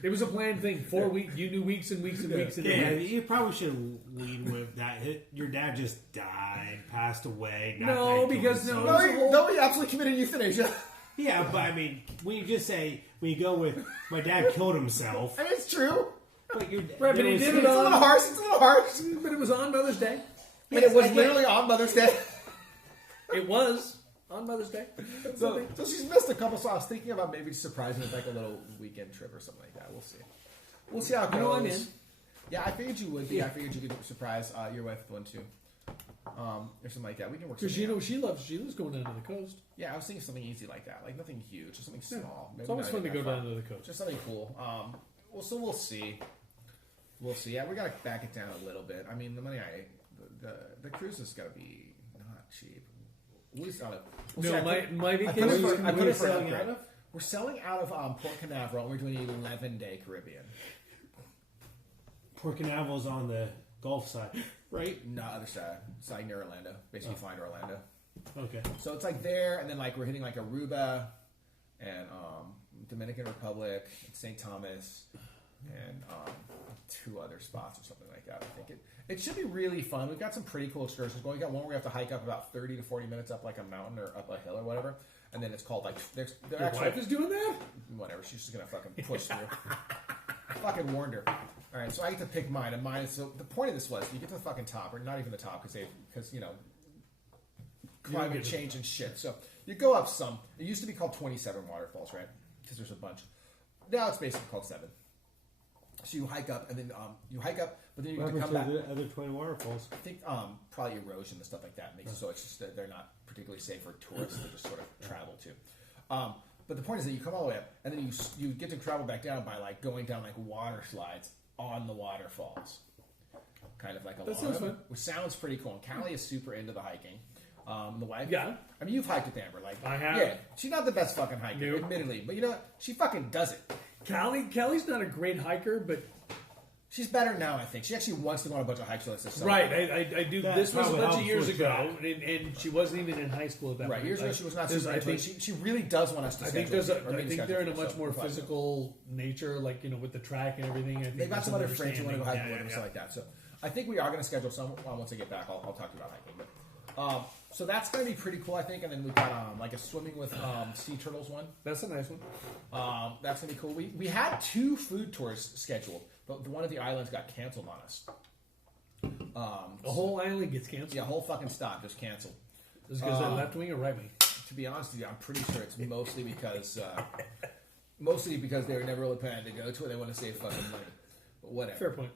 It was a planned thing. 4 weeks. You knew weeks and weeks and weeks and Yeah, weeks. you probably should lead with that. Your dad just died, passed away. No, not because killed no, himself. No, he absolutely committed euthanasia. Yeah, but I mean, when you go with my dad killed himself, And it's true. but your Right, but he did It's it a little harsh. It's a little harsh. But it was on Mother's Day. And it was literally on Mother's Day. It was on Mother's Day. So she's missed a couple. So I was thinking about maybe surprising with like a little weekend trip or something like that. We'll see. We'll see how it goes. You know I'm in. Yeah, I figured you would be. I figured you could surprise your wife with one too, or something like that. We can work. Because something out. she loves going down to the coast. Yeah, I was thinking something easy like that, like nothing huge, just something small. Maybe It's always not fun to even go that down far. to the coast. Just something cool. So we'll see. We'll see. Yeah, we gotta back it down a little bit. I mean, the money the cruise is gotta be not cheap. At least on a. No, my I put vacation it for, was I put it for selling upgrade. out of? We're selling out of Port Canaveral, and we're doing an 11-day Caribbean. Port Canaveral's on the Gulf side, right? No, other side. It's like near Orlando. Basically, flying to Orlando. Okay. So it's like there, and then like we're hitting like Aruba, and Dominican Republic, and St. Thomas, and 2 other spots or something like that. I think it should be really fun. We've got some pretty cool excursions going. We got one where we have to hike up about 30 to 40 minutes up like a mountain or up a hill or whatever. And then it's called like they're Your actually wife is doing that? whatever. She's just gonna fucking push through. I fucking warned her. All right, so I get to pick mine, and mine is so. The point of this was you get to the fucking top, or not even the top, because climate get to change and shit. So You go up some. It used to be called 27 waterfalls, right? Because there's a bunch. Now it's basically called 7. So you hike up, and then you hike up, but then you What have to come happened back. to the other 20 waterfalls? I think probably erosion and stuff like that makes it so it's just that they're not particularly safe for tourists to just sort of travel to. But the point is that you come all the way up, and then you get to travel back down by like going down like water slides on the waterfalls, kind of like a That sounds fun. which sounds pretty cool. And Callie is super into the hiking. The wife, Yeah. I mean, you've hiked with Amber, like I have. Yeah, she's not the best fucking hiker, Nope. admittedly, but you know what? She fucking does it. Callie's not a great hiker, but She's better now, I think. She actually wants to go on a bunch of hikes with us this summer. right. I do. That This was a probably bunch of helps years with ago, and she wasn't even in high school at that Right, point. years ago she was not There's- super I into it. think She really does want us to I schedule. think there's it, or I maybe think schedule they're in a it, much so more we'll find out. physical nature, like with the track and everything. I think They've got there's some other friends who want to go hiking understanding. with them and stuff like that. So I think we are going to schedule some. Once I get back, I'll talk to you about hiking. But so that's going to be pretty cool, I think. And then we've got like a swimming with sea turtles one. That's a nice one. That's going to be cool. We had 2 food tours scheduled, but one of the islands got canceled on us. The whole island gets canceled. Yeah, whole fucking stop just canceled. Is it because they're left wing or right wing? To be honest with you, I'm pretty sure it's mostly because they were never really planning to go to it. They want to save fucking money. But whatever. Fair point.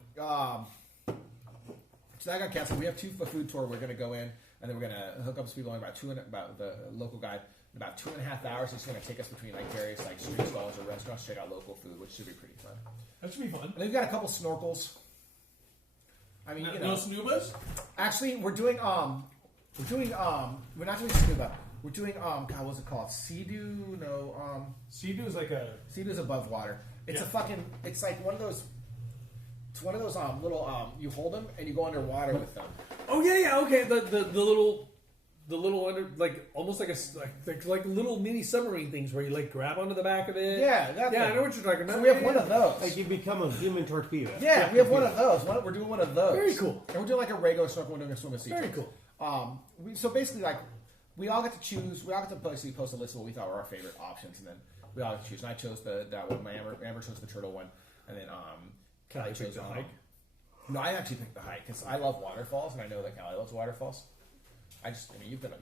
So that got canceled. We have 2 for food tour. We're going to go in, and then we're going to hook up some people in about the local guide. In about 2.5 hours, he's going to take us between like various like street stalls or restaurants, check out local food, which should be pretty fun. That should be fun. And then we've got a couple snorkels. I mean, you know, No snoobas? actually, we're not doing scuba. We're doing God, what's it called? Sea-Doo? No, Sea-Doo is like a. Sea-Doo's above water. It's Yeah. a fucking. It's like one of those. It's one of those little you hold them and you go underwater with them. Oh yeah, okay. The little under like almost like little mini submarine things where you like grab onto the back of it. Yeah, that yeah. I thing. know what you're talking about. So we have Yeah, one yeah. of those. Like you become a human torpedo. Yeah, we have one of those. We're doing one of those. Very cool. And we're doing like a regular snorkel. We're doing a swim with sea Very turtles. cool. So basically, like, we all got to choose. We all got to basically post a list of what we thought were our favorite options, and then we all got to choose. And I chose that one. Amber chose the turtle one, and then Callie chose the hike. No, I actually picked the hike because I love waterfalls, and I know that Callie loves waterfalls. You've been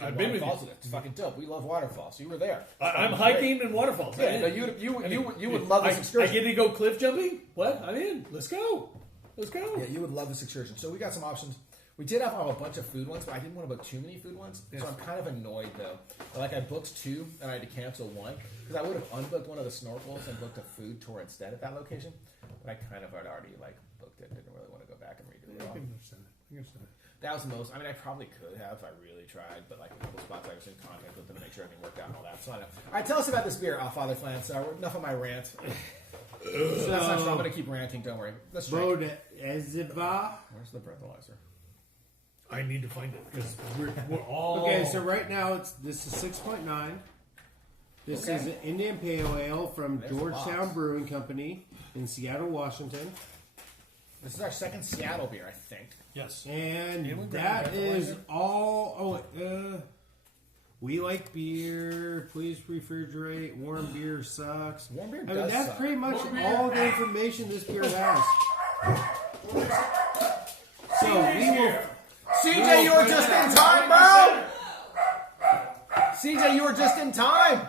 I've been with waterfalls you. with it. It's fucking dope. We love waterfalls. You were there. I'm hiking in waterfalls. Yeah, I'm no, in. you would love this I excursion. get to go cliff jumping. What? I'm in. Let's go. Let's go. Yeah, you would love this excursion. So we got some options. We did have a bunch of food ones, but I didn't want to book too many food ones. Yes. So I'm kind of annoyed though. Like I booked 2 and I had to cancel one because I would have unbooked one of the snorkels and booked a food tour instead at that location. But I kind of had already like booked it. Didn't really want to go back and redo it I all. can understand it. I can understand it. That was the most. I mean, I probably could have if I really tried, but like a couple spots I was in contact with them to make sure everything worked out and all that. So I know. All right, tell us about this beer, Father Flan. So enough of my rant. So that's not true. I'm going to keep ranting. Don't worry. Let's drink. Bodezva. Where's the breathalyzer? I need to find it because we're all Okay, so right now this is 6.9. This Okay. is an Indian Pale Ale from There's the Georgetown box. Brewing Company in Seattle, Washington. This is our second Seattle beer, I think. yes. And Anyone that grab a is breathalyzer? all. We like beer. Please refrigerate. Warm beer sucks. Warm beer I mean, does that's suck. pretty much Warm beer. all the information this beer has. So we will. CJ, you were just in time, bro! CJ, you were just in time!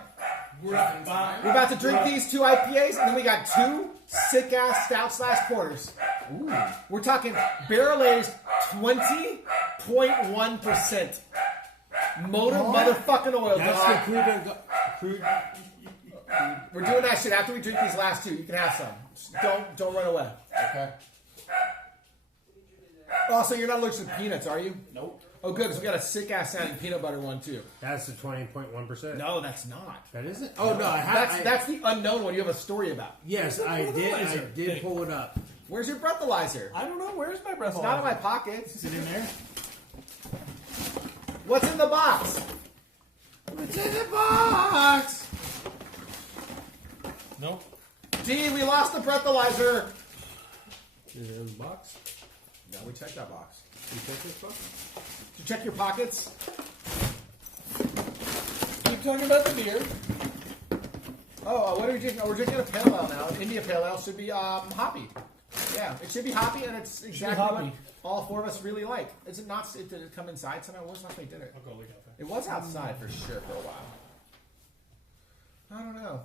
We're about to drink these 2 IPAs, and then we got 2 sick-ass stout/porters. Ooh. We're talking barrel-aged 20.1%. Motor motherfucking oil, That's the dog. crude. We're doing that shit after we drink these last 2. You can have some. Just don't run away. Okay? Also, you're not allergic to peanuts, are you? Nope. Oh, good, because we got a sick-ass sounding peanut butter one, too. That's the 20.1%. No, that's not. That isn't. Oh no, I have. That's the unknown one you have a story about. Yes, I did. I breathalyzer did thing? pull it up. Where's your breathalyzer? I don't know. Where's my breath? It's not in my pockets. Is it in there? What's in the box? It's in the box. Nope. Gee, we lost the breathalyzer. Is it in the box? No, we checked that box. You check this box? Did you check your pockets? Keep talking about the beer. Oh, what are we drinking? Oh, we're drinking a pale ale now. An India pale ale should be hoppy. Yeah, it should be hoppy, and it's exactly hoppy. what all four of us really like. Is it not? Did it come inside somehow? When was the last time we did it? I'll go look out there. It was outside for sure for a while. I don't know.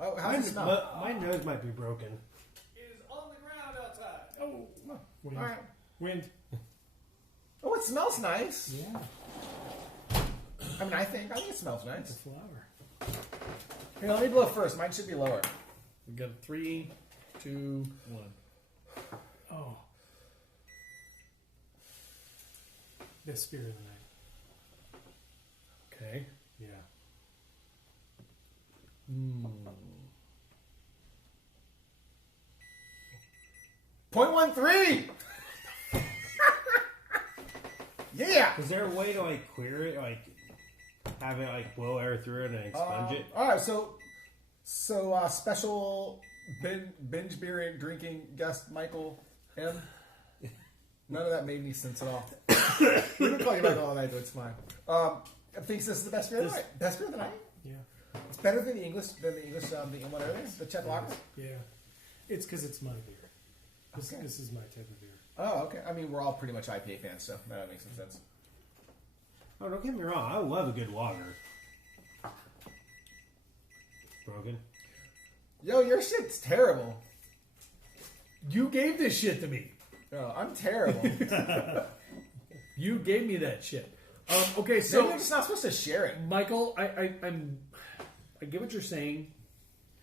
Oh, how does it smell? But my nose might be broken. It is on the ground outside. Oh, wind. All right. Wind. Oh, it smells nice. Yeah, I mean, I think it smells the nice. flower. Here, let me blow first. Mine should be lower. We got 3, 2, 1. Oh, best beer of the night. Okay. Yeah. 0.13. Yeah. Is there a way to like clear it, like have it like blow air through it and expunge it? All right, so special binge beer and drinking guest Michael M. None of that made any sense at all. We've been talking about it all night, so it's fine. Thinks this is the best beer of the night. Best beer of the night. Yeah. It's better than the English, the what are they? The Czech lager. Yeah. It's because it's my beer. This, Okay. this is my type of beer. Oh, okay. I mean, we're all pretty much IPA fans, so that makes some sense. Oh, don't get me wrong. I love a good lager. Broken. Yo, your shit's terrible. You gave this shit to me. Oh, I'm terrible. You gave me that shit. Okay, So so you're just not supposed to share it. Michael, I get what you're saying.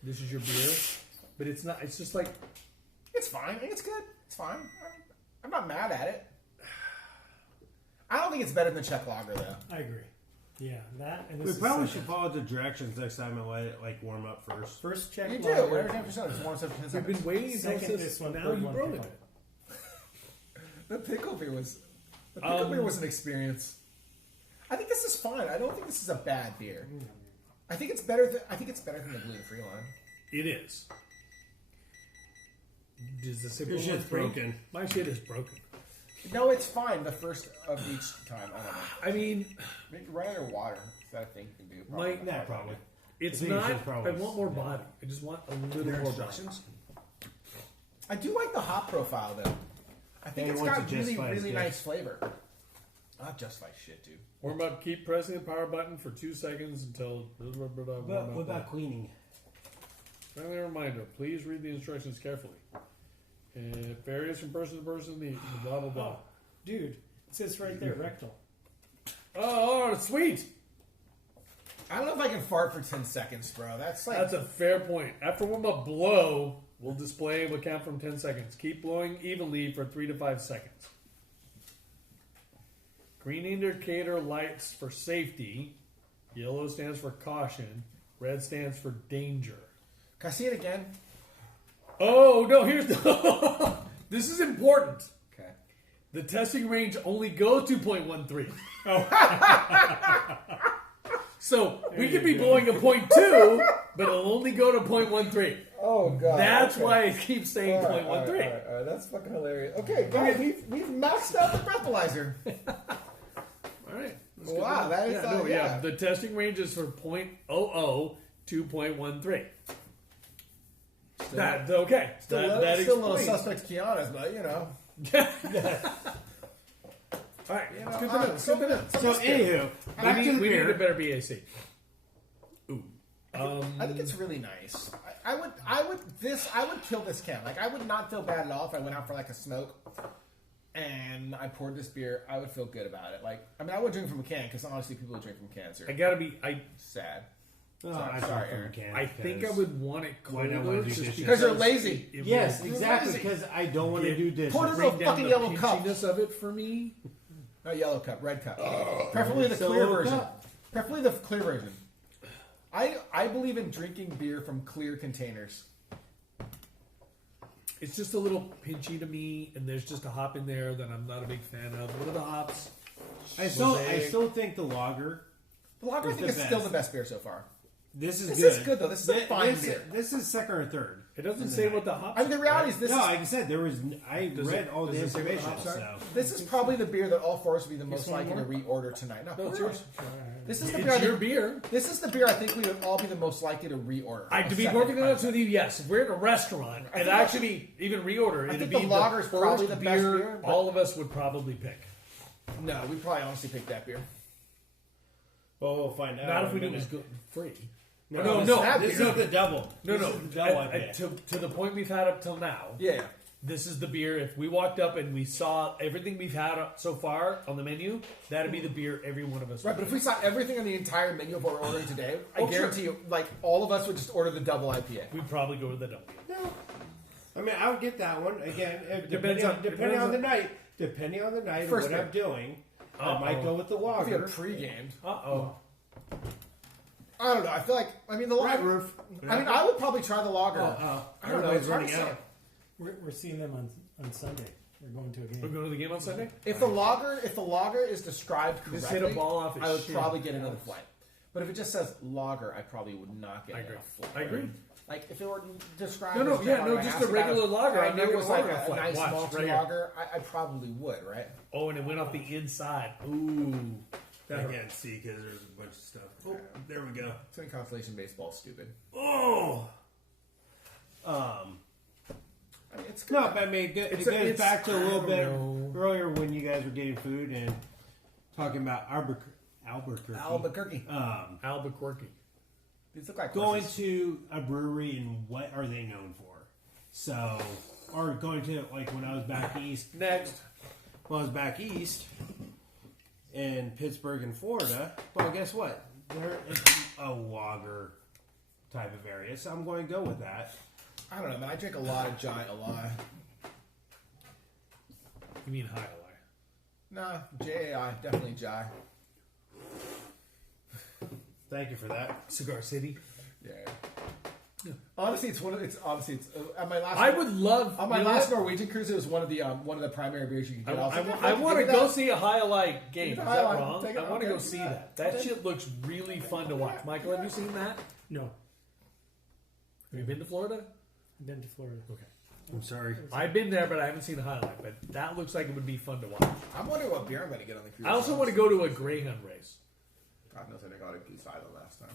This is your beer, but it's not. It's just like It's fine. I think it's good. It's fine. I'm not mad at it. I don't think it's better than Czech lager, though. I agree. Yeah, that and We this is probably second. should follow the directions next time and let it like warm up first. First check. You do. lager. Whatever temperature it's warm up to 10 we've seconds. been waiting until Second, this. this one, Now third you one, broke pickle. it. The pickle beer was an experience. I think this is fine. I don't think this is a bad beer. I think it's better than the gluten-free line. It is. Does the Your shit's broken. My shit is broken. No, it's fine. The first of each time. I don't know. I mean, Make it run under water. Is that a thing you can do? Might- Yeah, probably. it's I think it's not. just probably- I want more body. I just want a little more body. I do like the hop profile, though. I think Yeah, it's he wants got to really, justify his really gift. nice flavor. Not just like shit, dude. Warm up. Keep pressing the power button for 2 seconds until. But what about cleaning? Friendly reminder: please read the instructions carefully. It varies from person to person. The blah blah blah. Dude, it says right there, rectal. Oh, sweet. I don't know if I can fart for 10 seconds, bro. That's like That's a fair point. After warm up, blow. We'll display. We'll count from 10 seconds. Keep blowing evenly for 3 to 5 seconds. Green indicator lights for safety. Yellow stands for caution. Red stands for danger. Can I see it again? Oh no! Here's the. This is important. Okay. The testing range only goes to 0.13. So we could be blowing a 0.2, but it'll only go to 0.13. Oh god. That's okay. why it keeps saying All right, 0.13. all right, that's fucking hilarious. Okay, guys, we've maxed out the breathalyzer. All right. That's Wow, good. that is yeah, yeah. The testing range is for 0.00 to 0.13. That okay. Still, that still a little explains. suspect to Kiana's, but you know. All right. You know, It's good to all know. right, It's good to know. So anywho, back to the We need a beer. better BAC. Ooh. I think it's really nice. I would kill this can. Like I would not feel bad at all if I went out for like a smoke and I poured this beer. I would feel good about it. Like I mean, I would drink from a can because honestly, people who drink from cans I are gotta be. sad. Oh, Sorry, I sorry, sorry, Aaron. I think I would want it Why not colder wanna do just dishes? Because you're lazy. it Yes, will exactly. lazy. Because I don't want to do dishes. Pour it in bring a down fucking the yellow cup. pinchiness of it for me. No, yellow cup, red cup. Preferably the So clear little version. cup. Preferably the clear version. I believe in drinking beer from clear containers. It's just a little pinchy to me, and there's just a hop in there that I'm not a big fan of. What are the hops? I still think the lager. The lager I It's think the is still best. the best beer so far. This is This good. is good, though. This is a fine this, beer. This is second or third. It doesn't say what the hops. I mean, the reality is this No, is like I said, there was. I read all the does it say what the information. hops are? So this is probably the beer that all four of us would be the most want likely to reorder tonight. No, it's it's yours. This is the It's beer. your beer. This is the beer I think we would all be the most likely to reorder. To be Second perfectly time. honest with you, yes. If we're in a restaurant and think actually even reorder, I it'd think be the lager is probably first the best beer, but- all of us would probably pick. No, we probably honestly picked that beer. well, we'll find out. Not if we in a knew it was minute. good, free. No, No, this, no, This no. is the double. No, This no. is the double IPA. To the point we've had up till now, Yeah. this is the beer. If we walked up and we saw everything we've had so far on the menu, that'd be the beer every one of us Right, would but if we saw everything on the entire menu of what we're ordering today, I Oh, guarantee you, like, all of us would just order the double IPA. we'd probably go with the double. I mean, I would get that one again. Depends Depending on- on the night. Depending on the night and First what beer. I'm doing, I Uh-oh. might go with the If we lager. had pre-gamed. Uh-oh. I don't know. I feel like, I mean, the lager. Roof. I mean, I would probably try the lager. Oh, I don't know. everybody's It's hard to running say. out. We're seeing them on Sunday. We're going to a We're game. going to the game on Sunday? If the lager is described correctly, Just hit a ball off his I would shin. probably get another flight. But if it just says lager, I probably would not get I agree. a flight. I agree. Like if it were described, No, as yeah, no, I just asked a regular about it, lager. I I'm knew not it was gonna like order a a flight. nice Watch, malty right here. lager. I probably would, right? Oh, and it went off the inside. Ooh. I That hurt. can't see because there's a bunch of stuff. Oh, there we go. It's in constellation baseball, stupid. Oh. I mean, it's good. No, but I mean, it It's goes a- it's- back to a little I bit don't know. earlier when you guys were getting food and talking about Albuquerque. Albuquerque. Albuquerque. These look like Going horses. to a brewery and what are they known for? So, or going to, like when I was back east, Next. when I was back east in Pittsburgh and Florida, well, guess what? There is a lager type of area, so I'm going to go with that. I don't know, man. I drink a lot of Giant Ally. You mean high Nah, JAI, definitely Jai. Thank you for that. Cigar City. Yeah. Honestly, it's at my last. I would love on my you know last what? Norwegian cruise. It was one of the primary beers you could get. I want to go see a highlight game. Is Take it that highlight. wrong? Take it- I want to okay. go see that. That shit looks really fun to watch. Michael, have you seen that? No, Have you been to Florida? I've been to Florida. Okay. I'm sorry. I've been there, but I haven't seen a highlight. But that looks like it would be fun to watch. I'm wondering what beer I'm going to get on the cruise. I also want to go to a greyhound race. God knows I got a Goose Island last time.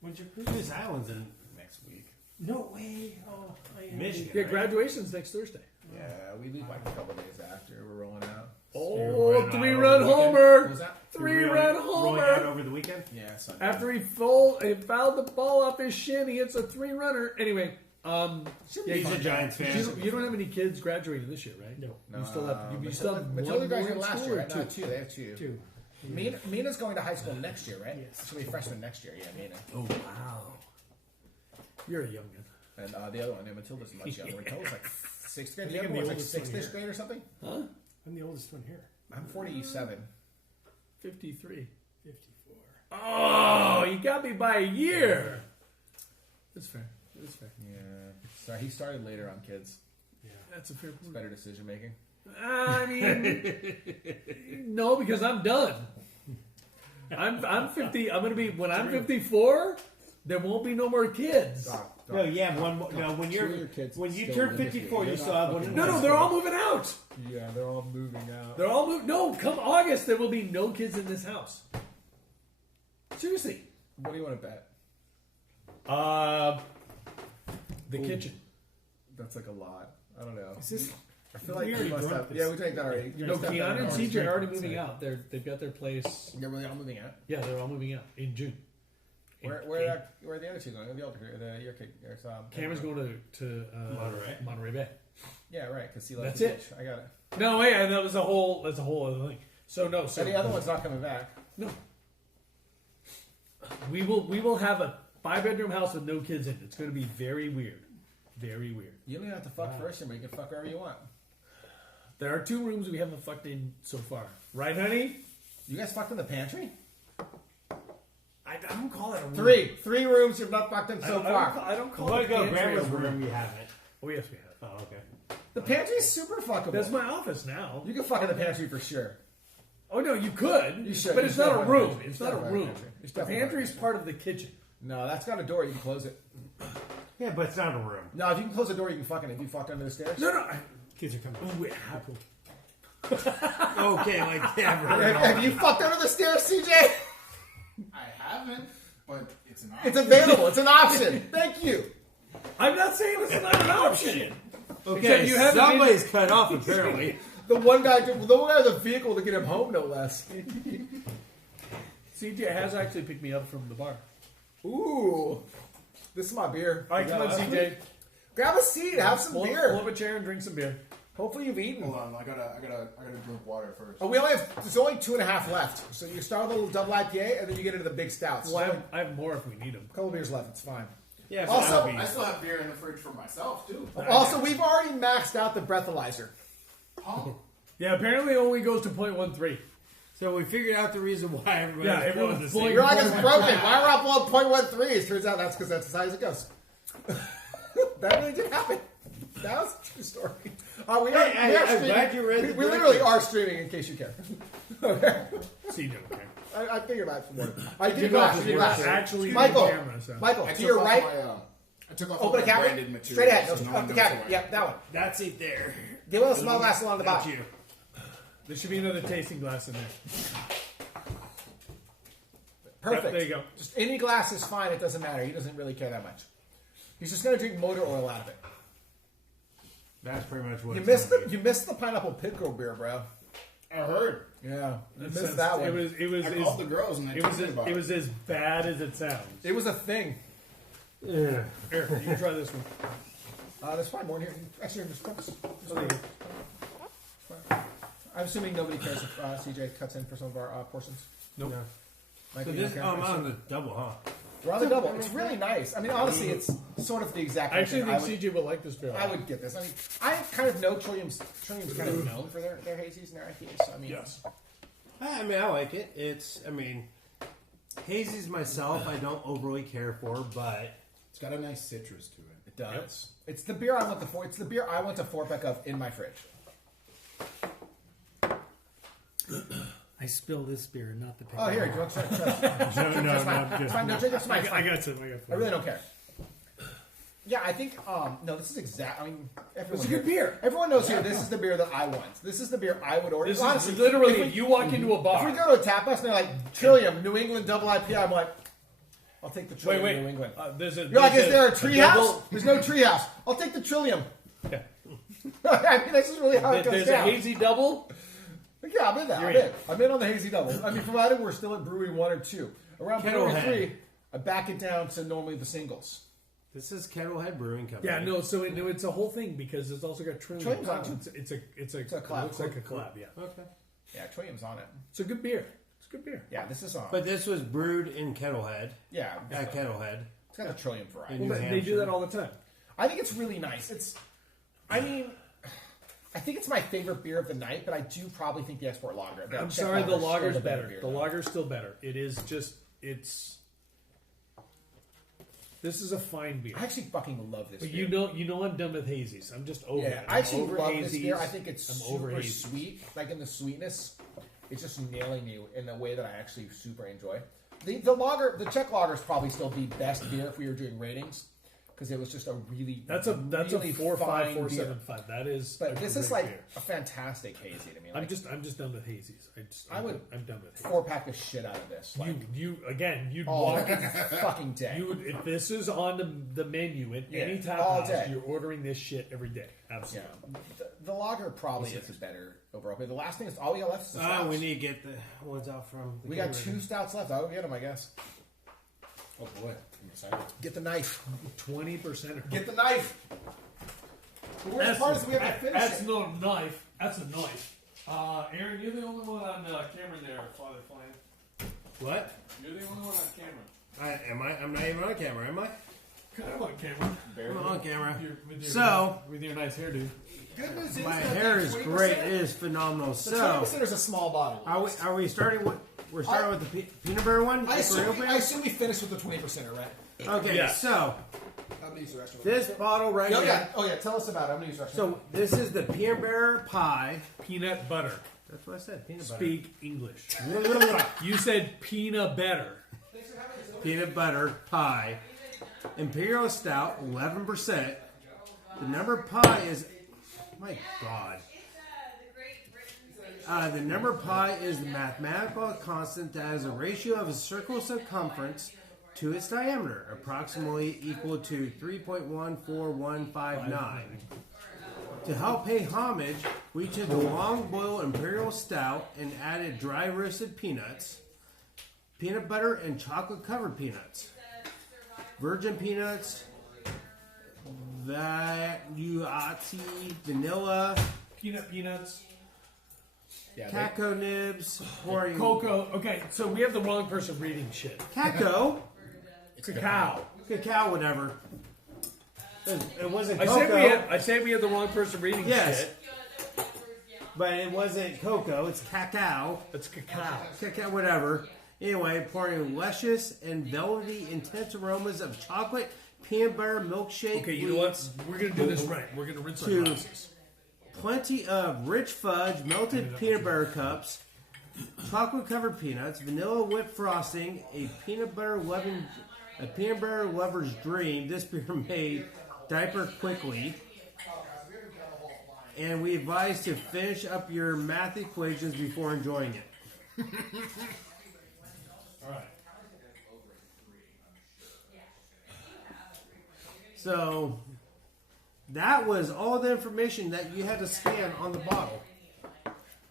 When's your cruise? This island's in Next week. No way. Oh, I am. Michigan. Yeah, right? graduation's next Thursday. Yeah, we leave like a couple days after. We're rolling out. Oh, right three-run on the weekend. homer! What was that? Three-run Rolling out homer! over the weekend. Yeah, Sunday. After he fouled the ball off his shin, he hits a three-runner. Anyway, yeah, He's a Giants fan. You don't have any kids graduating this year, right? No. You still have. You still have Matilda one graduated more in last school year, or right? two? No, two. They have two. Two. Mina's going to high school next year, right? Yes. She'll be a freshman next year. Yeah, Mina. Oh wow, you're a young man. And the other one, Matilda's much younger. Matilda's like sixth grade. I The think other I'm one's the like oldest one sixth-ish here. grade or something. Huh? I'm the oldest one here. I'm 47. 53. 54. Oh, you got me by a year. That's fair. That's fair. Yeah. Sorry, he started later on kids. Yeah. That's a fair It's point. better decision making. I mean, no, because I'm done. I'm 50. I'm gonna be when I'm 54. There won't be no more kids. No, yeah, one more. No, when Two of your kids when you still turn live with 54, you. you They're still not have one. fucking- in No, high no, they're school. all moving out. Yeah, they're all moving out. They're all moving. No, come August, there will be no kids in this house. Seriously. What do you want to bet? The kitchen. That's like a lot. I don't know. Is this? I feel like We you already must drunk have. this. Yeah, we drank that already. You No, must have Keanu that and already. CJ are already Sorry. moving out. They've got their place. They're really all moving out. Yeah, they're all moving out in June. Where are the other two going? The older, your kid. Cameron's going to Monterey Bay. Yeah, right. Because he That's the it. beach. I got it. No, wait, and that's a whole other thing. So no, so And the other one's not coming back. no. We will have a 5-bedroom house with no kids in it. It's going to be very weird, very weird. You don't even have to fuck first, but you can fuck wherever you want. There are 2 rooms we haven't fucked in so far, right, honey? You guys fucked in the pantry? I don't call it a room. 3 rooms you've not fucked in so far. I don't call What it a go pantry grandma's a room. room? We haven't. Oh yes, we have. Oh, okay. The pantry's super fuckable. That's my office now. You can fuck in the pantry for sure. Oh no, you could. You should. But You it's should not a have a room. pantry. It's You not should a have a room. pantry. You should The have a pantry is pantry. part of the kitchen. No, that's got a door. You can close it. Yeah, but it's not a room. No, if you can close the door, you can fucking. If you fucked under the stairs. No. Kids are coming. Oh, wait, apple. Okay, like yeah, Have you fucked under the stairs, CJ? I haven't, but it's an option. It's available. It's an option. Thank you. I'm not saying it's not an option. Okay, you haven't somebody's cut off apparently. The one guy with the vehicle to get him home, no less. CJ has actually picked me up from the bar. Ooh, this is my beer. All right, come on, CJ. Grab a seat. Have some Pull beer. up a chair and drink some beer. Hopefully you've eaten. Hold on, I gotta drink water first. Oh, we only have. There's only 2.5 left. So you start with a little double IPA, and then you get into the big stouts. Well, So I have more if we need them. a couple beers left. It's fine. Yeah, but Also- that'll be- I still have beer in the fridge for myself too. Also, we've already maxed out the breathalyzer. Oh, Yeah, apparently it only goes to 0.13. so we figured out the reason why everybody's Yeah, blowing everyone's the blowing- same. You're like, it's broken. Why are I blowing 0.13? Turns out that's because that's as high as it goes. That really did happen. That was a true story. We are I'm streaming. glad you read the We literally directions. are streaming, in case you care. Okay. CJ, okay. I figured out some more. I did Did glass. not Did glass. actually Michael. on camera, so. Michael, I to took your off right. I took off Open all the my cabinet. branded material. Straight ahead. so No, no one up the knows cabinet. what I- Yep, that one. That's it there. Give us a small glass along the That's bottom. you. There should be another tasting glass in there. Perfect. Yep, there you go. Just any glass is fine. It doesn't matter. He doesn't really care that much. He's just going to drink motor oil out of it. That's pretty much what You it's missed gonna the pineapple pickle beer, bro. I heard. Yeah, you It missed that one. It was I called the girls and they it told was me about it was as bad as it sounds. It was a thing. be. Yeah. Here, you can try this one. There's probably more in here. Actually, there's cups. I'm assuming nobody cares if CJ cuts in for some of our portions. Nope. No. Might So be this, okay. I'm on the double, huh? We're on the double. It's really nice. I mean, honestly, it's sort of the exact. I actually thing think CJ will like this beer. I would get this. I mean, I kind of know Trillium's kind of known for their hazies and their IPAs. So, I mean, Yes. I mean, I like it. It's, I mean, hazies myself, I don't overly care for, but It's got a nice citrus to it. it does. It's the beer I want It's the beer I want a 4-pack of in my fridge. I spill this beer, not the paper. Oh, here. Do you want to try? No, That's fine. just, It's fine. No, drink this. I Fine. got some. I got I really don't care. Yeah, I think no. This is exact. I mean, everyone It's a good beer. Everyone knows here. This is the beer that I want. This is the beer I would order. This Honestly, is literally if we- if you walk into a If bar. we go to a tap house and they're like Trillium, New England double IPA, I'm like, I'll take the Trillium, Wait, New wait. England. There's a. You're like, there's is there a double- treehouse? There's no treehouse. I'll take the Trillium. Yeah. I mean, this is really how it goes There's a down. hazy double. Yeah, I'm in that. You're I'm in. in. I'm in on the hazy double. I mean, provided we're still at brewery 1 or 2. Around brewery Kettlehead. 3, I back it down to normally the singles. this is Kettlehead Brewing Company. Yeah, no. So it's a whole thing because it's also got Trillium. Trillium's on it. It's a a collab. It looks like a collab. Yeah. Okay. Yeah, Trillium's on it. It's a good beer. It's a good beer. Yeah, this is on. But this was brewed in Kettlehead, yeah, at Kettlehead. it's got the Trillium variety. In Well, New they do Hampshire. that all the time. I think it's really nice. I mean, I think it's my favorite beer of the night, but I do probably think the export lager. I'm Czech sorry, the lager's still lager's better better. beer, The though. lager's still better. It is just it's. This is a fine beer. I actually fucking love this But beer. you know I'm done with hazies. I'm just over Yeah, it. I actually I'm over love this hazies. beer. I think it's I'm over super hazies. sweet. Like in the sweetness, it's just nailing you in a way that I actually super enjoy. The lager, the Czech lager is probably still the best beer if we were doing ratings because it was just a really That's a really 4.5, fine 4.75. That is. But a this is great like beer. a fantastic hazy to me. Like, I'm just done with hazies. I'm done with hazies. 4-pack the shit out of this. Like, You'd all walk in. fucking day. You would, if this is on the menu at Yeah, any tap all house, day. you're ordering this shit every day. Yeah, Absolutely. the lager probably is the better overall. But the last thing is all we got left is the stouts. We need to get the ones out from the We got Kettlehead. 2 stouts left. I'll get them, I guess. Oh boy, I'm excited. Get the knife. 20%. Get the knife. The worst part is we have to finish That's it. not a knife. That's a knife. Aaron, you're the only one on camera there, Father Flan. What? You're the only one on camera. Am I? I'm not even on camera, am I? I'm on camera. I'm on camera. With your, So- with your nice hairdo. Good news is My that hair the is 20%, great. It is phenomenal. The So, 20% is a small bottle. are we starting with? We're starting with the peanut butter one. I If we're assume, open? I assume we finished with the 20%, right? Okay, Yeah. so I'm gonna use the rest of it. this bottle right Oh here. yeah. Oh yeah. Tell us about it. I'm gonna use the rest of So this is the peanut butter pie. Peanut butter. That's what I said. Peanut butter. Speak English. You said peanut butter. Peanut butter pie. Imperial Stout, 11%. The number pi is... My God. The number pi is the mathematical constant that is a ratio of a circle's circumference to its diameter, approximately equal to 3.14159. To help pay homage, we took the long-boiled Imperial Stout and added dry roasted peanuts, peanut butter, and chocolate-covered peanuts, virgin peanuts, vanilla, Peanuts. Yeah, cacao nibs, pouring Cocoa. Okay, so we have the wrong person reading shit. cacao, Cacao. whatever. It wasn't I cocoa. said we had the wrong person reading Yes. shit. But it wasn't cocoa, it's cacao. It's cacao. Cacao, whatever. Anyway, pouring luscious and velvety, intense aromas of chocolate, peanut butter, milkshake. Okay, you know what? We're gonna do this right. We're gonna rinse our Two. glasses. Plenty of rich fudge, melted peanut butter cups, chocolate-covered peanuts, vanilla whipped frosting, a peanut butter lover's dream. This beer made diaper quickly. And we advise to finish up your math equations before enjoying it. All right. So that was all the information that you had to scan on the bottle.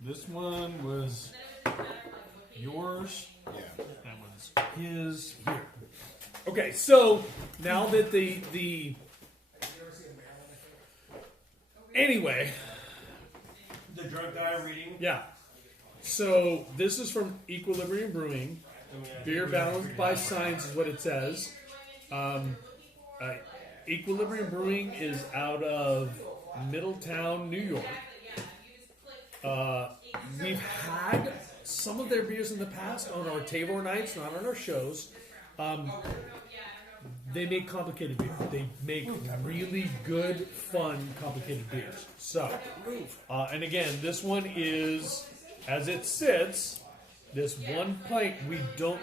This one was yours. Yeah. That one's his here. Okay, so now that the anyway, The drunk guy reading. yeah. So this is from Equilibrium Brewing. Beer balanced by science is what it says. Equilibrium Brewing is out of Middletown, New York. We've had some of their beers in the past on our Tavour nights, not on our shows. They make complicated beer. They make really good, fun, complicated beers. So, and again, this one is, as it sits, this one pint, we don't...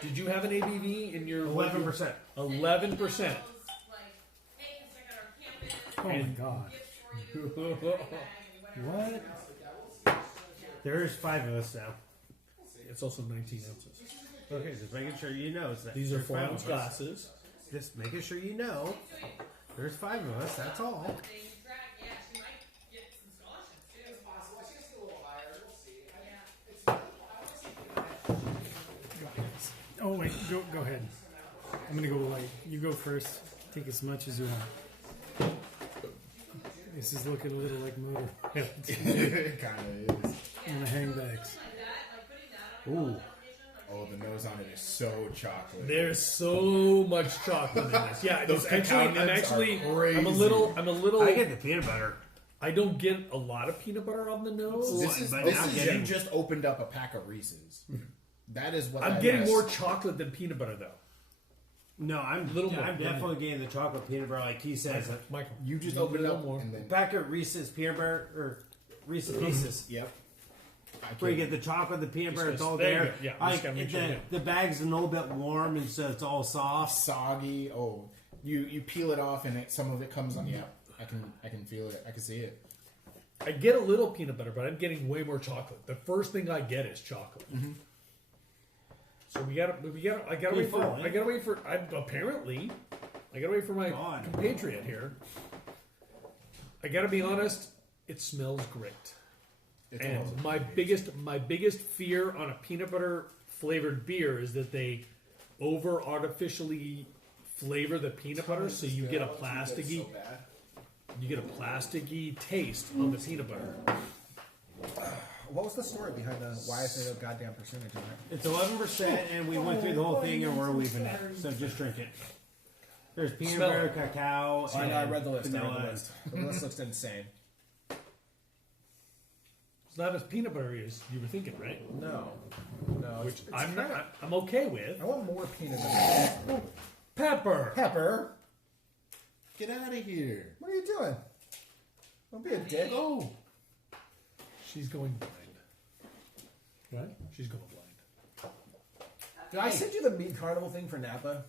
Did you have an ABV in your... 11%. 11%. Oh my god. What? There's 5 of us now. It's also 19 ounces. Okay, just making sure you know. It's that These are there's 5 4-ounce of us. glasses. Just making sure you know. There's 5 of us, that's all. Oh wait, go ahead. I'm gonna go light. You go first. Take as much as you want. This is looking a little like motor it kind of is. on the hangbags. Ooh. Oh, the nose on it is so chocolate. There's so much chocolate in this. Yeah, Those it's actually, cacao I'm nibs actually, are crazy. I'm a little. I get the peanut butter. I don't get a lot of peanut butter on the nose. This is, But this I'm is getting- you just opened up a pack of Reese's. That is what I'm that getting is. more chocolate than peanut butter though. No, I'm Little more. I'm definitely getting the chocolate peanut butter, like he says. Michael, You just a opened it little up more. and then. Back at Reese's peanut butter or Reese's Pieces, Yep. where you get the chocolate, the peanut butter, it's all there you there. go. Yeah, I, just gotta make sure, yeah. the bag's a little bit warm, and so it's all soft. Soggy. Oh, you peel it off and some of it comes on. Yep. I can feel it. I can see it. I get a little peanut butter, but I'm getting way more chocolate. The first thing I get is chocolate. Mm-hmm. So I gotta wait for. I gotta wait for my God. compatriot here. I gotta be honest. It smells great. It's And awesome. my biggest fear on a peanut butter flavored beer is that they over artificially flavor the peanut butter, so you get a plasticky taste on the peanut butter. What was the story behind the why is there a goddamn percentage in there? It's 11%, and we went through the whole thing, and we're leaving it. So just drink it. There's peanut Smell butter, it. cacao, I and know, I read the list. vanilla. The list looks insane. It's not as peanut buttery as you were thinking, right? No. Which I'm not. I'm okay with. I want more peanut butter. Pepper. Pepper, get out of here! What are you doing? Don't be a dick. Oh, She's going blind. What? She's going blind. Did I send you the meat carnival thing for Napa?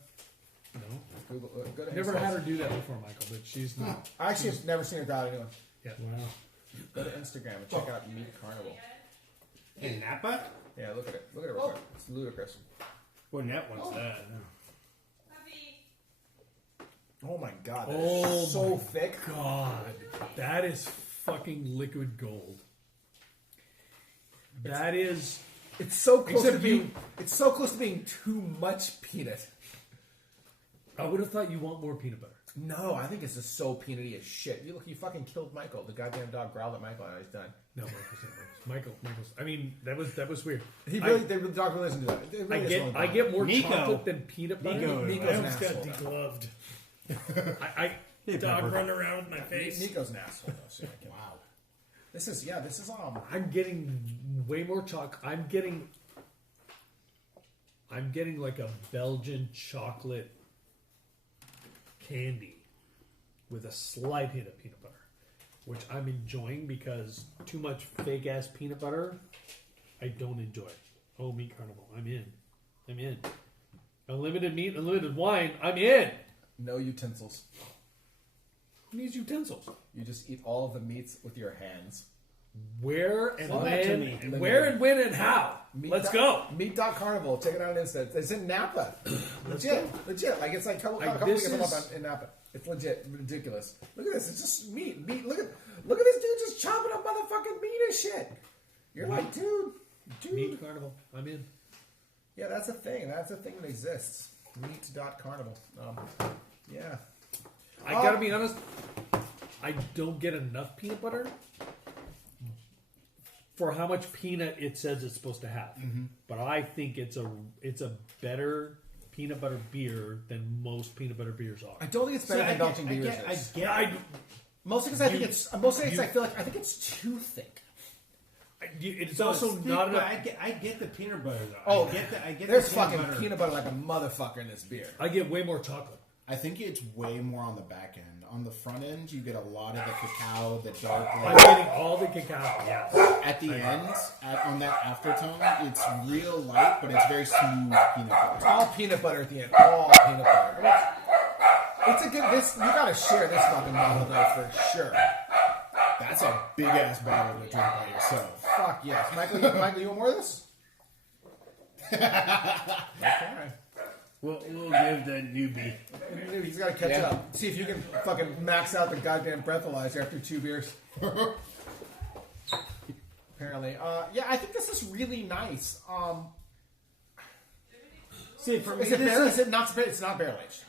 No. Google, go to Never Insta. had her do that before, Michael, but she's not. I actually have never seen her grab anyone. Yeah. Wow. Go to Instagram and check out Meat Carnival. In Napa? Yeah, look at it. Look at it real quick. It's ludicrous. Well, that one's that. Oh my god, that Oh is so my thick. God, that is fucking liquid gold. That is. It's so close Except to being. It's so close to being too much peanut. I would have thought you want more peanut butter. No, I think it's just so peanutty as shit. You look, you fucking killed Michael. The goddamn dog growled at Michael, and he's done. No, Michael's. I mean, that was weird. He really, the dog really doesn't do that. It really is I get more Nico. chocolate than peanut butter. Nico's I an almost got asshole, though. degloved. Dog run around with my face. Nico's an asshole, though. So wow. This is I'm getting way more chocolate. I'm getting like a Belgian chocolate candy with a slight hint of peanut butter, which I'm enjoying because too much fake ass peanut butter, I don't enjoy. Oh, Meat Carnival, I'm in. Unlimited meat, unlimited wine, I'm in. no utensils. Who needs utensils? You just eat all of the meats with your hands. Where and Sell that to when? me. And where and when and how? Let's go. Meat.carnival. Check it out on Insta. It's in Napa. Legit. Like it's like a couple this weeks a month is- in Napa. It's legit ridiculous. Look at this. It's just meat. Look at this dude just chopping up motherfucking meat and shit. You're like, dude. Meat Carnival, I'm in. Yeah, that's a thing. That's a thing that exists. Meat.carnival. Yeah. I gotta be honest, I don't get enough peanut butter for how much peanut it says it's supposed to have. But I think it's a better peanut butter beer than most peanut butter beers are. I don't think it's better than Belgian beers. Mostly because I think I think it's too thick. It's also not enough. I get the peanut butter though. Oh, I get there's the fucking peanut butter like a motherfucker in this beer. I get way more chocolate. I think it's way more on the back end. On the front end, you get a lot of the cacao, the dark. I'm getting all the cacao. Yeah. At the end, on that aftertone, it's real light, but it's very smooth peanut butter. All peanut butter at the end. All peanut butter. It's a good. You gotta share this fucking bottle though for sure. That's a big ass bottle to drink by yourself. Fuck yes, Michael. You want more of this? Okay. We'll give the newbie. He's got to catch up. See if you can fucking max out the goddamn breathalyzer after 2 beers. Apparently. Yeah, I think this is really nice. See, for me, Is it not? It's not barrel aged.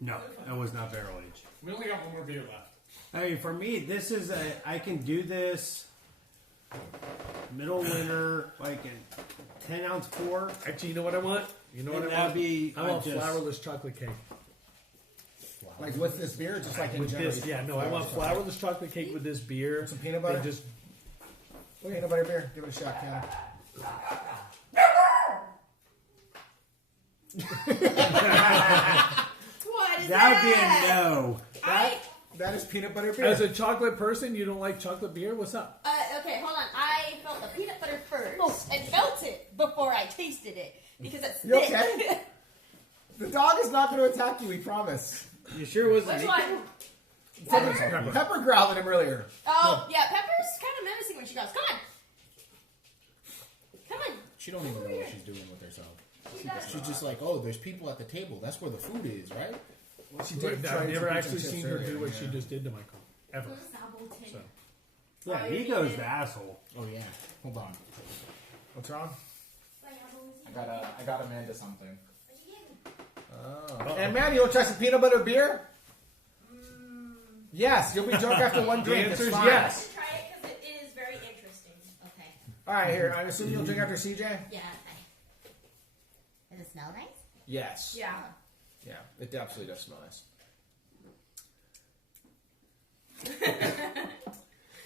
no, that was not barrel aged. We only got one more beer left. I mean, for me, this is I can do this middle winter, like a 10-ounce pour. Actually, you know what I want? You know what And I that'd want? be I want just- flourless chocolate cake. Like with this beer, just like in With general. this, yeah, no, I want flourless chocolate cake with this beer. Some peanut butter? And just Peanut butter beer. Give it a shot, Ken. What is That would be that? a no. That is peanut butter beer. as a chocolate person, you don't like chocolate beer? What's up? Okay, hold on. I felt the peanut butter first and felt it before I tasted it because it's You thick. okay? The dog is not going to attack you, we promise. You sure it wasn't Which me? one? Pepper growled at him earlier. Oh, yeah, Pepper's kind of menacing when she goes, come on. Come on. She don't even know what she's doing with herself. She's just like, oh, there's people at the table. That's where the food is, right? She did try I've some never pizza actually and chips seen her earlier, do what yeah. she just did to Michael. Ever. So. Yeah, he goes the asshole. Oh yeah. Hold on. What's wrong? I got Amanda something. Oh. And man, you want to try some peanut butter beer? Yes, you'll be drunk after one drink. answer's It's fine. yes. Try it because it is very interesting. Okay. All right, here. I assume you'll drink after CJ? Yeah, okay. Does it smell nice? Yes. Yeah. Yeah, it absolutely does smell nice.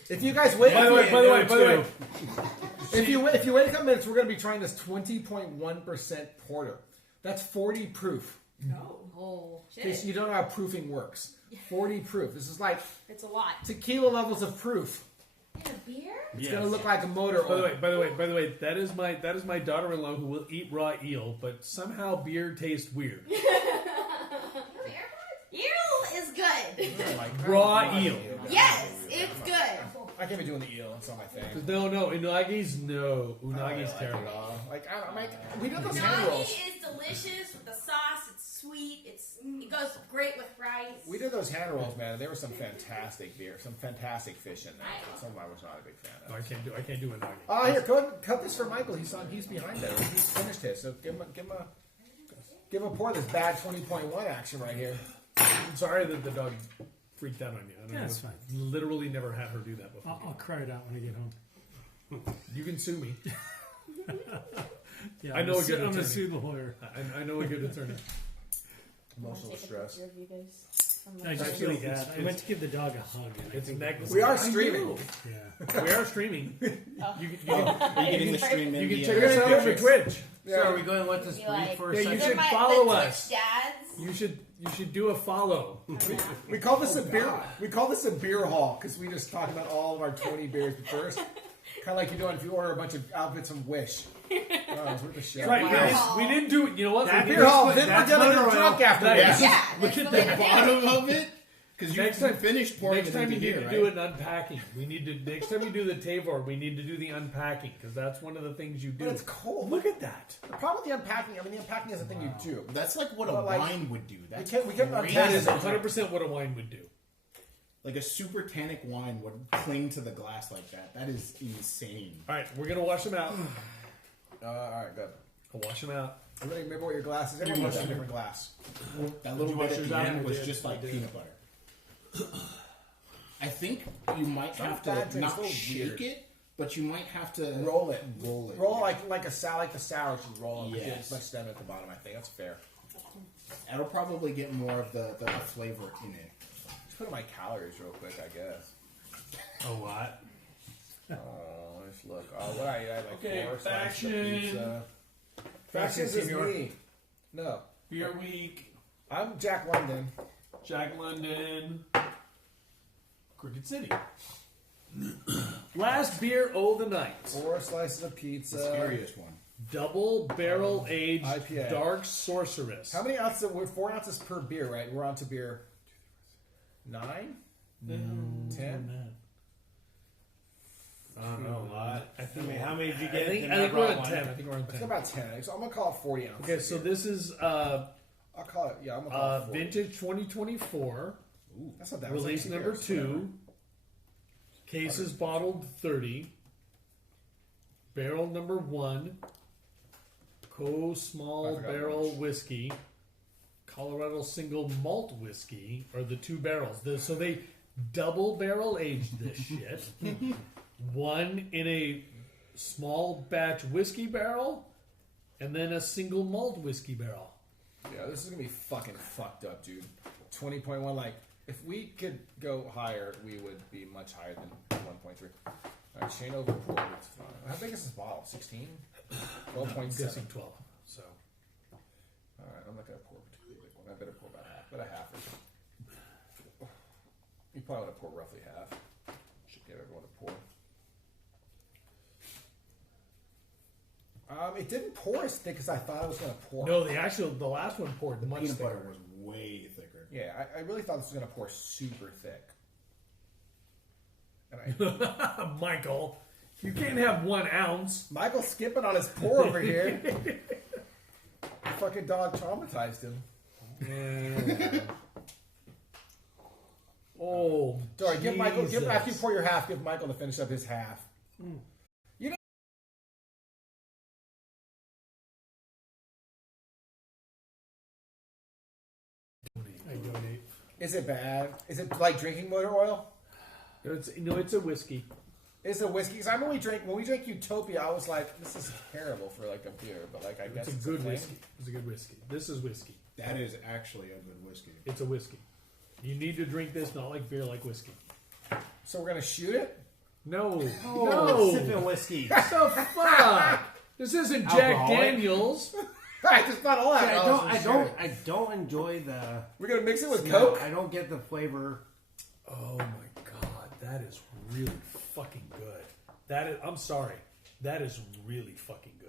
If you guys wait, By the way, if you wait a couple minutes, we're going to be trying this 20.1% porter. That's 40 proof. Oh, In case shit. you don't know how proofing works. 40 proof. This is like It's a lot. tequila levels of proof. In a beer? It's gonna look like a motor By oil. the way, that is my daughter-in-law who will eat raw eel, but somehow beer tastes weird. Eel is good. Raw eel. Yes, it's good. I can't be doing the eel. It's not my thing. No, unagi's unagi's terrible. I'm like, we did those hand rolls. Unagi is delicious with the sauce. It's sweet. It goes great with rice. We did those hand rolls, man. There was some fantastic beer, some fantastic fish in there. Some I was not a big fan No, of. I can't do unagi. Oh, here, cut this for Michael. He's behind it. He's finished it. So give him a pour of this bad 20.1 action right here. I'm sorry that the dog freaked out on you. I don't know. That's fine. Literally never had her do that before. I'll cry it out when I get home. You can sue me. Yeah, I know a good I'm gonna attorney. sue the lawyer. I know a good attorney. Emotional stress. I just Actually, feel bad. I went to give the dog a hug. And I It's think next. We are I streaming. know. yeah. We are streaming. You Are you getting the stream in? can the, check We're us gonna out do on Twitch. So are we going to let this Be breathe like- for a Yeah, you second? should They're follow the us. Twitch dads. You should do a follow. We call this a beer. We call this a beer haul because we just talk about all of our 20 beers first. Kind of like you do if you order a bunch of outfits from Wish. Oh, it's worth a shit. Right, Wow. we didn't do it. You know what? That We Beer haul. didn't- Then we're gonna get drunk after That- this. Yeah, Look that's at the the way to do it. Bottom of it? Because you Next time- finished pouring Next it time into you need here, to right? do an unpacking. We need to. Next time you do the Tavour, we need to do the unpacking because that's one of the things you do. But it's cold. Look at that. The problem with the unpacking, the unpacking is a thing you do. That's like what a Well, like, wine would do. That's we can't crazy. That is 100% what a wine would do. Like a super tannic wine would cling to the glass like that. That is insane. All right, we're gonna wash them out. All right, good. I'll wash them out. Everybody remember what your glass is. Everyone wants a different glass. That little you bit wash at yours the out? end I was did. just I like did. peanut butter. I think you might not have bad to taste, not it's a little shake weird. it, but you might have to Roll it. Roll it. Roll yeah. like the sour should roll. Yes. Get as much stem at the bottom. I think that's fair. That'll probably get more of the flavor in it. Just put in my calories real quick, I guess. A what? Oh, let's look. Oh, what I eat? I like Okay, 4 slices of faction. pizza. Faction Factions is Team York. me. No, Beer Week, I'm Jack London. Jack London, Crooked City. Last beer of the night. 4 slices of pizza. The scariest one. Double barrel aged IPA. dark sorceress. How many ounces? We're 4 ounces per beer, right? We're on to beer 9, 10. I don't know a lot. I mean, how many did you I get? think Then I we're brought at one. 10. I think we're on It's 10. about 10. So I'm gonna call it 40 ounces. Okay, so this is I'll call it. Yeah, I'm gonna call it 40. vintage 2024, That's not that. release that's number beers, 2. Cases bottled 30. Barrel number 1. Small I forgot barrel which. whiskey. Colorado single malt whiskey are the 2 barrels. So they double barrel aged this shit. One in a small batch whiskey barrel, and then a single malt whiskey barrel. Yeah, this is gonna be fucking fucked up, dude. 20.1. Like, if we could go higher, we would be much higher than 1.3. All right, chain over pour. It's fine. How big is this bottle? 16? I'm 12.7. guessing 12. So All right, I'm not gonna pour a particularly big one. I better pour about half. About a half. You probably want to pour roughly half. Should give everyone a pour. It didn't pour as thick as I thought it was gonna pour. no, the last one poured much Peanut thicker. butter was way thicker. Yeah, I really thought this was gonna pour super thick. And Michael, you can't have 1 ounce. Michael's skipping on his pour over here. The fucking dog traumatized him. Oh, Sorry, give Michael. Jesus. After you pour your half, give Michael to finish up his half. You know. I donate. Is it bad? Is it like drinking motor oil? It's a whiskey. Is it whiskey? Because when we drank Utopia, I was like, this is terrible for like a beer, but like I guess It's a good thing. whiskey. It's a good whiskey. This is whiskey. That is actually a good whiskey. It's a whiskey. You need to drink this not like beer, like whiskey. So we're gonna shoot it. No. Sipping whiskey. What the fuck? This isn't Jack Alcoholic. Daniels. I just not all that. I don't enjoy the. We're gonna mix it with smell. Coke. I don't get the flavor. Oh my god, that is really fucking good. That is, I'm sorry, that is really fucking good.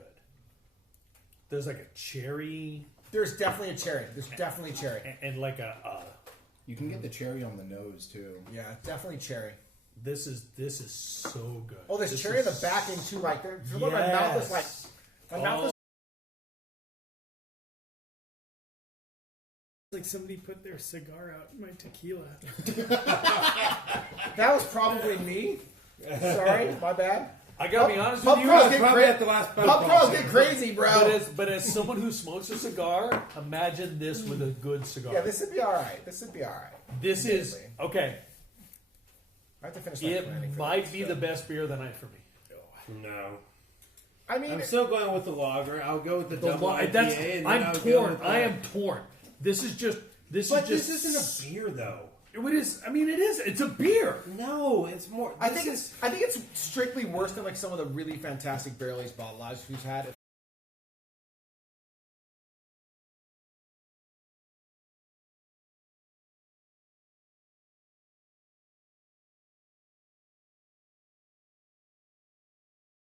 There's like a cherry There's definitely a cherry. There's definitely cherry. and like a. You can get the cherry on the nose too. Yeah, definitely cherry. This is so good. Oh, there's This cherry in is the back end too. Like, my mouth is like, my mouth is. It's like somebody put their cigar out in my tequila. That was probably me. Sorry, my bad. I gotta be honest Pub with you. crawls Pub get Probably at the last crawls get crazy, bro. But as someone who smokes a cigar, imagine this with a good cigar. Yeah, this would be all right. This would be all right. This is okay. I have to finish. My It planning for might this, be so. the best beer of the night for me. No. I mean, I'm still going with the lager. I'll go with the double IPA. That's, and then I'm I'll go torn. with the- I am torn. This is just. But this isn't a beer, though. It is. I mean, it is. It's a beer. No, it's more. I think it's strictly worse than like some of the really fantastic barrel aged bottle lives we've had.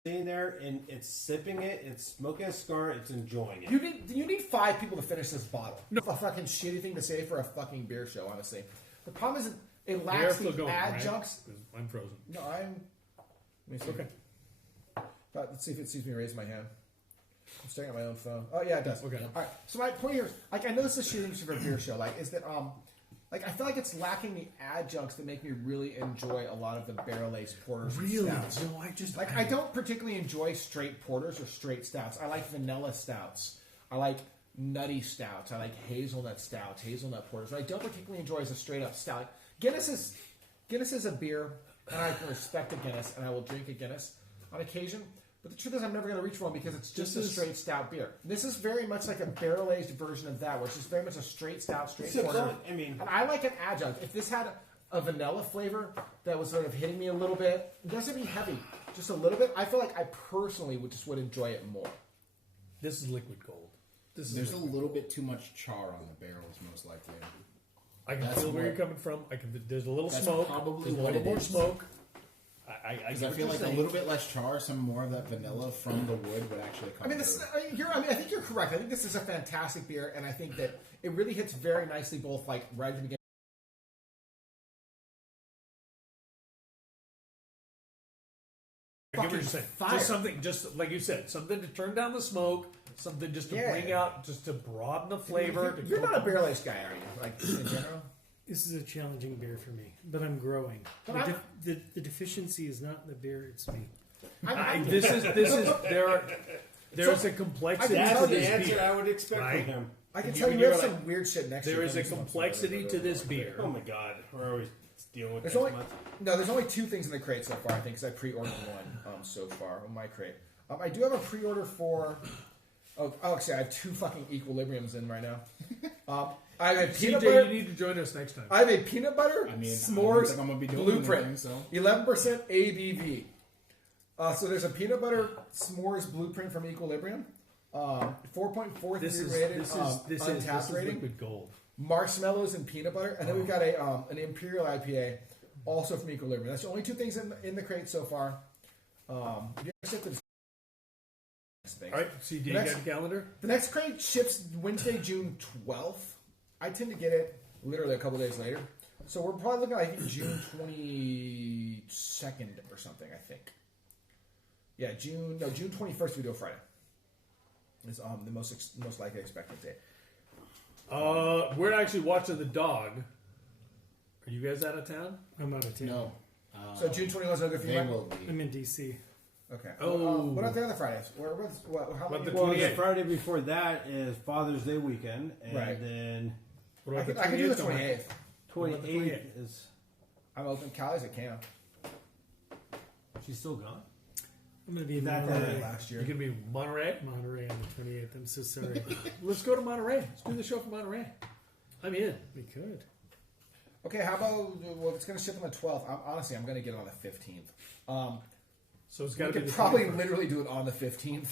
sitting there and it's sipping it, it's smoking a cigar, it's enjoying it. You need 5 people to finish this bottle. No, a fucking shitty thing to say for a fucking beer show, honestly. The problem is it You're lacks still the going, adjuncts. right? I'm frozen. No, I'm. Let me see. Okay. Let's see if it sees me raise my hand. I'm staring at my own phone. Oh yeah, it does. Okay. All right. So my point here is, like, I know this is a shitty for a beer show. Like, is that like I feel like it's lacking the adjuncts that make me really enjoy a lot of the barrel aged porters. and Really? stouts. No, I just Like, I don't particularly enjoy straight porters or straight stouts. I like vanilla stouts. I like nutty stouts. I like hazelnut stouts, hazelnut porters. What I don't particularly enjoy is a straight up stout. Like, Guinness is a beer, and I can respect a Guinness, and I will drink a Guinness on occasion. But the truth is, I'm never going to reach for one because it's just a straight stout beer. This is very much like a barrel aged version of that, which is very much a straight stout, straight So, porter. I mean, And I like an adjunct. If this had a vanilla flavor that was sort of hitting me a little bit, it doesn't be heavy, just a little bit. I feel like I personally would enjoy it more. This is liquid gold. This is. There's a liquid little bit too much char on the barrels, most likely. I can That's feel where what- you're coming from. There's a little That's smoke. probably There's a what little it more is. smoke. I Because get I what feel you're like saying. a little bit less char, some more of that vanilla from the wood would actually come I mean, this, through. I think you're correct. I think this is a fantastic beer, and I think that it really hits very nicely both like right at the beginning. I get what you're fucking saying. fire. Just something, just like you said, something to turn down the smoke, something just to Yeah. bring out, just to broaden the flavor. to You're go- not a barrel aged guy, are you? Like in general. This is a challenging beer for me, but I'm growing. But The, I'm- the deficiency is not the beer; it's me. This is there's a complexity that's to the this answer beer. I would expect Right. from him. I can You- tell you you we have were some like- weird shit next There year. is a complexity to this beer. Oh my god, we're always dealing with There's this only month. there's only 2 things in the crate so far. I think because I pre-ordered one so far on my crate. I do have a pre-order for. Oh, actually, I have 2 fucking equilibriums in right now. I have a peanut CJ, you butter. need to join us next time. I have a peanut butter I mean, I don't s'mores think I'm gonna be doing blueprint. anything, so. 11% ABV. So there's a peanut butter s'mores blueprint from Equilibrium. 4.43 This is rated. this Untapped is rating. liquid gold. Marshmallows and peanut butter, and then we've got an Imperial IPA, also from Equilibrium. That's the only 2 things in the crate so far. You accept the All right, CJ, you Next- got a calendar? The next crate ships Wednesday, June 12th. I tend to get it literally a couple days later. So we're probably looking at, I think, June 22nd or something, I think. Yeah, June 21st we do a Friday. Is the most likely expected date. We're actually watching the dog. Are you guys out of town? I'm out of town. No. So June 21st is no good for you, They Mike? will be. I'm in DC. Okay. Oh. What about the other Fridays? How What many? the Well, the 28th. Friday before that is Father's Day weekend, and Right. then What I about can do the 28th? 28th. 28th is. I'm open. Callie's at camp. She's still gone. I'm going to be in That Monterey. Last year. You're gonna be in Monterey. Monterey on the 28th. I'm so sorry. Let's go to Monterey. Let's do the show from Monterey. I'm in. We could. Okay, how about, well, it's going to ship on the 12th. Honestly, I'm going to get it on the 15th. So it's We got to be could the probably 21st. literally do it on the 15th,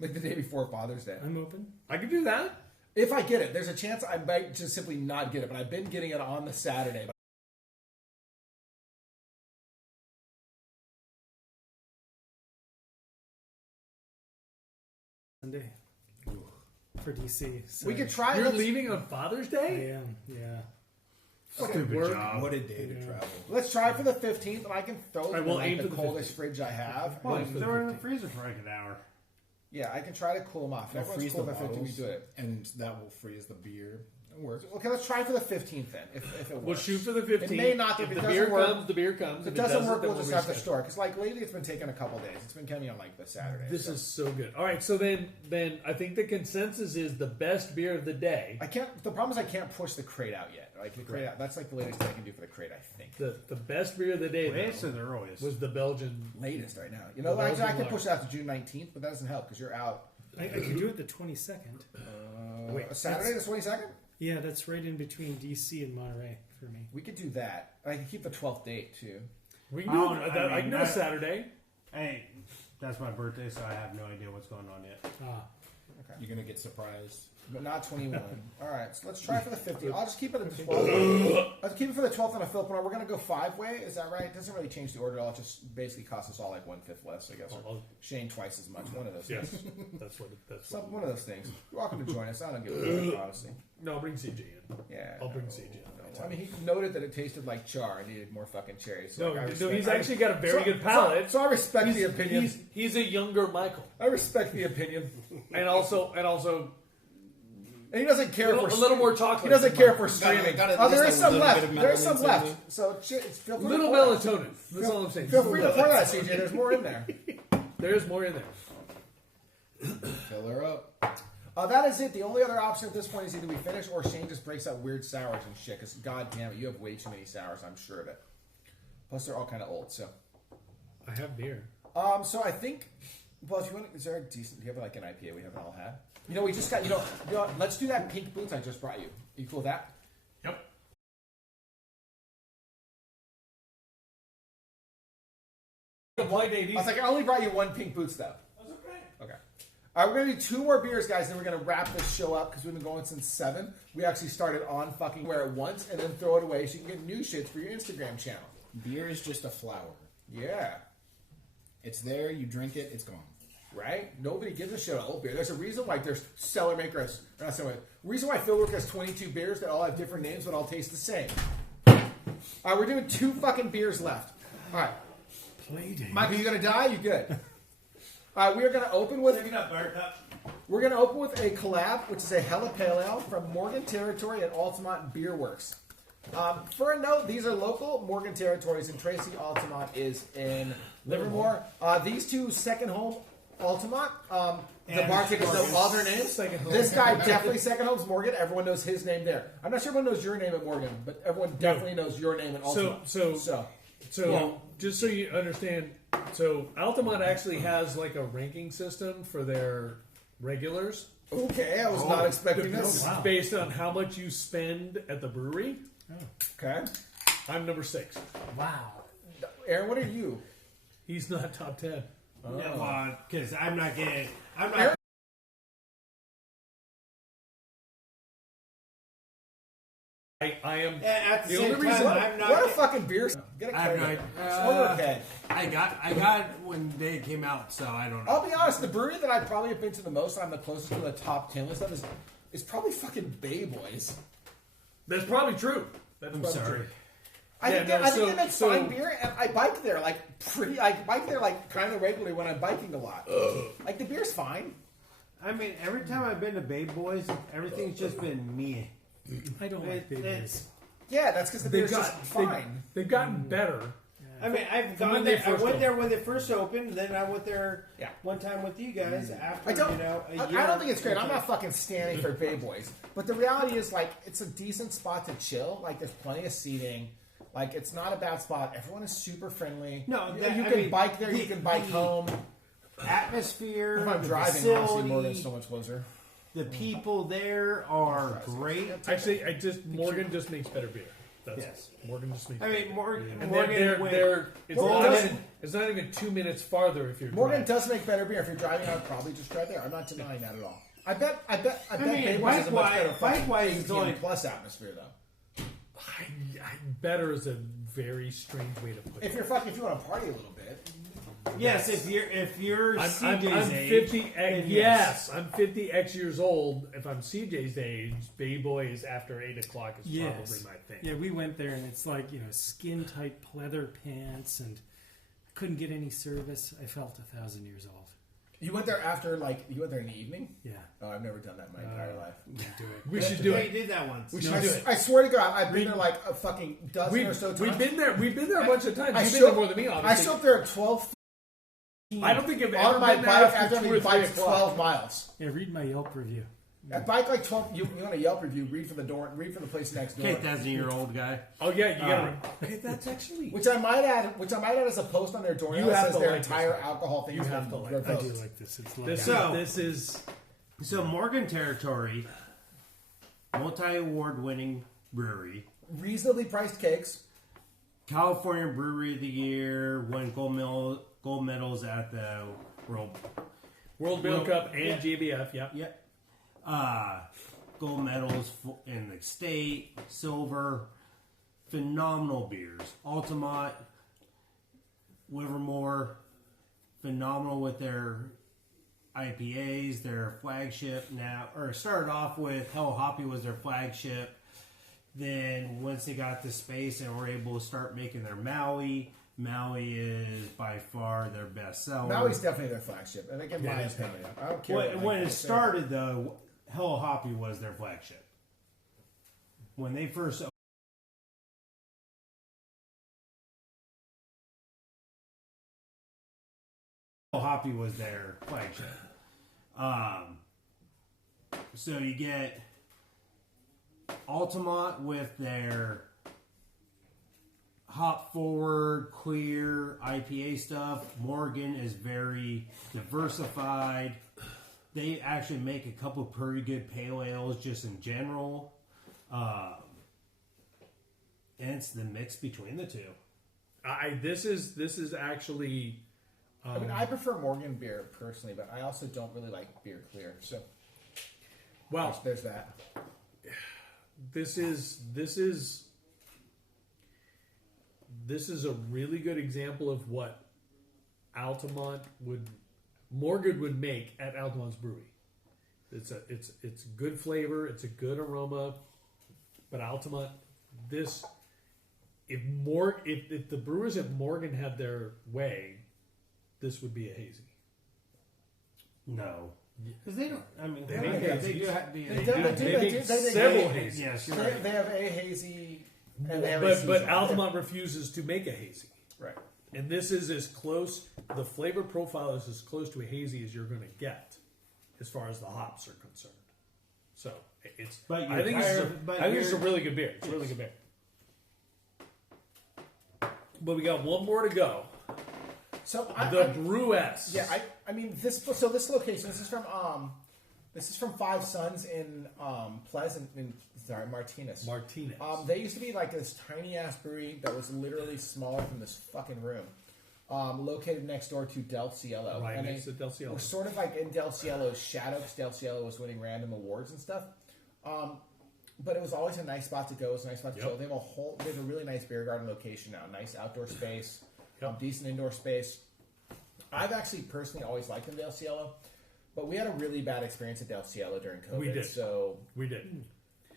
like the day before Father's Day. I'm open. I could do that. If I get it, there's a chance I might just simply not get it, but I've been getting it on the Saturday. Sunday for DC. So We could try. You're let's- leaving on Father's I Day? am. Yeah. Stupid work. job. What a day to travel. Let's try for the 15th, and I can throw it I in will like, aim the for the coldest fridge I have. Well, And- throw it in the freezer for like an hour. yeah, I can try to cool them off. If I'll everyone's freeze cool the with the 15th, we bottles, do it. and that will freeze the beer. It works. Okay, let's try for the 15th then, if it works. We'll shoot for the 15th. It may not. If If the it beer doesn't work, comes, the beer comes. If it If doesn't work, then we'll just have to reschedule. store. Because like lately, it's been taking a couple days. It's been coming on like the Saturday. This so. is so good. All right, so then I think the consensus is the best beer of the day. I can't. The problem is I can't push the crate out yet. Like the crate out. That's like the latest thing I can do for the crate. I think. The best beer of the day Well, it's though, the earliest. was the Belgian. Latest right now. You know, The I Belgian can lager. push it out to June 19th, but that doesn't help because you're out. I can do it the 22nd. Wait, Saturday the 22nd? Yeah, that's right in between DC and Monterey for me. We could do that. I can keep the 12th date too. We can do Oh, it. I I can do mean, a Saturday. Hey, that's my birthday, so I have no idea what's going on yet. Ah, You're gonna get surprised. But not 21. All right, so let's try for the 15th. I'll just keep it at the 12th. I'll keep it for the 12th on a Philip. We're going to go 5-way. Is that right? It doesn't really change the order at all. It just basically costs us all like 1/5 less, I guess. Or Shane twice as much. One of those Yes, things. that's what. That's what. One of those things. You're welcome to join us. I don't give a fuck, honestly. No, I'll bring CJ in. Yeah. I'll bring CJ in. I mean, he noted that it tasted like char and needed more fucking cherries. So No, like, I no, respect- he's actually got a very good palate. So I respect the opinion. He's a younger Michael, I respect the opinion. and also And he doesn't care a for little more chocolate. He doesn't care for streaming. Gotta Oh, there at is least some a little bit left. of There is some melatonin left. in So feel free Little to pour that. melatonin. That's all I'm saying. Feel free to pour that, CJ. There's more in there. There is more in there. Fill her up. That is it. The only other option at this point is either we finish or Shane just breaks out weird sours and shit. Because god damn it, you have way too many sours. I'm sure of it. Plus, they're all kind of old. So, I have beer. so I think. Well, if you want, is there a decent? Do you have like an IPA we haven't all had? You know, we just got. You know, let's do that pink boots I just brought you. You cool with that? Yep. I was like, I only brought you one pink boots though. That's okay. Okay. All right, we're gonna do 2 more beers, guys, then we're gonna wrap this show up because we've been going since 7. We actually started on fucking wear it once and then throw it away so you can get new shits for your Instagram channel. Beer is just a flower. Yeah. It's there. You drink it. It's gone. Right? Nobody gives a shit about old beer. There's a reason why there's Cellar Makers. Not Cellar Maker. Reason why Philwork has 22 beers that all have different names but all taste the same. All right, we're doing 2 fucking beers left. All right. Playdate. Michael, you gonna die? You good? All right, we are gonna open with. We're gonna open with a collab, which is a Hella Pale Ale from Morgan Territory and Altamont Beer Works. For a note, these are local Morgan Territories, and Tracy Altamont is in Livermore. These two second home Altamont. The bartenders know all their names. This guy definitely second home's Morgan. Everyone knows his name there. I'm not sure everyone knows your name at Morgan, but everyone definitely knows your name at Altamont. So just so you understand, so Altamont actually has like a ranking system for their regulars. Okay, I was not expecting this. Based on how much you spend at the brewery. Okay, I'm number 6. Wow. Aaron, what are you? He's not top 10. Because I'm not getting. I'm not. Aaron- I am. At the The same only time, reason I'm not. What a fucking beer! Get a I have keg. no Just idea. order a keg. I got it when they came out, so I don't know. I'll be honest. The brewery that I probably have been to the most, I'm the closest to the top 10 list of, is probably fucking Bay Boys. That's probably true. That's I'm probably sorry. true. I think they so- make so- fine beer, and I bike there I bike there kind of regularly when I'm biking a lot. Like the beer's fine. I mean, every time I've been to Babe Boys, everything's just been me. I don't like big It's- Yeah, that's because the They've beer's just fine. They've gotten better. I mean, I've From gone when they there. I first went there when they first opened. Then I went there Yeah. one time with you guys after I don't. a year. I don't think it's great. I'm not fucking standing for Bay Boys, but the reality is, like, it's a decent spot to chill. Like, there's plenty of seating. Like, it's not a bad spot. Everyone is super friendly. No, you that- I can mean, bike there. You the- can bike the- home. Atmosphere, If I'm the driving, obviously, facility, Morgan's so much closer. the people there are great. Actually, Morgan just makes better beer. That's Yes. Morgan just makes. I mean, Morgan. and Morgan went- it's Morgan not does- it's not even 2 minutes farther if you're Morgan driving. does make better beer. If you're driving, I'd probably just drive there. I'm not denying that at all. I bet mean, Bay Boys is a much better bike-wise, it's fucking only- plus atmosphere though. Better is a very strange way to put If it. you're fucking, if you want to party a little bit, Yes, if you're I'm CJ's age, 50. then Yes, I'm 50x years old. If I'm CJ's age, Baby Boy is after 8 o'clock is Yes. probably my thing. Yeah, we went there and it's like, skin tight pleather pants and couldn't get any service. I felt 1,000 years old. You went there after, you went there in the evening? Yeah. Oh, I've never done that my entire life. Can't do it. We should do I it. did that once. We should do it. I swear to God, I've been there like a fucking dozen or so times. We've been there. We've been there a bunch of times. I You've been show- there more than me, I obviously. showed up there at 12. I don't think I've ever On my been bike there after after 2 having or 3 biked o'clock. 12 miles. Yeah, read my Yelp review. I bike like 12. You want a Yelp review? Read for the door. Read for the place next door. Okay, 1,000-year-old guy. Oh yeah, you gotta. Okay, that's actually. Which I might add as a post on their door. You that have says to their like this entire one. alcohol thing. You has have been to like. I revoked. do like this. It's lovely. This is. So Morgan Territory, multi-award winning brewery, Reasonably priced cakes. California Brewery of the Year, won gold medals at the World Beer Cup and GBF. Yeah. gold medals in the state, silver, phenomenal beers. Altamont, Livermore, phenomenal with their IPAs, their flagship now, or started off with Hell Hoppy was their flagship. Then once they got the space and were able to start making their Maui is by far their best seller. Maui's definitely their flagship. And again, my opinion. I don't care. When it started, though, Hell Hoppy was their flagship. When they first Hell Hoppy was their flagship. So you get Altamont with their hop forward, clear IPA stuff. Morgan is very diversified. They actually make a couple pretty good pale ales just in general. And it's the mix between the two. This is actually. I mean, I prefer Morgan beer personally, but I also don't really like beer clear. So, Well, there's that. this is a really good example of what Morgan would make at Altamont's brewery. It's good flavor, it's a good aroma, but Altamont, if the brewers at Morgan had their way, this would be a hazy. No. Because they don't, I mean, They they do have They make several hazies. Yes, you're They right. have a hazy, and they have a But seasonal. Altamont refuses to make a hazy. Right. And this is as close, the flavor profile is as close to a hazy as you're going to get as far as the hops are concerned. So it's, But I think it's a you're- really good beer. It's a really good beer. But we got one more to go. So The Brew-S. Yeah, I mean this. So this location. This is from Five Sons in Martinez. Martinez. They used to be like this tiny ass brewery that was literally smaller than this fucking room. Located next door to Del Cielo. Right and next they to Del Cielo. were sort of like in Del Cielo's shadow because Del Cielo was winning random awards and stuff. But it was always a nice spot to go. It was a nice spot to chill. They have a really nice beer garden location now. Nice outdoor space. Decent indoor space. I've actually personally always liked them, Del Cielo, but we had a really bad experience at Del Cielo during COVID. We did. So We did.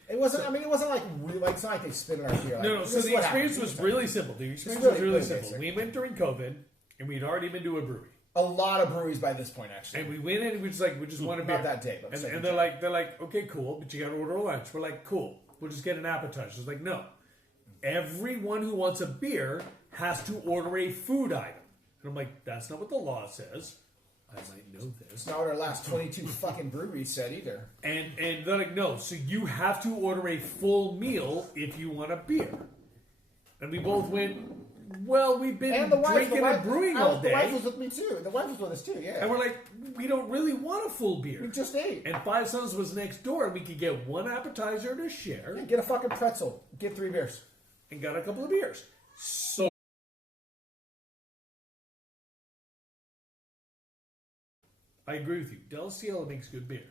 it wasn't. I mean, it wasn't like really, like it's not like they spit in our beer. Like, No, this so is the what experience happened. was really simple. The experience really was really pretty simple. basic. We went during COVID, and we'd already been to a brewery. A lot of breweries by this point, actually. And we went in and we just wanted beer. Not that day, but and second they're day. like, okay, cool, but you got to order a lunch. We're like, cool, we'll just get an appetizer. It's like, no, everyone who wants a beer has to order a food item. And I'm like, that's not what the law says. I might know this. It's not what our last 22 fucking breweries said either. And they're like, no, so you have to order a full meal if you want a beer. And we both went, well, we've been And the wife, drinking and brewing all The wife day. was with me too. The wife was with us too. Yeah. And we're like, we don't really want a full We beer. just ate. And Five Sons was next door, and we could get one appetizer to share Get a fucking pretzel. Get 3 beers. and got a couple of beers. So I agree with you. Del Cielo makes good beer.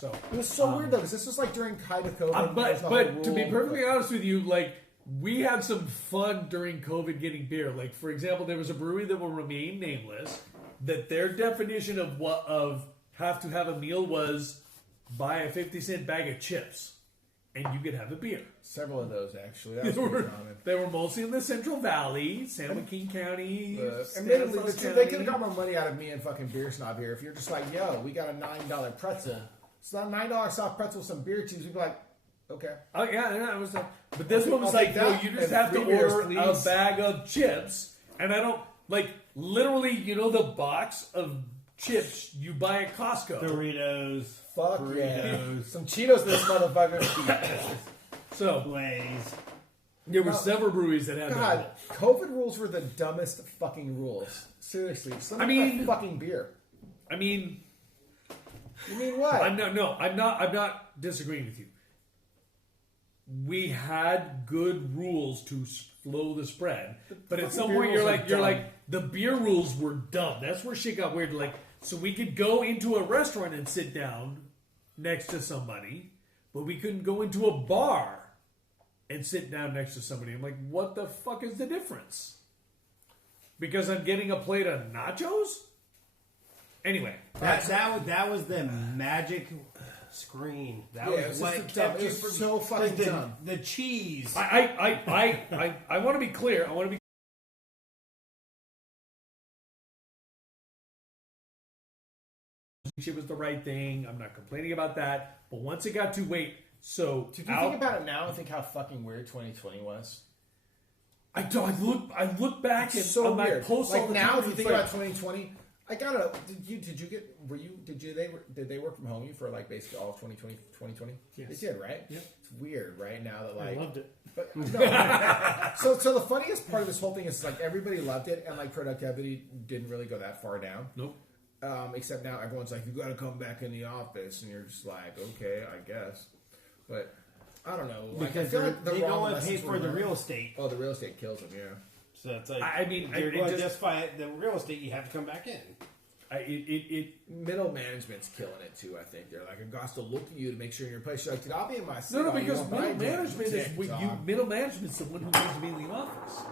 So, It was so weird though, because this was like during height of COVID. There's the but whole to be rule. perfectly honest with you, like we had some fun during COVID getting beer. Like, for example, there was a brewery that will remain nameless that their definition of have to have a meal was buy a 50-cent bag of chips and you could have a beer. Several of those, actually. That was pretty common. They were mostly in the Central Valley, San Joaquin County. Admittedly, Stanislaus they could have County. got more money out of me and fucking Beer Snob here. If you're just like, yo, we got a $9 pretzel. It's not a $9 soft pretzel with some beer cheese. We'd be like, okay. Oh yeah, it was. But this one was I'll like, take no, that you just and have to 3 beers, order a please. bag of chips, and I don't like literally. You know the box of chips you buy at Costco. Doritos. Fuck Burritos. yeah. Some Cheetos this motherfucker. So Blaze. there were several breweries that had God, that. COVID rules were the dumbest fucking rules. Seriously. I mean- fucking beer. I mean, You mean what? I'm not disagreeing with you. We had good rules to slow the spread, but at fucking some beer point you're rules are like dumb. the beer rules were dumb. That's where shit got weird. Like, so we could go into a restaurant and sit down next to somebody, but we couldn't go into a bar and sit down next to somebody. I'm like, what the fuck is the difference? Because I'm getting a plate of nachos? Anyway. That was the magic screen. That Yeah, it was was what just dumb. kept It you was from so fucking the, dumb. The cheese. I want to be clear. I want to be. It was the right thing. I'm not complaining about that. But once it got to so If you think about it now and think how fucking weird 2020 was. I look back and So on my weird. posts all Like the now, time. if you it's think like- about 2020, I gotta. Did they work from home for like basically all of 2020? Yes. They did, right? Yep. It's weird, right? Now that I like. loved it. But, no, so the funniest part of this whole thing is like everybody loved it and like productivity didn't really go that far down. Nope. Except now everyone's like, you got to come back in the office, and you're just like, okay, I guess. But I don't know. Like, Because I feel like they don't wrong want to lessons pay were for the learned. real estate. Oh, the real estate kills them. Yeah. So it's like, I mean, they're it going to just- justify the real estate. You have to come back in. Middle management's killing it too. I think they're like, I got to look at you to make sure you're in place. You're like, dude, I'll be in my seat. No, all you because want, but I middle ain't doing management is dick, what dog. you. Middle management's the one who needs to be in the office.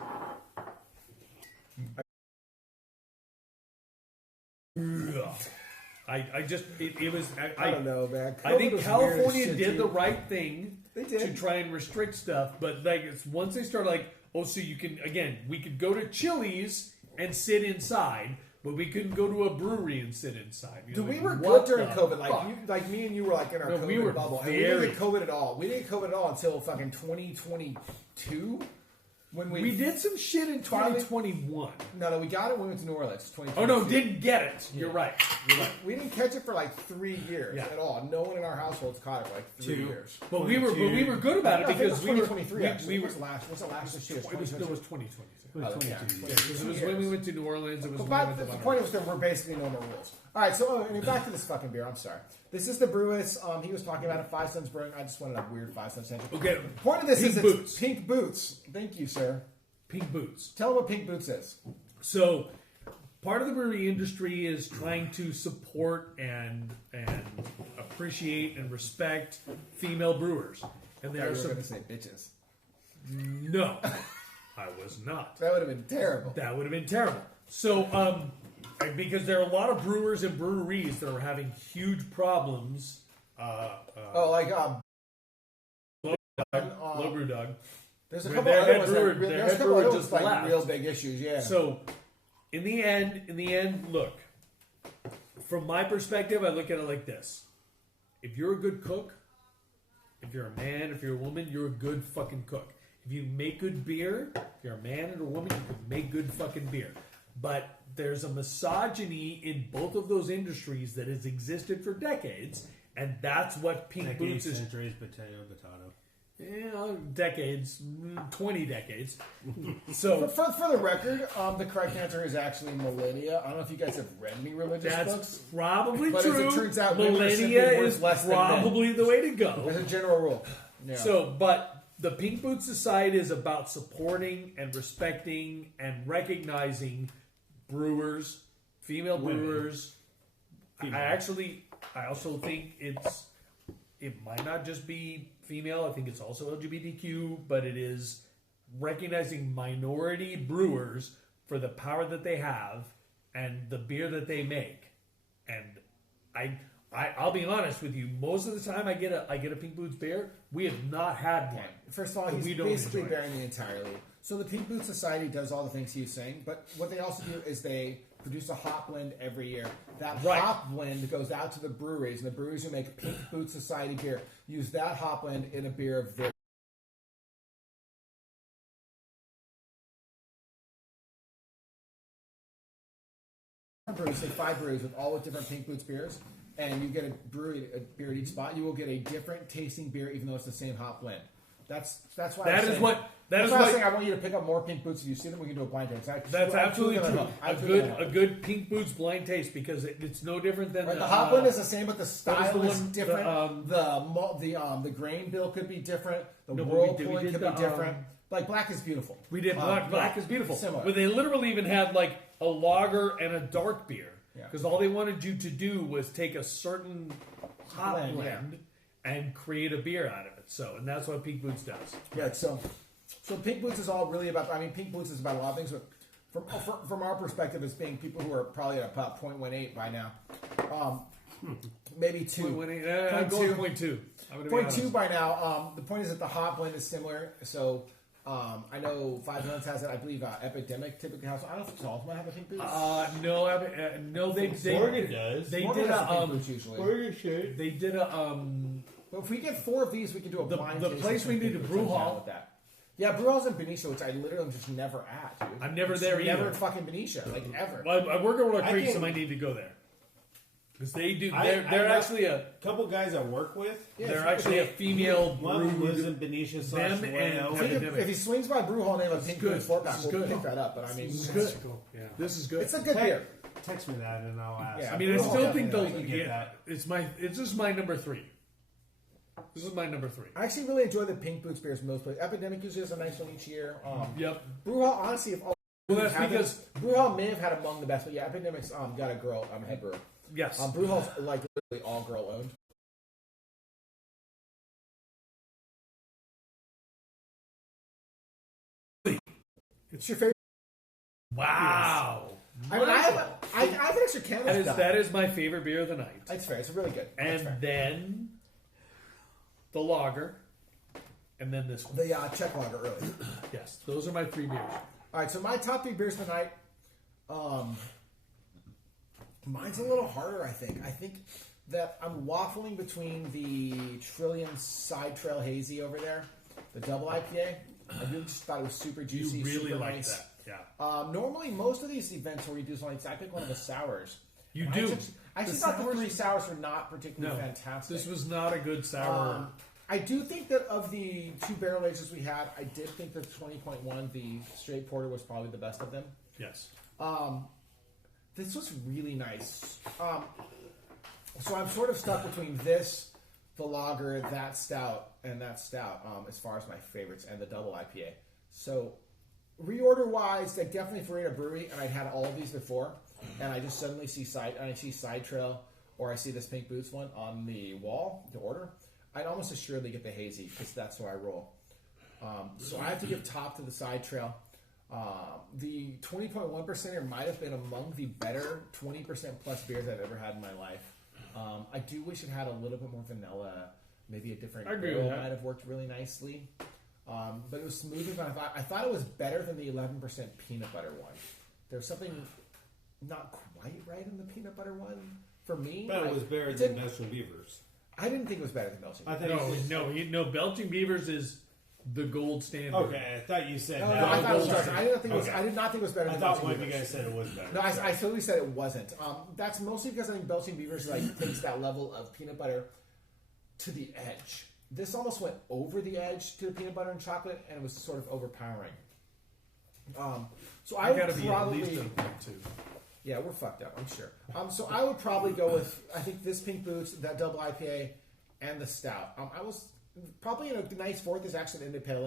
I just it was I don't know, man. I think COVID was weird as California shit, did dude. the right thing They did. to try and restrict stuff, but like it's once they start like, oh, so you can again, we could go to Chili's and sit inside, but we couldn't go to a brewery and sit inside. You know, Dude, we like, were good what during the COVID. Like fuck? you, like me and you were like in our No, COVID we were bubble, and we very- didn't get COVID at all. We didn't get COVID at all until fucking 2022 when we did some shit in finally- 2021. No, we got it when we went to New Orleans. Oh 2022. no, didn't get it. You're right. You're right. We didn't catch it for like 3 years Yeah. at all. No one in our households caught it for like 3 years. But we were good about it I think it because was we were 2023. actually. we were. What's the last? What's the last this year? It was 2020. Yeah, It was when we went to New Orleans. It was when we But went to the Monterey. point was that we're basically normal rules. All right, so I mean, back to this fucking beer. I'm sorry. This is the Brewis. He was talking about it. 5 Cents Brewing. I just wanted a weird 5 cent sandwich. Okay. The point of this Pink is Boots. it's Pink Boots. Thank you, sir. Pink Boots. Tell them what Pink Boots is. So, part of the brewery industry is trying to support and appreciate and respect female brewers, and there I are was some. going to say bitches. No, I was not. That would have been terrible. That would have been terrible. So, because there are a lot of brewers and breweries that are having huge problems. Oh, like Low Brew Dog. there's a Their couple head other ones. brewer- That, their there's a head couple brewer other just ones like left. real big issues. Yeah. So, in the end, look. From my perspective, I look at it like this: if you're a good cook, if you're a man, if you're a woman, you're a good fucking cook. If you make good beer, if you're a man and a woman, you can make good fucking beer. But there's a misogyny in both of those industries that has existed for decades, and that's what Pink Boots is. Centuries, potato. Decades, 20 decades. So for the record, the correct answer is actually millennia. I don't know if you guys have read any religious that's books. probably But as true. it turns out, women are simply millennia worth is less than men. probably the way to go. As a general rule. Yeah. So, but the Pink Boots Society is about supporting and respecting and recognizing brewers, female brewers. I also think it might not just be female. I think it's also LGBTQ, but it is recognizing minority brewers for the power that they have and the beer that they make. And I'll be honest with you. Most of the time, I get a Pink Boots beer. We have not had one. First of all, And he's we don't basically enjoy it. bearing the entire lead. So the Pink Boots Society does all the things he was saying, but what they also do is they produce a hop blend every year. That Right. hop blend goes out to the breweries, and the breweries who make Pink Boots Society beer use that hop blend in a beer of their. Breweries, say 5 breweries with different Pink Boots beers, and you get a beer at each spot. You will get a different tasting beer, even though it's the same hop blend. That's why. That is what. That That's is why I was what. saying I want you to pick up more Pink Boots if you see them. We can do a blind taste. That's absolutely true. A A good Pink Boots blind taste because it's no different than Right, the hop blend is the same, but the what style was is the one- different. The grain bill could be different. The No, but whirlpool we did could the, be different. Like black is beautiful. We did black is beautiful. Similar. But they literally even had like a lager and a dark beer Yeah. because all they wanted you to do was take a certain hop Blend, blend and create a beer out of it. So, and that's what Pink Boots does. Yeah, so Pink Boots is all really about. I mean, Pink Boots is about a lot of things, but from our perspective, as being people who are probably at about 0.18 by now, maybe 2. I'm going 0.2. I'm gonna be 0.2 honest. by now. The point is that the hop blend is similar. So I know 5 Villains has it. I believe Epidemic typically has. I don't know if Salt might have a Pink Boots. No, they Morgan does. They Morgan did has a Pink a Boots usually. Morgan should. they did a But if we get 4 of these, we can do a The- blind the taste place of we Pink need to Boots. brew I'm down hall. with that. Yeah, brew hall's in Benicia, which I literally am just never at, dude. I'm never Just there Never either. in fucking Benicia, like ever. Well, I work over at I Creek, so can- I need to go there because they do. I They're know actually a couple guys I work with. Yeah, they're if- actually a female One brew. lives in Benicia Them / and Bueno. I think if he swings by brew hall and they have a Pink good. Boots 4-pack, This is we'll good. pick that up. But I mean, This is it's good. Yeah. This is good. a good beer. Text me that and I'll ask. Yeah. I mean, I Brew hall still think definitely they'll does. Get get that. It's just my number 3. This is my number 3. I actually really enjoy the Pink Boots beers most places. Epidemic usually has a nice one each year. Yep. Brew hall, honestly, if all Well, that's have because- it, brew hall may have had among the best, but yeah, Epidemic's got a girl head brewer. Yes. Brew hall's like literally all girl owned. It's your favorite. Wow. I mean, I have an extra can of stuff. That is my favorite beer of the night. That's fair. It's really good. That's And fair. then the lager, and then this one. The Czech lager early. Yes, those are my 3 beers. All right, so my top 3 beers tonight. Mine's a little harder, I think. I think that I'm waffling between the Trillium Side Trail Hazy over there, the double IPA. I really just thought it was super juicy, You really super like nice. that, yeah. Normally, most of these events where we do something, I pick one of the sours. You And do. I actually The thought the sours- 3 sours were not particularly No, fantastic. this was not a good sour. I do think that of the 2 barrel ages we had, I did think the 20.1, the straight porter, was probably the best of them. Yes. This was really nice. So I'm sort of stuck between this, the lager, that stout, and that stout as far as my favorites, and the double IPA. So reorder wise, like definitely if we're in a brewery and I'd had all of these before, and I just suddenly see Side Trail or I see this Pink Boots one on the wall to order, I'd almost assuredly get the hazy because that's how I roll. So I have to give top to the Side Trail. The 20.1% might have been among the better 20% plus beers I've ever had in my life. I do wish it had a little bit more vanilla, maybe a different I agree grill with that. might have worked really nicely. But it was smoother than I thought. I thought it was better than the 11% peanut butter one. There's something not quite right in the peanut butter one for me. But it was better than Belgian Beavers. I didn't think it was better than Belgian. I thought No, Belching Beavers is the gold standard. Okay, I thought you said No, that. I thought it was better. I didn't think it was. Okay. I did not think it was better I than thought Belching one of you Beavers. guys said it was better. No, I totally said it wasn't. That's mostly because I think Belching Beavers like takes that level of peanut butter to the edge. This almost went over the edge to the peanut butter and chocolate, and it was sort of overpowering. So I gotta would be at probably, least a 2. yeah, we're fucked up, I'm sure. So I would probably go with I think this Pink Boots, that double IPA, and the stout. I was probably in a nice fourth is actually the India Pale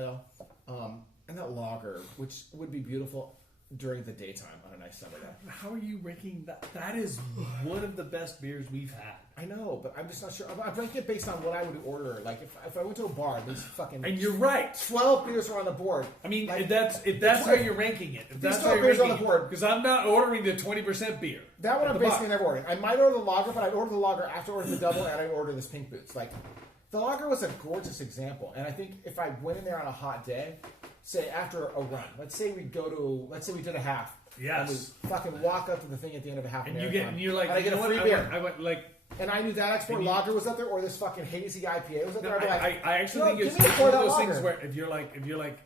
Ale, and that lager, which would be beautiful. during the daytime on a nice summer day. How are you ranking that? That is one of the best beers we've had. I know, but I'm just not sure. I'm ranking it based on what I would order. Like if I went to a bar, these fucking And you're right. 12 beers are on the board. I mean, Like, if that's how you're ranking it, if that's how you're beers on ranking the board. because I'm not ordering the 20% beer. That one at I'm the basically bar. never ordering. I might order the lager, but I'd order the lager after ordering the double, and I'd order this Pink Boots. Like, the lager was a gorgeous example, and I think if I went in there on a hot day, say after a run, let's say we did a half. Yes. And we fucking walk up to the thing at the end of a half. And marathon, you're like, and I get you a know free what? beer. I went like. And I knew that export And you- lager was up there, or this fucking hazy IPA was up No, there. I'd be like, I actually "No, think give it's me a one pour of that those lager." things where if you're like,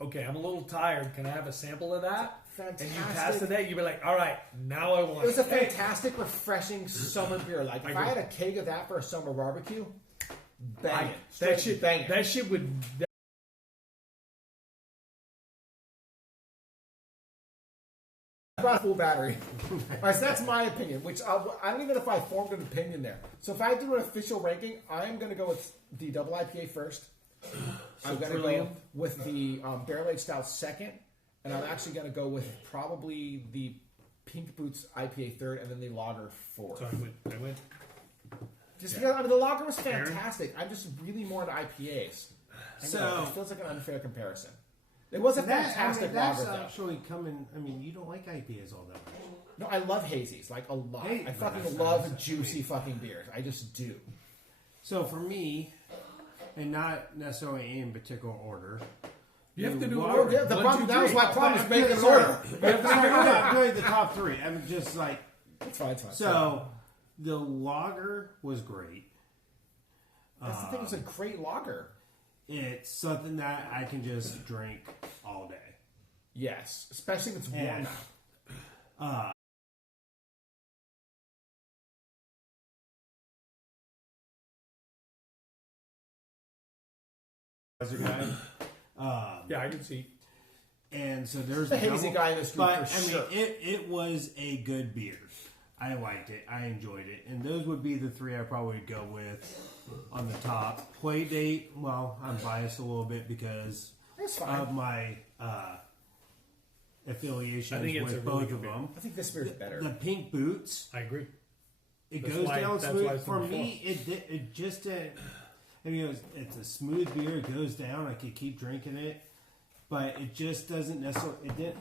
okay, I'm a little tired. Can I have a sample of that? Fantastic. And you pass the day, you'd be like, all right, now I want It was a Hey, fantastic, refreshing summer beer. Like, if I I had agree. a keg of that for a summer barbecue, bang I- it. that Straight shit, bang it. that shit would. Brought full battery. All right, so that's my opinion, which I don't even know if I formed an opinion there. So if I do an official ranking, I'm going to go with the double IPA first. I'm going to go Trillium. with the barrel aged stout second, and I'm actually going to go with probably the Pink Boots IPA third, and then the lager fourth. So I went. Just because the lager was fantastic. I'm just really more into IPAs. I know, So- it feels like an unfair comparison. It was a fantastic that's lager, though. actually coming. I mean, you don't like IPAs all that much. No, I love hazies, like a lot. Hey, I fucking that's love nice. juicy fucking beers. I just do. So for me, and not necessarily in particular order, You have to do lager- order. The One, problem, two, that was three. my problem is I'm making an just- order. I'm not doing the top three. I'm just like It's fine, it's fine. so. The lager was great. That's the thing, it was a great lager. It's something that I can just drink all day. Yes, especially if it's warm And- out. As a guy, Yeah, I can see. and so there's The hazy double- guy in this group But for I mean, sure. it was a good beer. I liked it. I enjoyed it, and those would be the three I probably would go with on the top. Play date. Well, I'm biased a little bit because It's fine. of my affiliations I think it's with a really both good of beer. them. I think this beer's better. The Pink Boots. I agree. It That's goes why- down that's why smooth. it's For number me, it just didn't. I mean, it's a smooth beer. It goes down. I could keep drinking it, but it just doesn't necessarily. It didn't,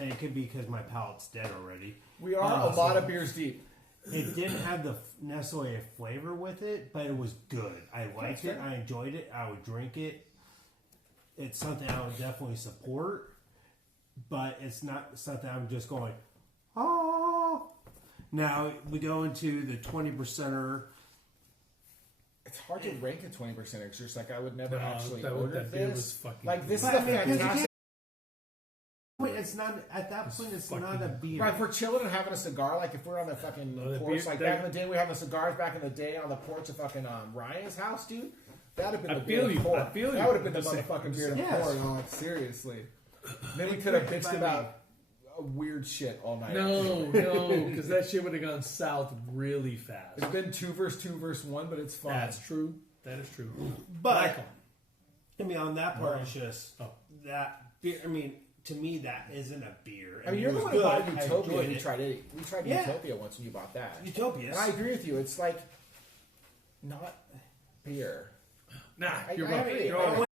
and it could be because my palate's dead already. We are a lot of beers deep. It didn't have the necessarily a flavor with it, but it was good. I liked it. I enjoyed it. I would drink it. It's something I would definitely support, but it's not something I'm just going. Oh. Now we go into the 20%er. It's hard to rank a 20% because just like I would never No, actually that order beer this. was fucking Like this good. is a But, I mean, 'cause you fantastic. Wait, it's not at that point. It's not a beer. Right, if we're chilling and having a cigar, like if we're on the fucking Oh, the porch, beer- like that- back in the day, we were having cigars back in the day on the porch of fucking Ryan's house, dude. That'd have been I the beer feel to you, pour. I feel That you. would have been the I'm just saying- motherfucking beer to Yes. pour. No, like, seriously. Then we could have bitched about weird shit all night. No, because that shit would have gone south really fast. It's been 2 verse 2 verse 1, but it's fine. That's true. That is true. But Michael. I mean, on that part, it's just Oh. that beer. I mean, to me, that isn't a beer. I mean, it you're the was one who bought good. I Utopia. enjoyed We it. tried it. We tried Yeah. Utopia once when you bought that. Utopias. And I agree with you. It's like not beer. Nah, I you're agree. right. You're I- all right.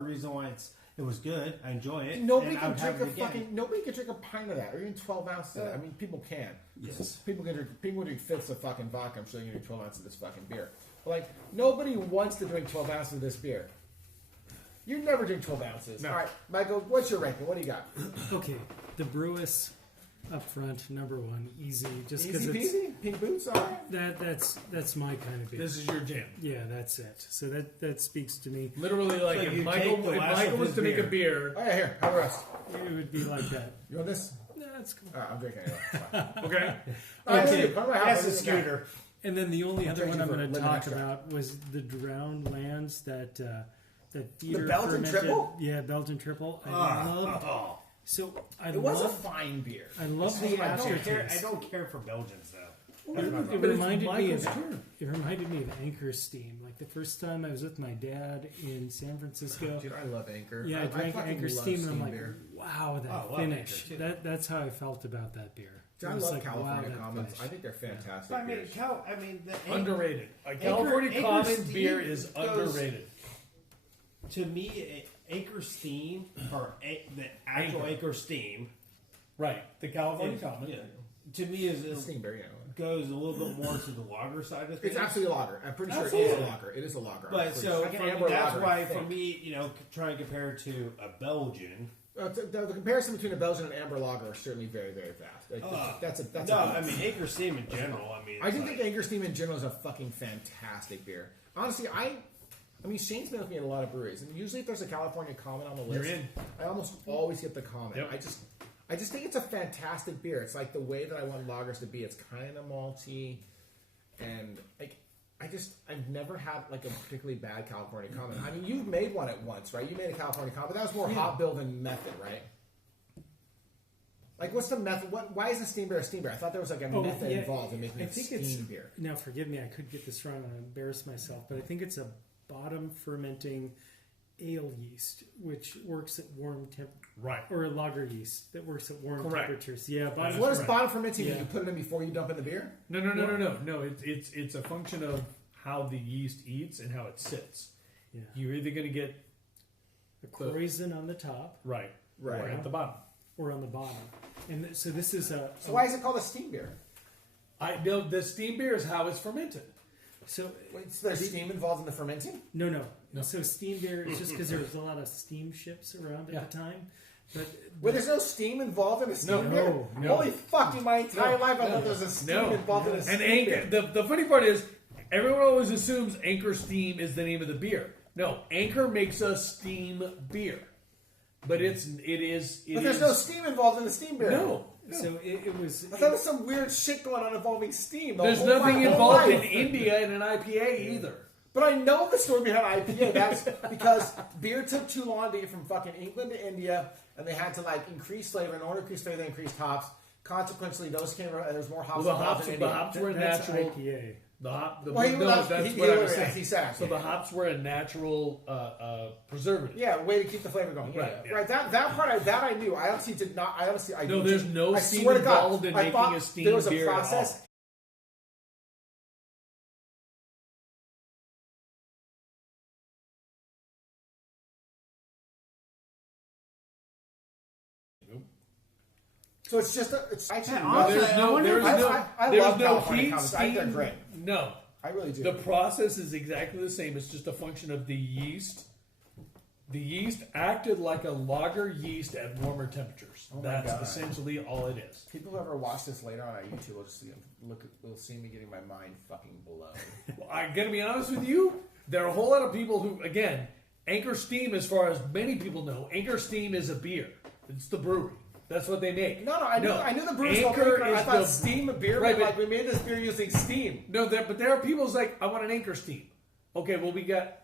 The reason why it was good. I enjoy it. Nobody and I can would have drink a it again. fucking. Nobody can drink a pint of that, or even 12 ounces. Of that. I mean, people can. Yes. People can drink. People can drink fifths of fucking vodka. I'm sure you can drink 12 ounces of this fucking beer. But like, nobody wants to drink 12 ounces of this beer. You never drink 12 ounces. No. All right, Michael, what's your ranking? What do you got? Okay, the Brewis up front, number one, easy. Just because Easy it's peasy. Pink boots. All right. that's my kind of beer. This is your jam. Yeah, that's it. So that speaks to me. Literally, like So if you Michael, take the if last Michael of was his to make a beer. beer, Oh yeah, here. Have a rest. It would be like that. You want this? No, that's cool. All right, I'm drinking it. It's fine. okay, All right, Okay. come to my house. That's I'll a drink it now. scooter. And then the only other trade one you I'm for going to lemon talk extract. about was the Drowned Lands that theater Belgian fermented. triple? Yeah, Belgian triple. I loved. So I It was a love. fine beer. I love This is the my I don't care. I aftertaste. don't care for Belgians though. It But it's reminded me Michael's of turn. it reminded me of Anchor Steam. Like the first time I was with my dad in San Francisco. Dude, I love Anchor. Yeah, I drank fucking Anchor love Steam, and I'm like, beer. wow, Oh, I that love finish. Anchor, too. That's how I felt about that beer. Dude, It I was love like, wow, California that Commons. finish. I think they're fantastic. I mean, beers. the Underrated. A California Anchor Common Steam beer is goes- underrated. To me, Anchor Steam or the actual Anchor Steam, Right. The California is- Common. yeah, to me is Steam beer, yeah. goes a little bit more to the lager side of things. It's absolutely a lager. I'm pretty sure it is Absolutely. a lager. It is a lager. I'm But pretty so sure. Like an for me, amber that's lager, I why for think. me, try and compare it to a Belgian. The comparison between a Belgian and amber lager are certainly very, very vast. Like, that's a No, I mean Anchor Steam in general. I mean, I do it's think like- Anchor Steam in general is a fucking fantastic beer. Honestly, I mean, Shane's been with me at a lot of breweries, and usually if there's a California Common on the list, You're in. I almost always get the Common. Yep. I just think it's a fantastic beer. It's like the way that I want lagers to be. It's kind of malty, and like I've never had like a particularly bad California Common. I mean, you've made one at once, right? You made a California Common, but that was more hop bill than method, right? Like, what's the method? Why is a steam beer a steam beer? I thought there was like a method involved in making I a think steam it's beer. now. Forgive me, I could get this wrong and I embarrass myself, but I think it's a bottom fermenting ale yeast, which works at warm temp, Right. or a lager yeast that works at warm Correct. temperatures. Yeah, bottom. So what is correct. bottom fermenting mean? Yeah. You put it in before you dump in the beer? No. It's a function of how the yeast eats and how it sits. Yeah. You're either going to get The krausen on the top right Right. or at the bottom. or on the bottom, and so this is a. So why is it called a steam beer? I know the steam beer is how it's fermented. So Wait, so there's steam involved in the fermenting? no. So steam beer is just because there was a lot of steamships around at the time, but Wait, there's no steam involved in a steam beer? no. Holy fuck, in my entire life I thought there was a steam involved in a steam And Anchor, beer. the funny part is, everyone always assumes Anchor Steam is the name of the beer. No, Anchor makes a steam beer, but it is. But there's no steam involved in the steam beer. No. so it was. I thought there was some weird shit going on involving steam. There's my nothing whole involved in life. India in an IPA either. But I know the story behind IPA. That's because beer took too long to get from fucking England to India, and they had to like increase flavor. In order to increase flavor, they increased hops. Consequently, those came. There's more hops. Well, involved in India. the hops were That's natural. IPA. The hop. The, Well, no, that's he what I was literally- saying. he said, So the hops were a natural preservative. Yeah, way to keep the flavor going. Yeah, Right, yeah. yeah. Right. That part I knew. I honestly did not. I No, there's no I steam swear to God, involved in I making thought a steam there was a beer at process. all. So it's just it's actually. Yeah, No, honestly, there's I no, wonder there's if- no, I there's love no California heat, Commons. I think they're steam. great. No, I really do. the process is exactly the same. It's just a function of the yeast. The yeast acted like a lager yeast at warmer temperatures. Oh my That's God. essentially all it is. People who ever watch this later on YouTube will just will see me getting my mind fucking blown. Well, I gotta be honest with you. There are a whole lot of people who, again, Anchor Steam, as far as many people know, Anchor Steam is a beer. It's the brewery. That's what they make. No, I knew the brewer's Anchor I is thought the steam beer, right, but but- like we made this beer using steam. No, but there are people who's like, I want an Anchor Steam. Okay, well we got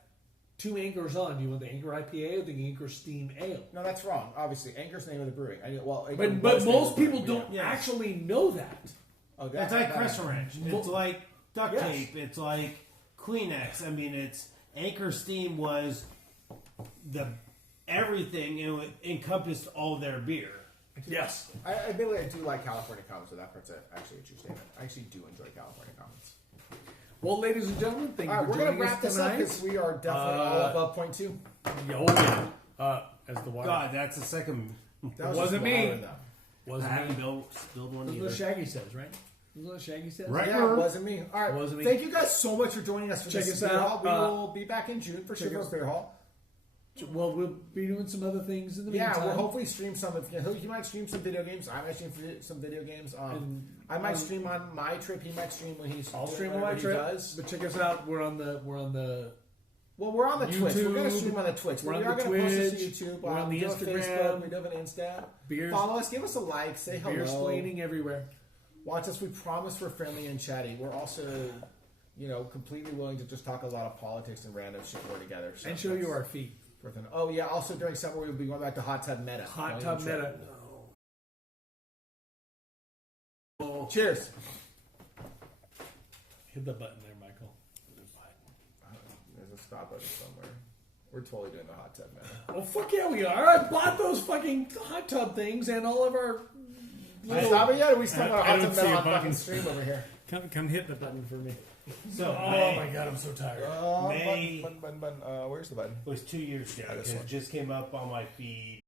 2 Anchors on. Do you want the Anchor IPA or the Anchor Steam Ale? No, that's wrong. Obviously, Anchor's the name of the brewing. Anchor But was the name of most the people brewing, don't yeah. actually know that. Oh, It's like Crescent Wrench. It's like duct Yes. tape. It's like Kleenex. I mean, it's Anchor Steam was the everything. It encompassed all their beer. Yes. I admittedly I do like California Commons, so that part's actually a true statement. I actually do enjoy California Commons. Well, ladies and gentlemen, thank All you right, for we're joining gonna us wrap this up tonight. because we are definitely all above point 2. Yeah. As the water. God, that's the second. That was Wasn't just me. water, though. I Wasn't haven't me. spilled one That's either. what Shaggy says, right? That's what Shaggy says. Right. Yeah, it wasn't me. All right, Wasn't me. thank you guys so much for joining us for Check this us beer out. hall. We will be back in June for check Sugar us- Beer Hall. Well, we'll be doing some other things in the Yeah, meantime. we'll hopefully stream some. He might stream some video games. I might stream some video games. I might stream on my trip. He might stream when he's. I'll doing stream on my whatever he trip. does. But check us out. We're on the Well, we're on the Twitch. We're going to YouTube. stream on the Twitch. We're We on are the going to post this to Twitch. YouTube. We're on we the do have Instagram. Facebook. We do have an Insta. beers. Follow us. Give us a like. Say hello. Beer splaining everywhere. Watch us. We promise we're friendly and chatty. We're also, completely willing to just talk a lot of politics and random shit we're together. So And show you that's our feet. worth it. Oh yeah. Also during summer we'll be going back to Hot Tub Meta. Hot Don't tub even meta. trip. Cheers. Hit the button there, Michael. There's a stop button somewhere. We're totally doing the hot tub now. Oh, fuck yeah, we are. I bought those fucking hot tub things and all of our... Stop it yet? Or we still got a I hot don't tub see a on button. fucking stream over here. Come hit the button for me. So Oh my god, I'm so tired. May- Button. Where's the button? it was 2 years ago. Yeah, this It one. just came up on my feed